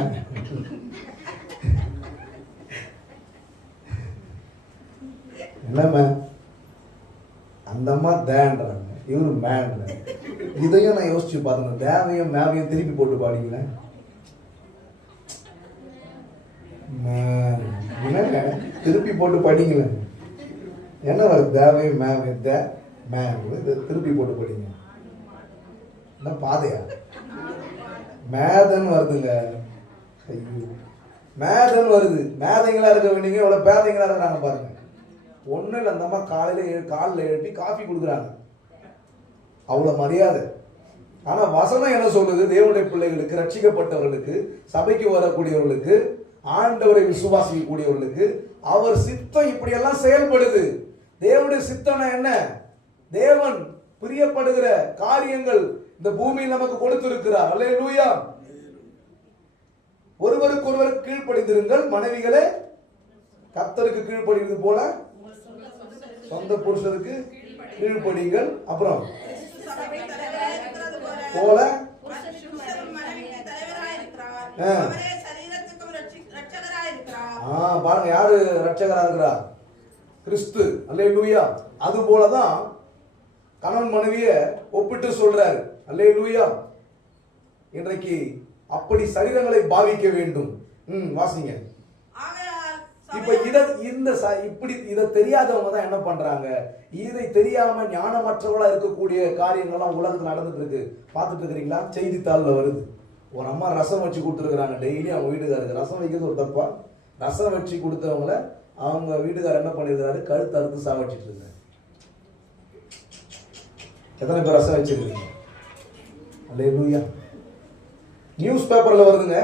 என்னம்மா அந்த அம்மா தேன்றாங்க, இவரு மேன்ற. இதையும் நான் யோசிச்சு பார்த்தேன். தேவையும் மேவையும் திருப்பி போட்டு பாடிங்களேன். என்னங்க திருப்பி போட்டு படிங்களேன். என்ன வருது? தேவையும் மேவையும் திருப்பி போட்டு படிங்க. என்ன பாதையா? மேதன் வருதுங்க. ஐயோ, மேதன் வருது. மேதைங்களா இருக்க வேண்டிய எவ்வளவு பேதைங்களா இருக்கிறாங்க பாருங்க. ஒண்ணு இல்லை, அந்த அம்மா காலில் எழுப்பி காஃபி கொடுக்குறாங்க, அவ்வளவு மரியாதை. ஆனா வசனம் என்ன சொல்லுது? தேவனுடைய பிள்ளைகளுக்கு, ரட்சிக்கப்பட்டவர்களுக்கு, சபைக்கு வரக்கூடியவர்களுக்கு, ஆண்டவரை விசுவாசிக்கக்கூடியவர்களுக்கு அவர் சித்தம் இப்படியெல்லாம் செயல்படுது. தேவனுடைய சித்தம் என்ன? தேவன் பிரியப்படுகிற காரியங்கள் இந்த பூமியில் நமக்கு கொடுத்திருக்கிறார். அல்லேலூயா. ஒருவருக்கு ஒருவர் கீழ்ப்படிந்திருங்கள், மனைவிகளே கர்த்தருக்கு கீழ்ப்படிவது போல சொந்த புருஷருக்கு கீழ்ப்படிங்கள். அப்புறம் போல பாருங்க, யாரு ரட்சகரா இருக்கிறார்? கிறிஸ்து. அல்லேலூயா. அது போலதான் கணவன் மனைவிய ஒப்பிட்டு சொல்றாரு. அல்லேலூயா. இன்றைக்கு அப்படி சரீரங்களை பாவிக்க வேண்டும். வாசிங்க. இப்ப இதை தெரியாதவங்க தான் என்ன பண்றாங்க? இதை தெரியாம ஞானமற்றவங்களா இருக்கக்கூடிய காரியங்கள்லாம் உலகத்துல நடந்துட்டு இருக்கு. பார்த்துட்டு இருக்கிறீங்களா? செய்தித்தாள்ல வருது. ஒரு அம்மா ரசம் வச்சு கொடுத்துருக்காங்க. டெய்லி அவங்க வீட்டுக்காரருக்கு ரசம் வைக்கிறது ஒரு தப்பா? ரசம் வச்சு கொடுத்தவங்கள அவங்க வீட்டுக்காரர் என்ன பண்ணிருக்காரு? கழுத்து அறுத்து சாவச்சிட்டு இருக்காரு. எத்தனை பேர் ரசம் வச்சிருக்கீங்க? அல்லேலூயா. நியூஸ் பேப்பர்ல வருதுங்க.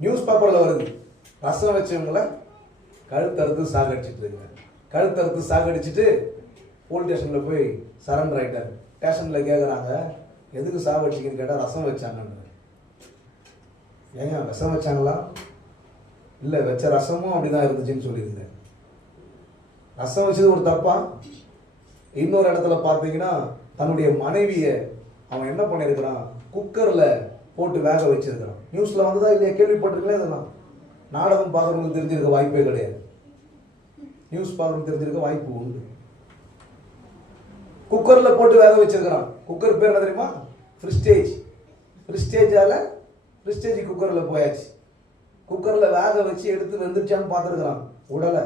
நியூஸ் பேப்பர்ல வருது. ரசம் வச்சவங்கள கழுத்தறுத்து சாகடிச்சிட்டு இருக்காங்க. கழுத்தறுத்து சாகடிச்சுட்டு போலீஸ் ஸ்டேஷன்ல போய் சரண்டர் ஆயிட்டாரு. ஸ்டேஷன்ல கேட்கறாங்க, எதுக்கு சாகடிச்சிங்கன்னு கேட்டா ரசம் வச்சாங்க. ஏங்க ரசம் வச்சாங்களா? இல்ல, வச்ச ரசமும் அப்படிதான் இருந்துச்சுன்னு சொல்லியிருந்தேன். ரசம் வச்சது ஒரு தப்பா? இன்னொரு இடத்துல பார்த்தீங்கன்னா தன்னுடைய மனைவிய அவன் என்ன பண்ணிருக்கிறான்? குக்கர்ல போட்டு வேக வச்சிருக்கிறான். நியூஸ்ல வந்ததா இல்லையா? கேள்விப்பட்டிருக்கீங்களா? இதெல்லாம் நாடகம் பார்க்கறவங்களுக்கு தெரிஞ்சிருக்க வாய்ப்பே கிடையாது. நியூஸ் பார்க்கறவங்களுக்கு தெரிஞ்சிருக்க வாய்ப்பு உண்டு. குக்கர்ல போட்டு வேக வச்சிருக்கிறான். குக்கர் பேர் என்ன தெரியுமா? பிரிஸ்டேஜ். பிரிஸ்டேஜால பிரிஸ்டேஜ் குக்கர்ல போயாச்சு. குக்கர்ல வேக வச்சு எடுத்து வெந்துச்சான்னு பார்த்துருக்கிறான். உடலை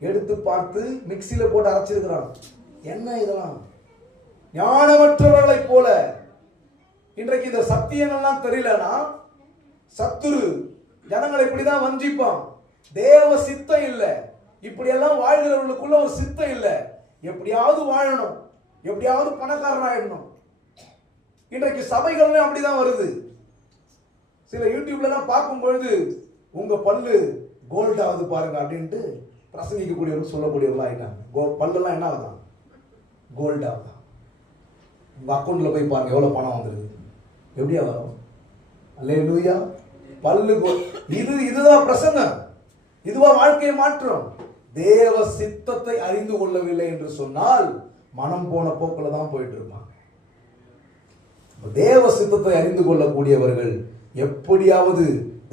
எடுத்து பார்த்து மிக்சியில போட்டு அரைச்சிருக்கிறான். என்ன இதெல்லாம்? ஞானமற்றவர்களை போல. இன்றைக்கு இந்த சத்தியங்கள்லாம் தெரியலனா சத்துரு ஜனங்களை இப்படிதான் வஞ்சிப்பான். தேவ சித்தம் இல்ல. இப்படியெல்லாம் வாழ்கிறவர்களுக்குள்ள ஒரு சித்தம் இல்ல. எப்படியாவது வாழணும், எப்படியாவது பணக்காரன் ஆயிடணும். இன்றைக்கு சபைகள்ல அப்படிதான் வருது. சில யூடியூப்ல எல்லாம் பார்க்கும் பொழுது உங்க பல்லு கோல்டாவது பாருங்க அப்படின்ட்டு பிரசங்கிக்கக்கூடியவர்கள் சொல்லக்கூடியவர்களா ஆயிட்டாங்க. பல்லெல்லாம் என்ன ஆகுதான்? கோல்டா ஆகுதான். உங்க அக்கௌண்ட்ல போய் பாருங்க எவ்வளவு பணம் வந்துருக்கு. எப்படியா வரும்? அல்லேலூயா. பல்லு இதுதான் பிரசங்கம். இதுவா வாழ்க்கையை மாற்றம்? தேவ சித்தத்தை அறிந்து கொள்ளவில்லை என்று சொன்னால் மனம் போன போக்குல தான் போயிட்டு இருப்பாங்க. தேவ சித்தத்தை அறிந்து கொள்ளக்கூடியவர்கள் எப்படியாவது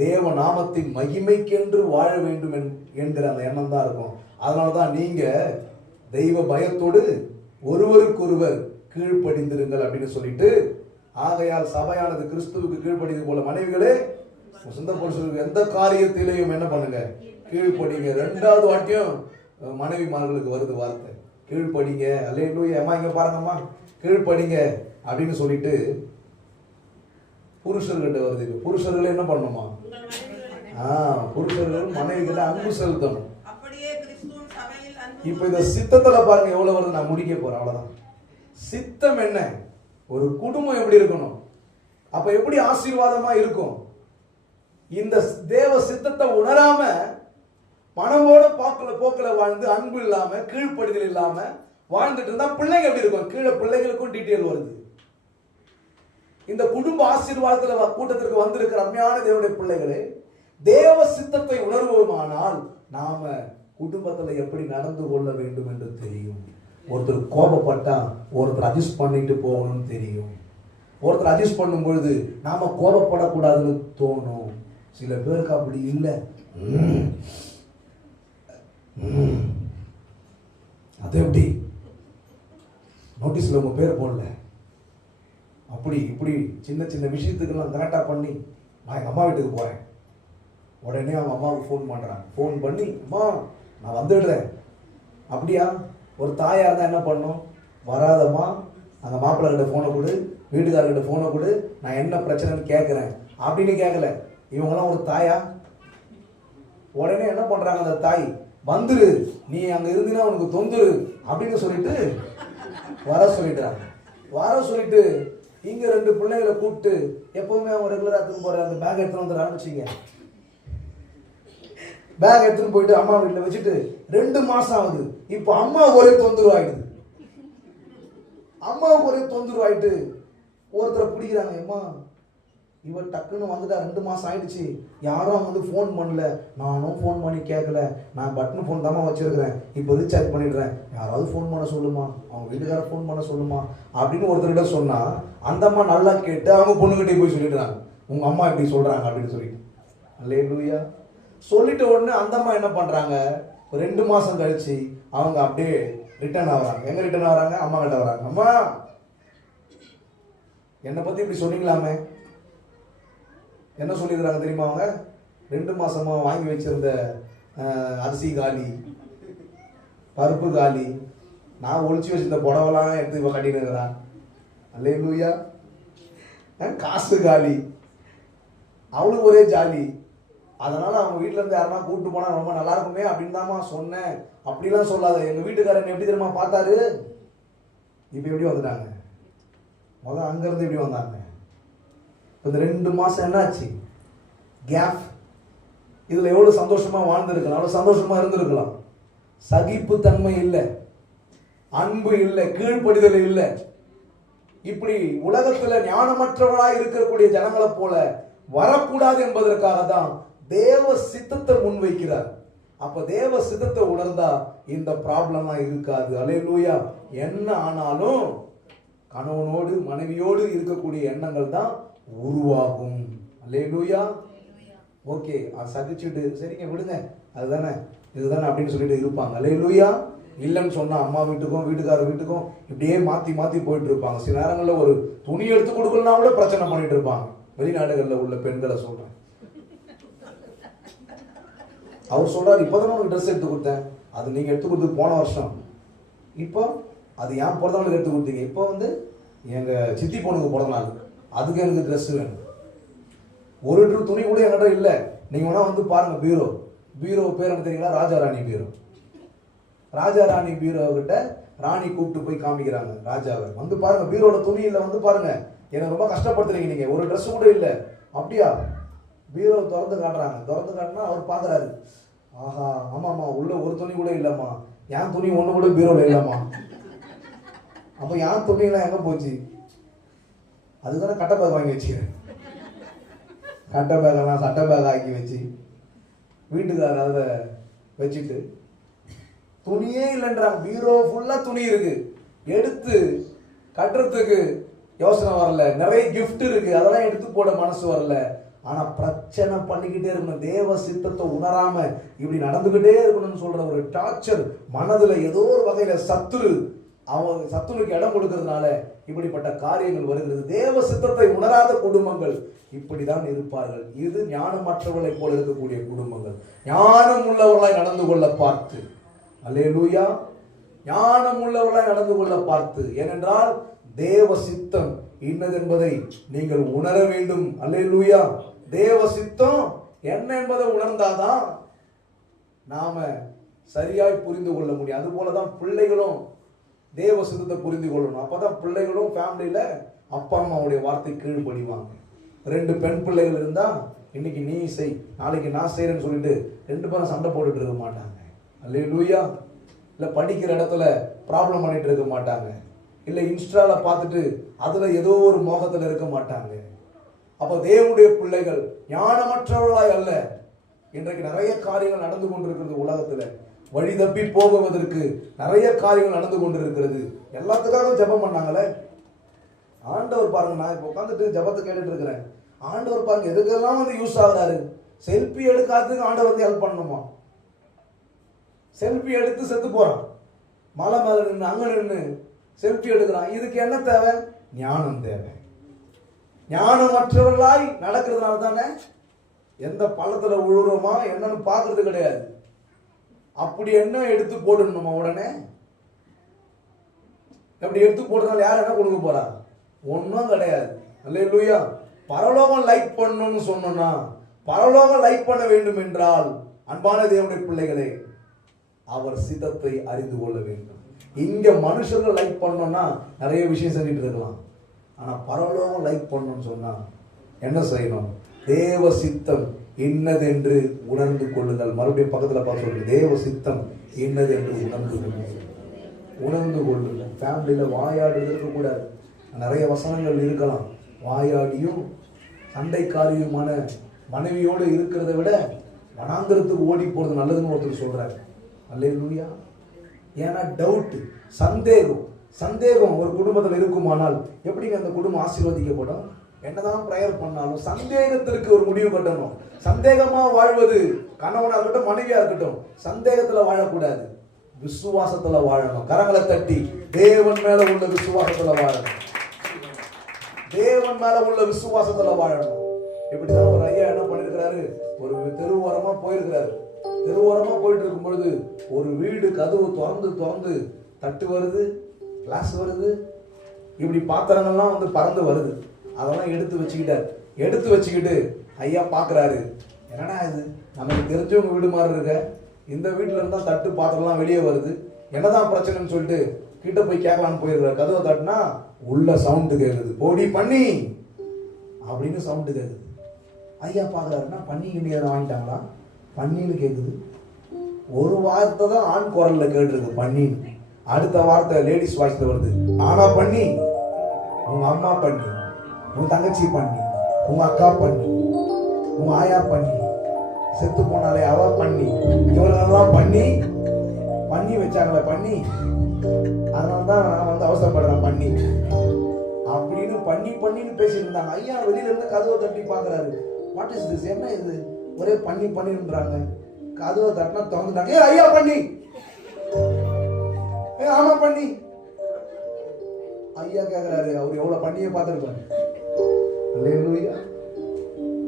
தேவ நாமத்தின் மகிமைக்கென்று வாழ வேண்டும் என்கிற அந்த எண்ணம் தான் இருக்கும். அதனாலதான் நீங்க தெய்வ பயத்தோடு ஒருவருக்கொருவர் கீழ்ப்படிந்திருங்கள் அப்படின்னு சொல்லிட்டு, ஆகையால் சபையானது கிறிஸ்துவுக்கு கீழ்ப்படிந்து போல மனைவிகளே சொந்த புருஷனுக்கு எந்த காரியத்திலையும் என்ன பண்ணுங்க? கீழ்ப்படிங்க. ரெண்டாவது வாட்டியும் மனைவிமார்களுக்கு வருது வார்த்தை, கீழ்ப்படிங்க. அல்லேலூயா. அம்மா இங்க பாருங்கம்மா, கீழ்ப்படிங்க அப்படின்னு சொல்லிட்டு புருஷர்கிட்ட வருது. புருஷர்கள் என்ன பண்ணணுமா? புருஷர்கள் மனைவிகிட்ட அன்பு செலுத்தணும். இப்ப இந்த சித்தத்துல பாருங்க எவ்வளவு வருது. நான் முடிக்க போறேன், அவ்வளவுதான். சித்தம் என்ன? ஒரு குடும்பம் எப்படி இருக்கணும்? அப்ப எப்படி ஆசீர்வாதமா இருக்கும்? இந்த தேவ சித்தத்தை உணராம மனமோட போக்குல வாழ்ந்து அன்பு இல்லாம கீழ்ப்படுதல் இல்லாம வாழ்ந்துட்டு இருந்தா பிள்ளைங்க எப்படி இருக்கும்? கீழே பிள்ளைகளுக்கும் டீட்டெயில் வருது. இந்த குடும்ப ஆசீர்வாதத்துல கூட்டத்திற்கு வந்திருக்கிற அருமையான தேவனுடைய பிள்ளைகளே, தேவ சித்தத்தை உணர்வோமானால் நாம குடும்பத்துல எப்படி நடந்து கொள்ள வேண்டும் என்று தெரியும். ஒருத்தர் கோபப்பட்டா ஒருத்தர் அட்ஜஸ்ட் பண்ணிட்டு போகணும்னு தெரியும். ஒருத்தர் அட்ஜஸ்ட் பண்ணும் பொழுது நாம கோபப்படக்கூடாதுன்னு தோணும். சில பேருக்கு அப்படி இல்லை. அது எப்படி நோட்டீஸ்ல உங்க பேர் போடல, அப்படி இப்படி சின்ன சின்ன விஷயத்துக்கெல்லாம் கரெக்டா பண்ணி நான் எங்க அம்மா வீட்டுக்கு போறேன். உடனே அவங்க அம்மாவுக்கு ஃபோன் பண்றாங்க. ஃபோன் பண்ணி, அம்மா நான் வந்துடுறேன். அப்படியா? ஒரு தாயா இருந்தா என்ன பண்ணும்? வராதம்மா, அந்த மாப்பிள்ளை கிட்ட போனை கொடு, வீட்டுக்காரர்கிட்ட போனை கொடு, நான் என்ன பிரச்சனைன்னு கேட்கிறேன் அப்படின்னு கேட்கல. இவங்கெல்லாம் ஒரு தாயா? உடனே என்ன பண்றாங்க, அந்த தாய் வந்துரு, நீ அங்க இருந்தீங்கன்னா உனக்கு தொந்துரு அப்படின்னு சொல்லிட்டு வர சொல்லிட்டாங்க. வர சொல்லிட்டு இங்க 2 பிள்ளைகளை கூப்பிட்டு, எப்பவுமே அவங்க ரெகுலரா எடுத்துன்னு போற அந்த பேக் எடுத்துன்னு வந்து ஆரம்பிச்சிங்க. பேக் எடுத்துன்னு போயிட்டு அம்மா வீட்டுல வச்சுட்டு 2 மாசம் ஆகுது. இப்ப அம்மா ஒரே தொந்தரவு ஆயிடுது. அம்மாவுக்கு ஒரே தொந்தரவு ஆயிட்டு ஒருத்தரை பிடிக்கிறாங்க. அம்மா இவர் டக்குன்னு வந்துட்டா, 2 மாசம் ஆயிடுச்சு, யாரும் அவங்க வந்து ஃபோன் பண்ணல, நானும் ஃபோன் பண்ணி கேட்கல, நான் பட்டன் ஃபோன் தாம்மா வச்சிருக்கிறேன், இப்போ ரீசார்ஜ் பண்ணிடுறேன், யாராவது ஃபோன் பண்ண சொல்லுமா, அவங்க வீட்டுக்கார ஃபோன் பண்ண சொல்லுமா அப்படின்னு ஒருத்தர்கிட்ட சொன்னா, அந்த அம்மா நல்லா கேட்டு அவங்க பொண்ணுகிட்டே போய் சொல்லிடுறாங்க, உங்க அம்மா இப்படி சொல்றாங்க அப்படின்னு சொல்லிட்டு. அல்லேலூயா. சொல்லிட்டு உடனே அந்த அம்மா என்ன பண்றாங்க, 2 மாசம் கழிச்சு அவங்க அப்படியே ரிட்டர்ன் ஆகுறாங்க. எங்க ரிட்டர்ன் ஆகுறாங்க? அம்மா கிட்ட வராங்க. அம்மா என்னை பத்தி இப்படி சொன்னீங்களாமே. என்ன சொல்லிடுறாங்க தெரியுமா? அவங்க 2 மாசமா வாங்கி வச்சிருந்த அரிசி காலி, பருப்பு காலி, நான் ஒழிச்சு வச்சிருந்த புடவெல்லாம் எடுத்து இவ கட்டின்னு இருக்கிறான். அல்லேலூயா. காசு காலி, அவளுக்கு ஒரே ஜாலி. அதனால அவங்க வீட்டுல இருந்து யாருன்னா கூப்பிட்டு போனா ரொம்ப நல்லா இருக்குமே அப்படின்னு தாமா சொன்னேன். அப்படிலாம் சொல்லாத. எங்க வீட்டுக்காரன் எப்படி தெரியுமா பார்த்தாரு? இப்ப எப்படி வந்துட்டாங்க? முதல்ல அங்க இருந்து எப்படி வந்தாங்க? இந்த 2 மாசம் என்னாச்சு? கேப். இதுல எவ்வளவு சந்தோஷமா வாழ்ந்திருக்கலாம், அவ்வளவு சந்தோஷமா இருந்திருக்கலாம். சகிப்பு தன்மை இல்லை, அன்பு இல்லை, கீழ்ப்படிதல் இல்லை. இப்படி உலகத்துல ஞானமற்றவளாய் இருக்கக்கூடிய ஜனங்களை போல வரக்கூடாது என்பதற்காக தான் தேவ சித்தத்தை முன்வைக்கிறார். அப்ப தேவ சித்தத்தை உணர்ந்தா இந்த ப்ராப்ளம்லாம் இருக்காது. அல்லேலூயா. என்ன ஆனாலும் கணவனோடு மனைவியோடு இருக்கக்கூடிய எண்ணங்கள் தான் உருவாகும். அல்லேலூயா. ஓகே, சகிச்சுட்டு சரிங்க விடுங்க, அதுதானே இதுதானே அப்படின்னு சொல்லிட்டு இருப்பாங்க. அல்லேலூயா. இல்லைன்னு சொன்னா அம்மா வீட்டுக்கும் வீட்டுக்கார வீட்டுக்கும் இப்படியே மாத்தி மாத்தி போயிட்டு இருப்பாங்க. சில நேரங்களில் ஒரு துணி எடுத்து கொடுக்கலன்னா கூட பிரச்சனை பண்ணிட்டு இருப்பாங்க. வெளிநாடுகளில் உள்ள பெண்களை சொல்றேன். அவர் சொல்றாரு, இப்போதான் உனக்கு ட்ரெஸ் எடுத்து கொடுத்தேன், அது நீங்க எடுத்து கொடுத்து போன வருஷம், இப்போ அது ஏன் பிறந்தவங்களுக்கு எடுத்து கொடுத்தீங்க, இப்போ வந்து எங்க சித்தி பொண்ணுக்கு பிறந்த நாள், அதுக்கு எனக்கு ட்ரெஸ் வேணும். ஒரு துணி கூட என்கிட்ட இல்லை. நீங்க வேணா வந்து பாருங்க. பீரோ, பீரோ பேர் என்ன தெரியுங்களா? ராஜாராணி பீரோ. ராஜாராணி பீரோ கிட்ட ராணி கூப்பிட்டு போய் காமிக்கிறாங்க ராஜாவை. வந்து பாருங்க, பீரோல துணி இல்லை, வந்து பாருங்க, எனக்கு ரொம்ப கஷ்டப்படுத்துறீங்க, நீங்க ஒரு ட்ரெஸ் கூட இல்லை. அப்படியா? பீரோ திறந்து காட்டுறாங்க. திறந்து காட்டினா அவர் பாக்குறாரு, ஆஹா ஆமாம்மா, உள்ள ஒரு துணி கூட இல்லம்மா, என் துணி ஒண்ணு கூட பீரோல இல்லம்மா. அப்ப என் துணி எல்லாம் எங்க போச்சு? அதுதானே கட்ட பேக் வாங்கி வச்சுக்கிறேன். கட்ட பேக்கெல்லாம் சட்டை பேக் ஆக்கி வச்சு வீட்டுக்கார அதை வச்சுட்டு துணியே இல்லைன்றாங்க. பீரோ ஃபுல்லா துணி இருக்கு, எடுத்து கட்டுறதுக்கு யோசனை வரல. நிறைய கிஃப்ட் இருக்கு, அதெல்லாம் எடுத்து போட மனசு வரல. ஆனா பிரச்சனை பண்ணிக்கிட்டே இருக்கணும். தேவ சித்தத்தை உணராம இப்படி நடந்துகிட்டே இருக்கணும்னு சொல்ற ஒரு டார்ச்சர் மனதுல ஏதோ ஒரு வகையில சத்துருக்கு இடம் கொடுக்கறதுனால இப்படிப்பட்ட காரியங்கள் வருகிறது. தேவ சித்தத்தை உணராத குடும்பங்கள் இப்படிதான் இருப்பார்கள். இது ஞானமற்றவர்களை போல இருக்கக்கூடிய குடும்பங்கள். ஞானம் உள்ளவர்களாய் நடந்து கொள்ள பார்த்து, அல்லேலூயா, ஞானம் உள்ளவர்களாய் நடந்து கொள்ள பார்த்து, ஏனென்றால் தேவ சித்தம் இன்னது என்பதை நீங்கள் உணர வேண்டும். அல்லேலூயா. தேவ சித்தம் என்ன என்பதை உணர்ந்தாதான் நாம சரியாய் புரிந்து கொள்ள முடியும். அது போலதான் பிள்ளைகளும் தேவ சித்தத்தை புரிந்து கொள்ளணும். அப்பதான் பிள்ளைகளும் ஃபேமிலியில அப்பா அம்மாவுடைய வார்த்தை கீழ்ப்படிவாங்க. 2 பெண் பிள்ளைகள் இருந்தா இன்னைக்கு நீ செய், நாளைக்கு நான் செய்யறேன்னு சொல்லிட்டு 2 பேரும் சண்டை போட்டுட்டு இருக்க மாட்டாங்க. அல்லேலூயா. இல்ல படிக்கிற இடத்துல ப்ராப்ளம் பண்ணிட்டு இருக்க மாட்டாங்க. இல்ல இன்ஸ்டால பார்த்துட்டு அதுல ஏதோ ஒரு மோகத்துல இருக்க மாட்டாங்க. அப்ப தேவனுடைய பிள்ளைகள் ஞானமற்றவர்களாய் அல்ல. இன்றைக்கு நிறைய காரியங்கள் நடந்து கொண்டிருக்கிறது உலகத்துல. வழி தப்பி போகுவதற்கு நிறைய காரியங்கள் நடந்து கொண்டிருக்கிறது. எல்லாத்துக்காக ஜெபம் பண்ணாங்களே. ஆண்டவர் பாருங்க, நான் இப்ப உட்காந்துட்டு ஜெபத்தை கேட்டுட்டு இருக்கிறேன். ஆண்டவர் பாருங்க எதுக்கெல்லாம் வந்து யூஸ் ஆகுறாரு. செல்ஃபி எடுக்காததுக்கு ஆண்டவர் வந்து ஹெல்ப் பண்ணணுமா? செல்ஃபி எடுத்து செத்து போறான். மலை மேல நின்று அங்க நின்று செல்ஃபி எடுக்கிறான். இதுக்கு என்ன தேவை? ஞானம் தேவை. ஞானமற்றவர்களாய் நடக்கிறதுனால தானே எந்த பள்ளத்துல விழுறோமா என்னன்னு பாக்குறது கிடையாது. அப்படி என்ன எடுத்து போடணுமா உடனே? அப்படி எடுத்து போடுறதுனால யார் என்ன கொடுக்க போறா? ஒன்றும் கிடையாது. அல்லேலூயா. பரலோகம் லைக் பண்ணணும்னு சொன்னோம்னா, பரலோகம் லைக் பண்ண வேண்டும் என்றால் அன்பான தேவனுடைய பிள்ளைகளே, அவர் சித்தத்தை அறிந்து கொள்ள வேண்டும். இங்க மனுஷர்கள் லைக் பண்ணோம்னா நிறைய விஷயம் செஞ்சுட்டு இருக்கலாம். ஆனா பரலோகம் லைக் பண்ணணும்னு சொன்னா என்ன செய்யணும்? தேவ சித்தம் இன்னது என்று உணர்ந்து கொள்ளுங்கள். மறுபடியும் பக்கத்துல பார்த்து சொல்லுங்க, தேவ சித்தம் இன்னது என்று உணர்ந்து கொள்ளுங்கள். ஃபேமிலியில வாயாடு இருக்கக்கூடாது. நிறைய வசனங்கள் இருக்கலாம். வாயாடியும் சண்டைக்காரியுமான மனைவியோடு இருக்கிறத விட வனாந்திரத்துக்கு ஓடி போறது நல்லதுன்னு ஒருத்தர் சொல்றாரு. அல்லேலூயா. ஏன்னா டவுட், சந்தேகம் ஒரு குடும்பத்தில் இருக்குமானால் எப்படிங்க அந்த குடும்பம் ஆசீர்வதிக்கப்படும்? என்னதான் பிரேயர் பண்ணாலும் சந்தேகத்திற்கு ஒரு முடிவு கட்டணும். சந்தேகமா வாழ்வது கணவனா இருக்கட்டும் மனைவியா இருக்கட்டும், சந்தேகத்துல வாழக்கூடாது, விசுவாசத்துல வாழணும். கரங்களை தட்டி தேவன் மேல உள்ள விசுவாசத்துல வாழணும். தேவன் மேல உள்ள விசுவாசத்துல வாழணும். இப்படிதான் ஒரு ஐயா என்ன பண்ணிருக்கிறாரு, ஒரு தெருவோரமா போயிருக்கிறாரு. தெருவோரமா போயிட்டு இருக்கும் பொழுது ஒரு வீடு கதவு திறந்து தட்டு வருது, கிளாஸ் வருது, இப்படி பாத்திரங்கள்லாம் வந்து பறந்து வருது. அதெல்லாம் எடுத்து வச்சுக்கிட்டு ஐயா பாக்குறாரு, என்னடா இது நமக்கு தெரிஞ்சவங்க வீடு மாதிரி இருக்க, இந்த வீட்டுல இருந்தா தட்டு பாத்திரம்லாம் வெளியே வருது, என்னதான் பிரச்சனைன்னு சொல்லிட்டு கிட்ட போய் கேட்கலான்னு போயிருக்காரு. கதவை தட்டுனா உள்ள சவுண்டு கேக்குது, போடி பண்ணி அப்படின்னு சவுண்டு கேக்குது. ஐயா பாக்குறாருன்னா பண்ணி கிண்டியார வாங்கிட்டாங்களா பண்ணின்னு கேக்குது. ஒரு வார்த்தை தான் ஆண் குரல்ல கேட்டுருக்கு பண்ணின்னு, அடுத்த வார்த்தை லேடிஸ் வாய்ஸ்ல வருது. ஆனா பண்ணி, உங்க அம்மா பண்ணி, உங்க தங்கச்சி பண்ணி, உங்க அக்கா பண்ணி, உங்க ஆயா பண்ணி, செத்து போனாலே அவ பண்ணி, இவங்களெல்லாம் பண்ணி வச்சாங்களே பண்ணி, அதனாலதான் நான் வந்து அவசரப்படுறேன் பண்ணி அப்படின்னு பண்ணின்னு பேசிட்டு இருந்தாங்க. ஐயா வெளியில இருந்து கதவை தட்டி பாக்குறாரு. What is this? என்ன இது? ஒரே பண்ணின்றாங்க. கதவை தட்டினா திறந்துட்டாங்க. ஏ ஐயா பண்ணி, ஆமா பண்ணி. ஐயா கேக்குறாரு, அவர் எவ்வளவு பண்ணியை பார்த்திருப்பாரு. அல்லேலூயா.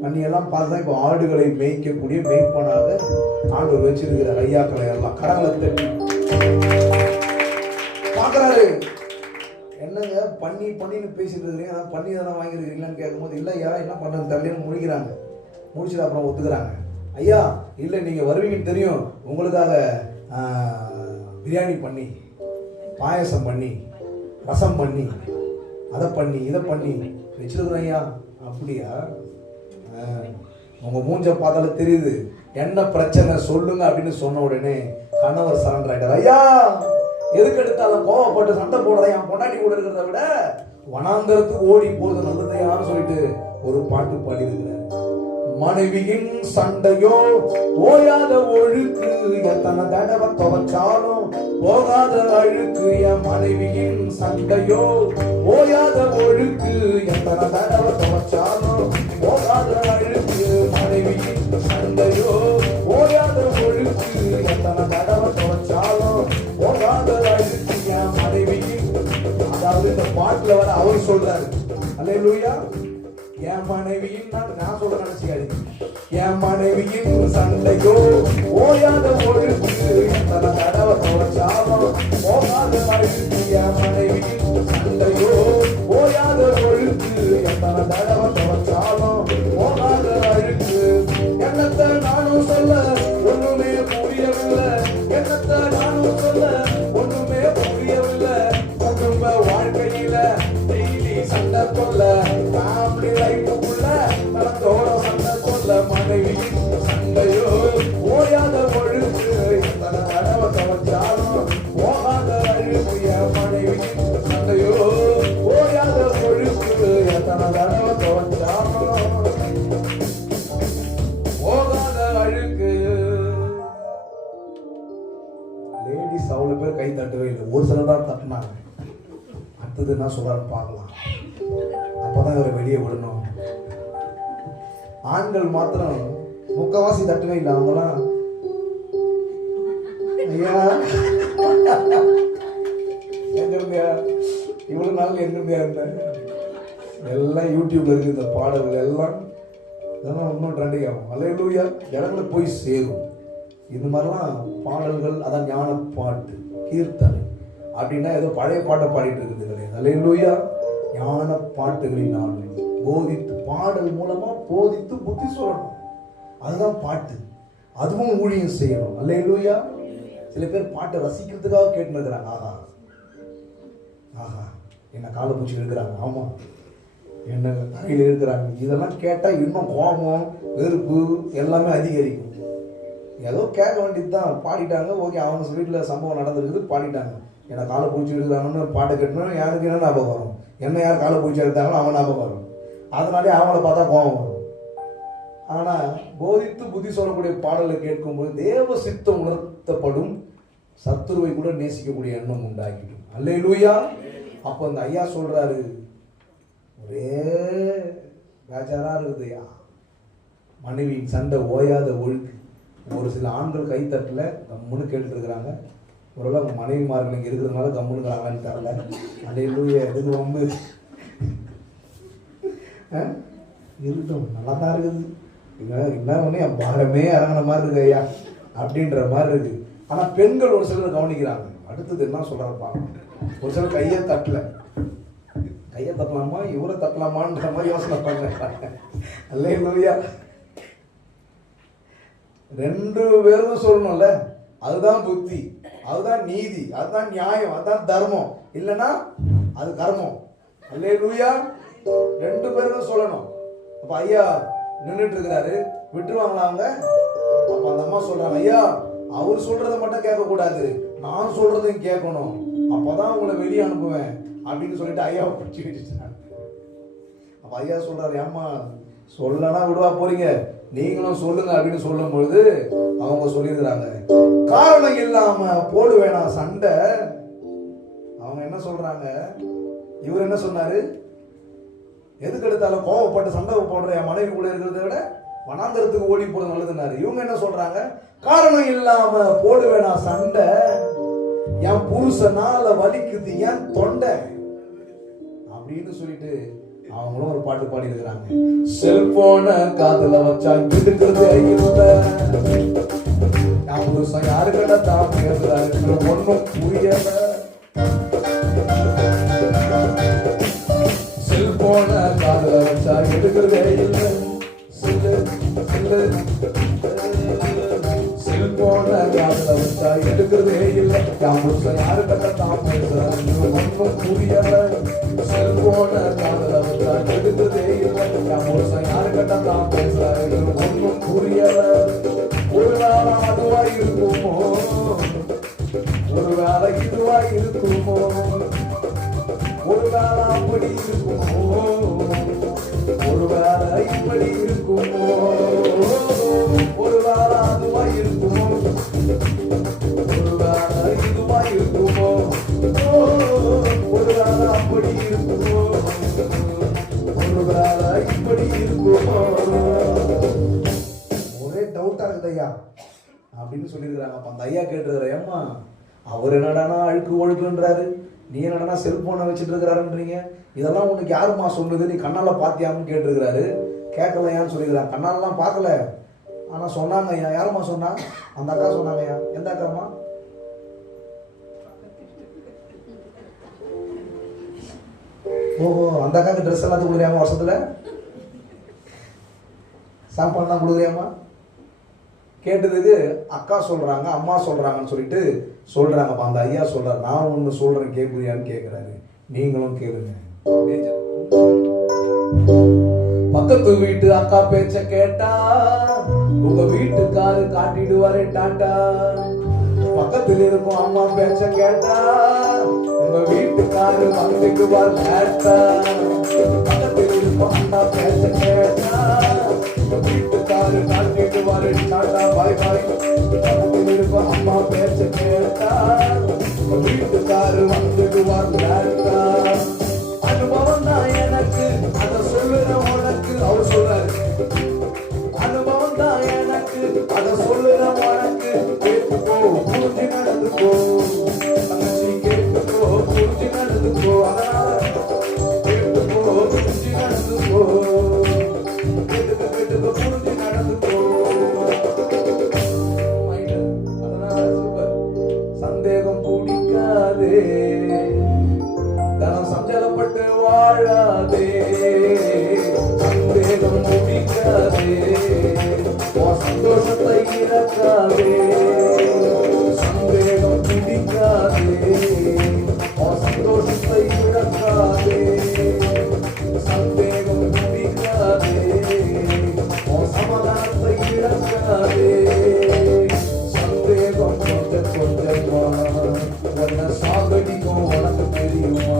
பண்ணியெல்லாம் பார்த்தா இப்ப ஆடுகளை மேய்க்கக்கூடிய மேய்ப்பனாக ஆண்டவர் வச்சிருக்கிறார். ஐயாக்களை எல்லாம் கடவுளை தட்டி பாக்குறாரு. என்னங்க பண்ணின்னு பேசிட்டு இருக்கிறீங்க, பண்ணி தானே வாங்கிருக்கீங்களான்னு கேட்கும்போது, இல்ல ஐயா என்ன பண்றது தெரியலன்னு முடிக்கிறாங்க. முடிச்சுட்டு அப்புறம் ஒத்துக்கிறாங்க. ஐயா இல்லை நீங்க வருவீங்கன்னு தெரியும், உங்களுக்காக பிரியாணி பண்ணி, பாயசம் பண்ணி, ரசம் பண்ணி, அதை பண்ணி இதை பண்ணி வச்சிருக்கிறேன் ஐயா. அப்படியா? உங்க மூஞ்ச பார்த்தால தெரியுது, என்ன பிரச்சனை சொல்லுங்க அப்படின்னு சொன்ன உடனே கணவர் சரண்டர் ஆயிட்டார். ஐயா எதுக்கு எடுத்தாலும் கோவப்பட்டு சண்டை போடுறத என் பொண்டாட்டி கூட இருக்கிறத விட வனாந்தரத்துக்கு ஓடி போறது நல்லதையான்னு சொல்லிட்டு ஒரு பாட்டு பாடி இருக்கிறார். மனைவியின் சண்டையோ ஓயாத ஒழுக்கு, எத்தனை தடவை துவைச்சாலும் போகாத அழுக்கு. என் மனைவியின் சண்டையோ ஓயாத ஒழுக்கு, எத்தனை தடவை துவைச்சாலும் போகாத அழுக்கு. மனைவியின் சண்டையோ ஓயாத ஒழுக்கு, எத்தனை தடவை துவைச்சாலும் போகாத அழுக்கு. என் மனைவியின், அதாவது இந்த பாட்டுல வர அவர் சொல்றாரு. அல்லேலூயா. என் மனைவியின், நான் சொல்ல நினைச்சாரு, என் மனைவியின் சண்டையோ ஓயாத ஒழுக்கு, எத்தனை தடவை துவைச்சாலும் போகாத அழுக்கு. என் மனைவியின் சண்டையோ ஓயாத ஒழுக்கு, எத்தனை தடவை துவைச்சாலும் போகாத அழுக்கு. என்னத்தை நானும் சொல்ல ஒண்ணுமே புரியவில்லை, என்னத்தை நானும் சொல்ல ஒண்ணுமே புரியவில்லை. குடும்ப வாழ்க்கையில டெய்லி சண்டை கொள்ள, ஃபேமிலி லைஃபுக்குள்ள நடந்தோட சண்டை கொள்ள. மனைவியின் சண்டையோ ஓயாத ஒழுக்கு, எத்தனை தடவை துவைச்சாலும் போகாத அழுக்கு. என் மனைவியின் சண்டையோ ஓயாத ஒழுக்கு, எத்தனை தடவை துவைச்சாலும் போகாத அழுக்கு. லேடிஸ் அவ்வளவு பேர் கை தட்டவே இல்லை, ஒரு சிலர் தான் தட்டினாங்க. அடுத்தது என்ன சொல்றாரு பார்க்கலாம், அப்பதான் இவரை வெளியே விடணும். ஆண்கள் மாத்திரம் முக்கவாசி தட்டவே இல்லை. அவங்களாம் ஐயா எங்க இருந்தியா, இவ்வளவு நாள் எங்க இருந்தியா இருந்த? எல்லாம் யூடியூப்ல இருக்கு இந்த பாடல்கள் எல்லாம். இதெல்லாம் இன்னும் ட்ரெண்டிங் ஆகும். அல்லேலூயா, ஜனங்களுக்கு போய் சேரும். இது மாதிரிலாம் பாடல்கள், அதான் ஞான பாட்டு, கீர்த்தனை அப்படின்னா ஏதோ பழைய பாட்டை பாடிட்டு இருக்குது கிடையாது. அல்லேலூயா, ஞான பாட்டுகளினால் போதித்து, பாடல் மூலமா போதித்து புத்தி சொல்லணும். அதுதான் பாட்டு. அதுவும் ஊழியம் செய்யணும். அல்லேலூயா. சில பேர் பாட்டை ரசிக்கிறதுக்காக கேட்டுன்னு இருக்கிறாங்க. ஆஹா ஆஹா, என்ன காலை பூச்சி இருக்கிறாங்க, ஆமா என்ன தரையில் இருக்கிறாங்க. இதெல்லாம் கேட்டால் இன்னும் கோபம், வெறுப்பு எல்லாமே அதிகரிக்கும். ஏதோ கேட்க வேண்டியது தான். பாடிட்டாங்க, ஓகே, அவங்க வீட்டில் சம்பவம் நடந்திருக்குது, பாடிட்டாங்க. என்னை காலை பூச்சி எடுக்கிறாங்கன்னு பாட்டை கேட்டணும். யாருக்கு என்ன ஞாபகம் வரும்? என்ன யார் காலை பூச்சி எடுத்தாங்களோ அவன் ஞாபகம் வரும். அதனாலே அவங்கள பார்த்தா கோபம் வரும். ஆனால் போதித்து புத்தி சொல்லக்கூடிய பாடலை கேட்கும்போது தேவ சித்தம் உணர்த்தப்படும், சத்துருவை கூட நேசிக்கக்கூடிய எண்ணம் உண்டாக்கிடும். அல்லேலூயா. அப்போ அந்த ஐயா சொல்றாரு, ஒரே பேச்சாரா இருக்குதுயா, மனைவியின் சண்டை ஓயாத ஒழுக்கு. ஒரு சில ஆண்கள் கைத்தட்டல கம்முன்னு கேட்டுட்டு இருக்கிறாங்க. ஒருவேளை அவங்க மனைவிமார்கள் இங்கே இருக்கிறதுனால கம்முன்னுக்கிறாங்கன்னு தரல. அல்லேலூயா. எதுக்கு வந்து இருக்கட்டும், நல்லா தான் இருக்குது. என்ன ஒன்று என் பாரமே இறங்கின மாதிரி இருக்கு ஐயா அப்படின்ற மாதிரி இருக்கு. ஆனால் பெண்கள் ஒரு சிலர் கவனிக்கிறாங்க. அடுத்தது என்ன சொல்றப்பா, ஒரு சிலர் கையை தட்டல, கையை தட்டலாமா இவரை தட்டலாமான்ற மாதிரி யோசனை பண்றாங்க. அல்லேலூயா. ரெண்டு பேரும் சொல்லணும்ல, அதுதான் புத்தி, அதுதான் நீதி, அதுதான் நியாயம், அதுதான் தர்மம். இல்லைன்னா அது கர்மம். அல்லேலூயா. ரெண்டு பேரும் சொல்லணும். அப்ப ஐயா நின்றுட்டு இருக்கிறாரு, விட்டுருவாங்களா அவங்க? அப்ப அந்த அம்மா சொல்றாங்க, ஐயா அவர் சொல்றதை மட்டும் கேட்க கூடாது, நான் சொல்றதையும் கேட்கணும், அப்பதான் உங்களை வெளியே அனுப்புவேன் அப்படின்னு சொல்லிட்டு ஐயாவை பிடிச்சி வச்சுட்டாங்க. அப்ப ஐயா சொல்றாரு, ஏம்மா சொல்லனா விடுவா போறீங்க, நீங்களும் சொல்லுங்க அப்படின்னு சொல்லும் பொழுது அவங்க சொல்லியிருக்கிறாங்க, காரணம் இல்லாம போடு வேணாம் சண்டை. அவங்க என்ன சொல்றாங்க, இவர் என்ன சொன்னாரு, எதுக்கு எடுத்தாலும் கோவப்பட்டு சண்டை போடுற என் மனைவி கூட இருக்கிறத விட வனாந்தரத்துக்கு ஓடி போறது நல்லதுன்னாரு. இவங்க என்ன சொல்றாங்க, காரணம் இல்லாம போடு வேணாம் சண்டை, என் புருஷனால வலிக்குது என் தொண்டை அப்படின்னு சொல்லிட்டு அவங்களும் ஒரு பாட்டு பாடி இருக்கிறாங்க. செல்போன காதுல வச்சா எடுக்கிறதே இல்லை, என் புருஷன் யாருக்கிட்ட தான் பேசுறாரு ஒன்னும் புரியல. செல்போன காதுல வச்சா எடுக்கிறதே இல்லை, செல்போன காதுல வச்சா எடுக்கிறதே இல்லை, என் புருஷன் யாருக்கிட்ட தான் பேசுறாரு ஒன்னும் புரியல. செல்போன காதுல வச்சா எடுக்கிறதே இல்லை, என் புருஷன் யாருக்கிட்ட தான் பேசுறாரு ஒன்னும் புரியல. ஒரு வேளை அதுவா இருக்குமோ, ஒரு வேளை இதுவா இருக்குமோ, ஒரு வேளை அப்படி இருக்குமோ, ஒரு வேளை இப்படி இருக்குமோ, ஒரு வேளை அதுவா இருக்குமோ, ஒரு வேளை இதுவா இருக்குமோ, ஒரு வேளை அப்படி இருக்குமோ, ஒரு வேளை இப்படி இருக்குமோ. ஒரே டவுட்டா இருக்குது ஐயா அப்படின்னு சொல்லியிருக்கிறாங்க. அப்ப அந்த ஐயா கேட்டுருக்கிற, ஏம்மா அவர் என்னடானா அழுக்கு ஒழுக்குன்றாரு, நீ என்னடனா செல்போனை வச்சுட்டு இருக்கிறாருன்றீங்க, இதெல்லாம் உனக்கு யாருமா சொல்லுது, நீ கண்ணால பாத்தியான்னு கேட்டிருக்கிறாரு. கேட்கலையான்னு சொல்லிக்கிறாங்க. கண்ணாலலாம் பார்க்கல, ஆனா சொன்னாங்க ஐயா. யாருமா சொன்னா? அந்த அக்கா சொன்னாங்க ஐயா. எந்த அக்காமா? ஓஹோ, அந்த அக்காவுக்கு ட்ரெஸ் எல்லாத்தையும் கொடுக்குறியாமா, வருஷத்துல சாப்பாடுலாம் கொடுக்குறியாமா? கேட்டதுக்கு அக்கா சொல்றாங்க, அம்மா சொல்றாங்கன்னு சொல்லிட்டு சொல்றாங்க. அந்த ஐயா சொல்றாரு, நான் ஒண்ணு சொல்றேன் கேட்குறியான்னு கேட்கிறாரு. நீங்களும் கேளுங்க. பக்கத்து வீட்டு அக்கா பேச்ச கேட்டா உங்க வீட்டுக்காரு காட்டிடுவாரு டாட்டா. பக்கத்துல இருக்கும் அம்மா பேச்ச கேட்டா உங்க வீட்டுக்காரு வந்துடுவார் லேட்டா. பக்கத்துல இருக்கும் அண்ணா பேச்ச கேட்டா உங்க வீட்டுக்காரு காட்டிடுவாரு டாட்டா பாய் பாய். பக்கத்துல இருக்கும் அம்மா பேச்ச கேட்டா உங்க வீட்டுக்காரு வந்துடுவார் லேட்டா. அனுபவம் தான் எனக்கு, அதை சொல்லுற உனக்கு. அவர் சொல்றாரு, அனுபவம் தான் எனக்கு, அதை சொல்லுற உனக்கு. கேட்டுக்கோ, புரிஞ்சு நடந்துக்கோ, தங்கச்சி கேட்டுக்கோ, புரிஞ்சு தனம் சஞ்சலப்பட்டு வாழாதே, சந்தேகம் முடிக்காதே, உன் சந்தோஷத்தை இழக்காதே, சந்தேகம் பிடிக்காதே, உன் சந்தோஷத்தை இழக்காதே, சந்தேகம் பிடிக்காதே, உன் சமாதானத்தை இழக்காதே. சந்தேகம் கொஞ்சம் கொஞ்சமா உன்னை சாகடிக்கும், உனக்கு தெரியுமா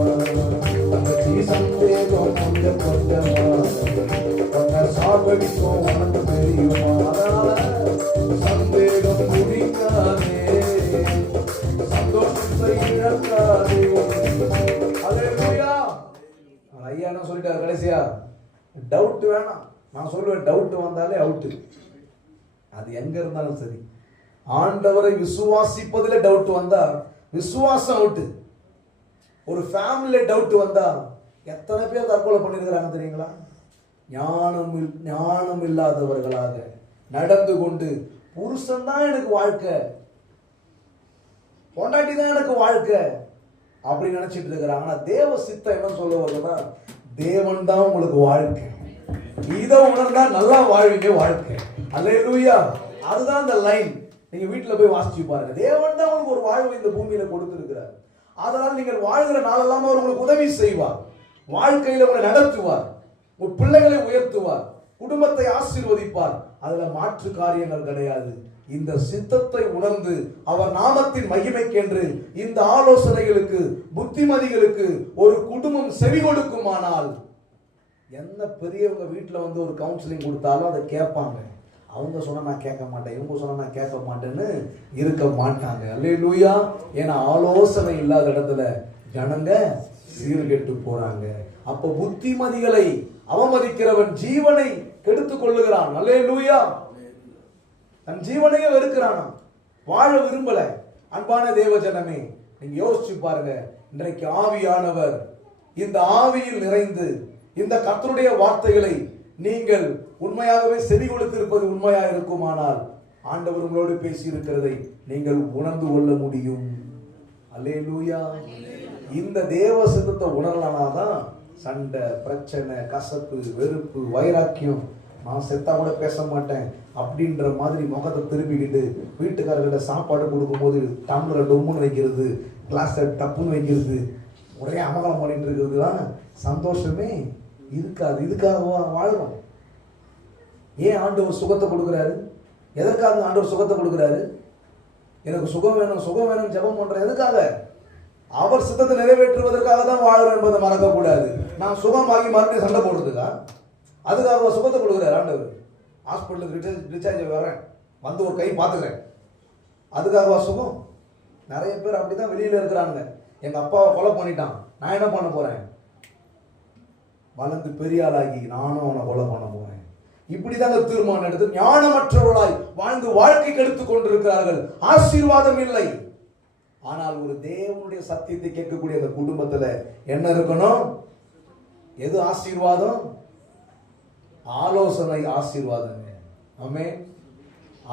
தங்கச்சி? சந்தேகம் கொஞ்சம் கொஞ்சமா உன்னை சாகடிக்கும், உனக்கு தெரியுமா? அதனால சந்தேகம் முடிக்காதே, சந்தோஷத்தை இழக்காதே. அல்லேலூயா. ஐயா என்ன சொல்லிட்டாரு கடைசியா? டவுட் வேணாம். நான் சொல்லுவேன், டவுட் வந்தாலே அவுட்டு. அது எங்க இருந்தாலும் சரி, ஆண்டவரை விசுவாசிப்பதில் டவுட் வந்தா விசுவாசம் அவுட்டு. ஒரு ஃபேமிலியில டவுட் வந்தா எத்தனை பேர் தற்கொலை பண்ணிருக்கிறாங்க தெரியுங்களா? ஞானம் இல்லாதவர்களாக நடந்து கொண்டு, புருஷன் தான் எனக்கு வாழ்க்கை, பொண்டாட்டி தான் எனக்கு வாழ்க்கை அப்படி நினைச்சிட்டு இருக்கிறாங்க. ஆனா தேவ சித்தம் என்ன சொல்லுவாங்கன்னா, தேவன் தான் உங்களுக்கு வாழ்க்கை, இதை உணர்ந்தா நல்லா வாழ்வீங்க வாழ்க்கை. அல்லேலூயா. அதுதான் அந்த லைன். நீங்க வீட்டுல போய் வாசிச்சு பாருங்க. தேவன் தான் உங்களுக்கு ஒரு வாழ்வு இந்த பூமியில கொடுத்திருக்கிறார். அதனால நீங்கள் வாழ்கிற நாளெல்லாம் அவர் உங்களுக்கு உதவி செய்வார், வாழ்க்கையில உங்களை நடத்துவார், உங்க பிள்ளைகளை உயர்த்துவார், குடும்பத்தை ஆசீர்வதிப்பார். அதுல மாற்று காரியங்கள் கிடையாது. இந்த சித்தத்தை உணர்ந்து அவர் நாமத்தின் மகிமைக்கென்று இந்த ஆலோசனைகளுக்கு, புத்திமதிகளுக்கு ஒரு குடும்பம் செவி கொடுக்குமானால், என்ன பெரியவங்க வீட்டுல வந்து ஒரு கவுன்சிலிங் கொடுத்தாலும் அதை கேட்பாங்க. அவங்க சொன்னா நான் கேட்க மாட்டேன், இவங்க சொன்னா நான் கேட்க மாட்டேன்னு இருக்க மாட்டாங்க. அல்லேலூயா. ஏன்னா ஆலோசனை இல்லாத இடத்துல ஜனங்க சீர்கெட்டு போறாங்க. அப்ப புத்திமதிகளை அவமதிக்கிறவன் ஜீவனை கெடுத்துக் கொள்ளுகிறான். அல்லேலூயா. தன் ஜீவனையே வெறுக்கிறான், வாழ விரும்பல. அன்பான தேவ ஜனமே, நீங்க யோசிச்சு பாருங்க. இன்றைக்கு ஆவியானவர் இந்த ஆவியில் நிறைந்து இந்த கர்த்தருடைய வார்த்தைகளை நீங்கள் உண்மையாகவே செவி கொடுத்திருப்பது உண்மையாக இருக்குமானால், ஆண்டவர் உங்களோடு பேசி இருக்கிறதை நீங்கள் உணர்ந்து கொள்ள முடியும். அல்லேலூயா. இந்த தேவ சித்தத்தை உணரலானாதான் சண்டை, பிரச்சனை, கசப்பு, வெறுப்பு, வைராக்கியம், நான் செத்தா கூட பேச மாட்டேன் அப்படின்ற மாதிரி முகத்தை திரும்பிக்கிட்டு வீட்டுக்காரர்கிட்ட சாப்பாடு கொடுக்கும்போது டம்ளரை டொம்முன்னு வைக்கிறது, கிளாஸை டப்புன்னு வைக்கிறது, ஒரே அமகலம் பண்ணிட்டு இருக்கிறது தான் சந்தோஷமே இருக்காது. இதுக்காக வாழ்றோம். ஏன் ஆண்டவர் சுகத்தை கொடுக்குறாரு? எதற்காக ஆண்டவர் சுகத்தை கொடுக்குறாரு? எனக்கு சுகம் வேணும், சுகம் வேணும் ஜெபம் பண்றேன். எதுக்காக? அவர் சித்தத்தை நிறைவேற்றுவதற்காக தான் வாழ்றோம் என்பதை மறக்க கூடாது. நான் சுகமாகி மறுபடியும் சண்டை போடுறதுக்கா? அதுக்காக சுகத்தை கொடுக்குறாரு ஆண்டவர். ஹாஸ்பிட்டலுக்கு டிஸ்சார்ஜ் வரேன், வந்து ஒரு கை பார்த்துக்கிறேன், அதுக்காக சுகம்? நிறைய பேர் அப்படிதான் வெளியில இருக்கிறாங்க. எங்க அப்பாவை கொலை பண்ணிட்டான், நான் என்ன பண்ண போறேன்? வளர்ந்து பெரிய ஆளாகி நானும் அவனை கொலை பண்ண போறேன். இப்படிதாங்க தீர்மானம் எடுத்து ஞானமற்றவர்களாய் வாழ்ந்து வாழ்க்கை கெடுத்துக் கொண்டிருக்கிறார்கள். ஆசீர்வாதம் இல்லை. ஆனால் ஒரு தேவனுடைய சத்தியத்தை கேட்கக்கூடிய அந்த குடும்பத்துல என்ன இருக்கணும்? எது ஆசீர்வாதம்? ஆலோசனை ஆசீர்வாதம். ஆமென்.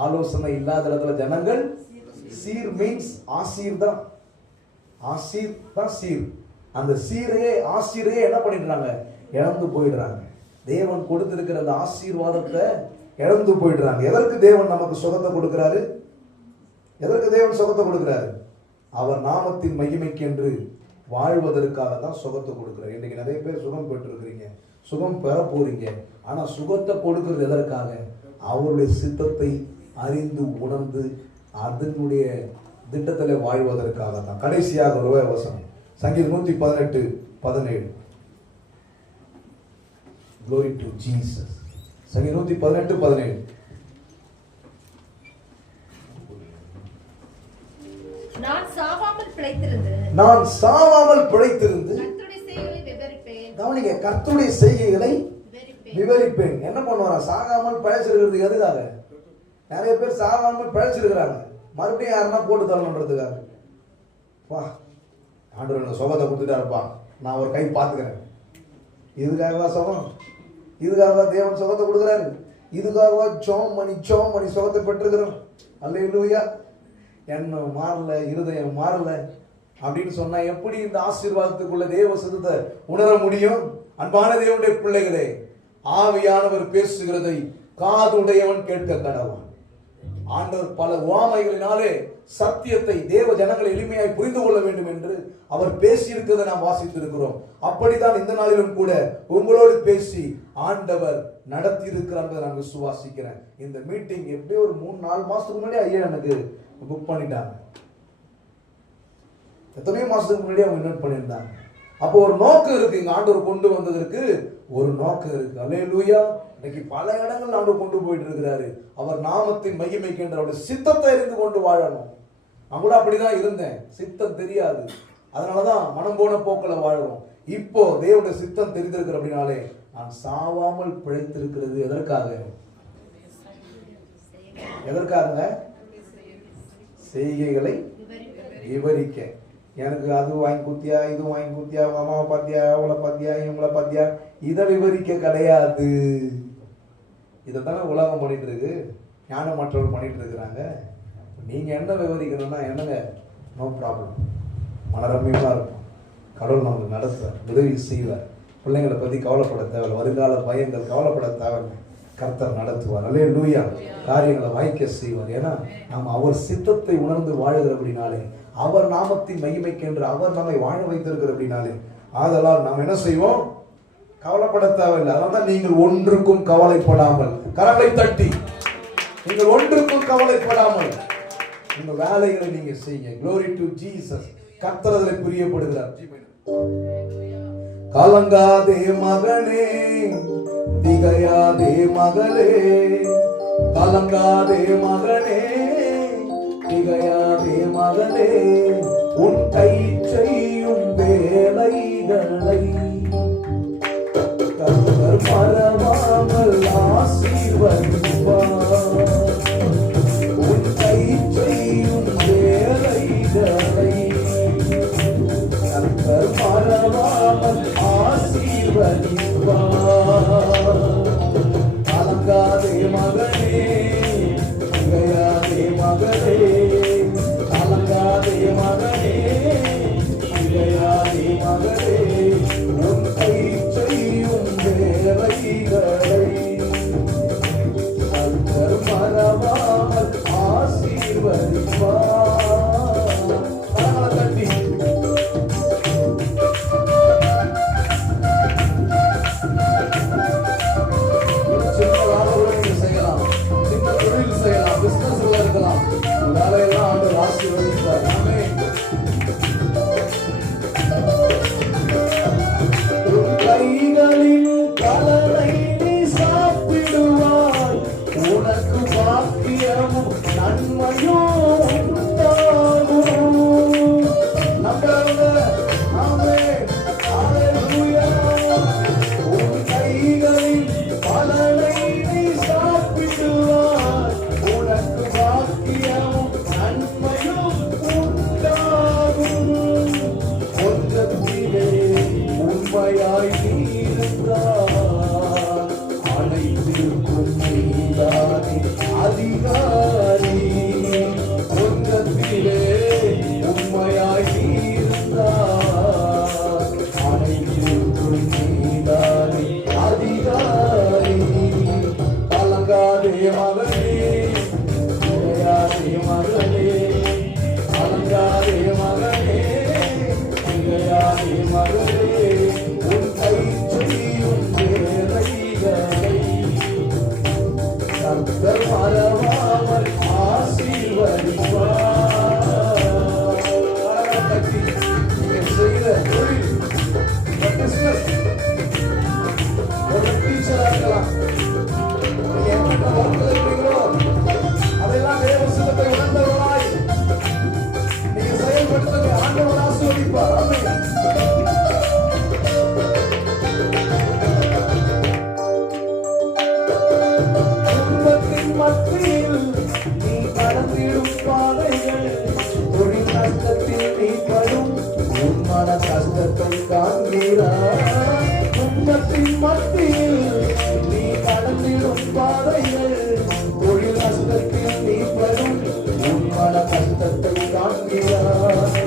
ஆலோசனை இல்லாத இடத்துல ஜனங்கள் சீர் மீன்ஸ் ஆசீர் தான். ஆசீர் தான் சீர். அந்த சீரையே ஆசீரையே என்ன பண்ணிடுறாங்க? இழந்து போயிடுறாங்க. தேவன் கொடுத்திருக்கிற அந்த ஆசீர்வாதத்தை இழந்து போயிடுறாங்க. எதற்கு தேவன் நமக்கு சுகத்தை கொடுக்கிறாரு? எதற்கு தேவன் சுகத்தை கொடுக்கிறாரு? அவர் நாமத்தின் மகிமைக்கு என்று வாழ்வதற்காக தான் சுகத்தை கொடுக்கிறார். இன்னைக்கு நிறைய பேர் சுகம் பெற்றிருக்கிறீங்க, சுகம் பெற போறீங்க. ஆனா சுகத்தை கொடுக்கிறது எதற்காக? அவருடைய சித்தத்தை அறிந்து உணர்ந்து அதனுடைய திட்டத்தில் வாழ்வதற்காக தான். கடைசியாக ஒரு வசனம், சங்கீதம் 118:17. Glory to Jesus. சங்கீதம் 118:17. நான் சாவாமல் பிழைத்திருந்து கர்த்தருடைய செய்கைகளை விவரிப்பேன். கவனிங்க, கர்த்தருடைய செய்கைகளை விவரிப்பேன். என்ன பண்ணுவாரா? சாகாமல் பிழைச்சிருக்கிறது எதுக்காக? நிறைய பேர் சாகாமல் பிழைச்சிருக்கிறாங்க, மறுபடியும் யாருன்னா போட்டு தரணுன்றதுக்காக. வா ஆண்டவர் எனக்கு சுகத்தை கொடுத்துட்டாருப்பா, நான் ஒரு கை பார்த்துக்கிறேன். இதுக்காகவா சுகம்? இதுக்காகவா தேவன் சுகத்தை கொடுக்குறாரு? இதுக்காகவா ஜோம் பண்ணி சுகத்தை பெற்றுக்கிறோம்? அல்லேலூயா. எண்ணம் மாறல, இருதயம் மாறல, அப்படின்னு சொன்னா எப்படி இந்த ஆசீர்வாதத்துக்குள்ள தேவ சித்தத்தை உணர முடியும்? அன்பான தேவனுடைய பிள்ளைகளே, ஆவியானவர் பேசுகிறதை காதுடையவன் கேட்க கடவான். ஆண்டவர் பல உவமைகளினாலே சத்தியத்தை தேவ ஜனங்களை எளிமையாய் புரிந்து கொள்ள வேண்டும் என்று அவர் பேசியிருக்கிறதை நாம் வாசித்திருக்கிறோம். அப்படித்தான் இந்த நாளிலும் கூட உங்களோடு பேசி ஆண்டவர் நடத்தி இருக்கிறார் என்பதை நான் விசுவாசிக்கிறேன். இந்த மீட்டிங் எப்படியோ ஒரு 3-4 மாசத்துக்கு முன்னாடி ஐயா எனக்கு புக் பண்ணிட்டாங்க. எத்தனையோ மாசத்துக்கு முன்னாடி அவங்க இன்வைட் பண்ணியிருந்தாங்க. அப்போ ஒரு நோக்கம் இருக்கு, இங்க ஆண்டவர் கொண்டு வந்ததற்கு ஒரு நோக்கம் இருக்கு. அல்லேலூயா. இன்னைக்கு பல இடங்கள் ஆண்டவர் கொண்டு போயிட்டு இருக்கிறாரு. அவர் நாமத்தின் மகிமைக்கின்ற அவருடைய சித்தத்தை அறிந்து கொண்டு வாழணும். நான் கூட அப்படிதான் இருந்தேன், சித்தம் தெரியாது, அதனாலதான் மனம் போன போக்கில் வாழறோம். இப்போ தேவனுடைய சித்தம் தெரிந்திருக்கிற அப்படின்னாலே நான் சாவாமல் பிழைத்திருக்கிறது எதற்காக? எதற்காக? செய்கைகளை விவரிக்க. எனக்கு அது வாங்கி குத்தியா, இது வாங்கி குத்தியா, அம்மாவை பாத்தியா, அவளை பாத்தியா, இவங்களை பாத்தியா, இதை விவரிக்க கிடையாது. இதைத்தானே உலகம் பண்ணிட்டு இருக்கு, ஞானம் மற்றவர்கள் பண்ணிட்டு இருக்கிறாங்க. நீங்க என்ன விவரிக்கணும்னா என்னங்க, நோ ப்ராப்ளம், மனரம்யமா இருக்கும். கடவுள் நமக்கு நடத்துவார், உதவி செய்வார். பிள்ளைங்களை பத்தி கவலைப்பட தேவையில்லை, வருங்கால பயங்கள் கவலைப்பட தேவையில்லை. கர்த்தர் நடத்துவார். அல்லேலூயா. காரியங்களை வாய்க்க செய்வார். ஏன்னா நாம் அவர் சித்தத்தை உணர்ந்து வாழுகிற அப்படின்னாலே, அவர் நாமத்தின் மகிமைக்கென்று அவர் நம்மை வாழ வைத்திருக்கிற அப்படின்னாலே, ஆதலால் நாம் என்ன செய்வோம்? கவலைப்பட தேவையில்லை. அதனால்தான் நீங்கள் ஒன்றுக்கும் கவலைப்படாமல், கரங்களை தட்டி, நீங்கள் ஒன்றுக்கும் கவலைப்படாமல் இந்த வேலைகளை நீங்க செய்யுங்க. Glory to Jesus. கர்த்தர் அதில் பிரியப்படுகிறார். கலங்காதே மகனே, திகையாதே மகளே, கலங்காதே மகனே, திகையாதே மகளே, உன் கை செய்யும் வேலைகளை கர்த்தர் மறவாமல் ஆசீர்வதிப்பார். உன் கை செய்யும் வேலைகளை கர்த்தர் மறவாமல் ஆசீர்வதிப்பார். கலங்காதே மகனே, திகையாதே மகளே, கலங்காதே மகனே, திகையாதே மகளே, உன் கை செய்யும் வேலைகளை கர்த்தர் மறவாமல் ஆசீர்வதிப்பார். தட்டி வேலையெல்லாம் ஆண்டவர் ஆசீர்வதிப்பார். ஆமென். கைகளில் கலரை நீ சாப்பிடுவாய், உனக்கு பாக்கியமும் நன்மையும் உண்டாகும். நம்புறவங்க ஆமென். ஹல்லேலூயா. உன் கைகளில் கலரை நீ சாப்பிடுவாய், உனக்கு பாக்கியமும் நன்மையும் உண்டாகும். கொஞ்சத்திலே உண்மையாய் நீருந்தார், அனைத்திற்கும் நீதானே அதிகாரி. கொஞ்சத்திலே உண்மையாய் நீருந்தார், அனைத்திற்கும் நீதானே அதிகாரி. கலங்காதே மகனே, திகையாதே மகளே, கலங்காதே மகனே, திகையாதே மகளே, உன் கை செய்யும் வேலைகளை கர்த்தர் மறவாமல் ஆசீர்வதிப்பார். நீங்கள் செய்கிற தொழில், பிசினஸ், ஒரு டீச்சரா இருக்கலாம், நீங்க என்ன ஒர்க்கில் இருக்கிறீங்களோ அதெல்லாம் தேவ சித்தத்தை உணர்ந்தவர்களாய் நீங்க செயல்படுத்துங்க. ஆண்டவர் ஆசீர்வதிப்பார். ஆமென். துன்பத்தின் மத்தியில் நீ கடந்திடும் பாதைகள், தொழில் நஷ்டத்தில் நீ படும் உன் மன கஷ்டத்தை காண்கிறாய். துன்பத்தின் மத்தியில் நீ கடந்திடும் பாதைகள், தொழில் நஷ்டத்தில் நீ படும் உன் மன கஷ்டத்தை காண்கிறாய்.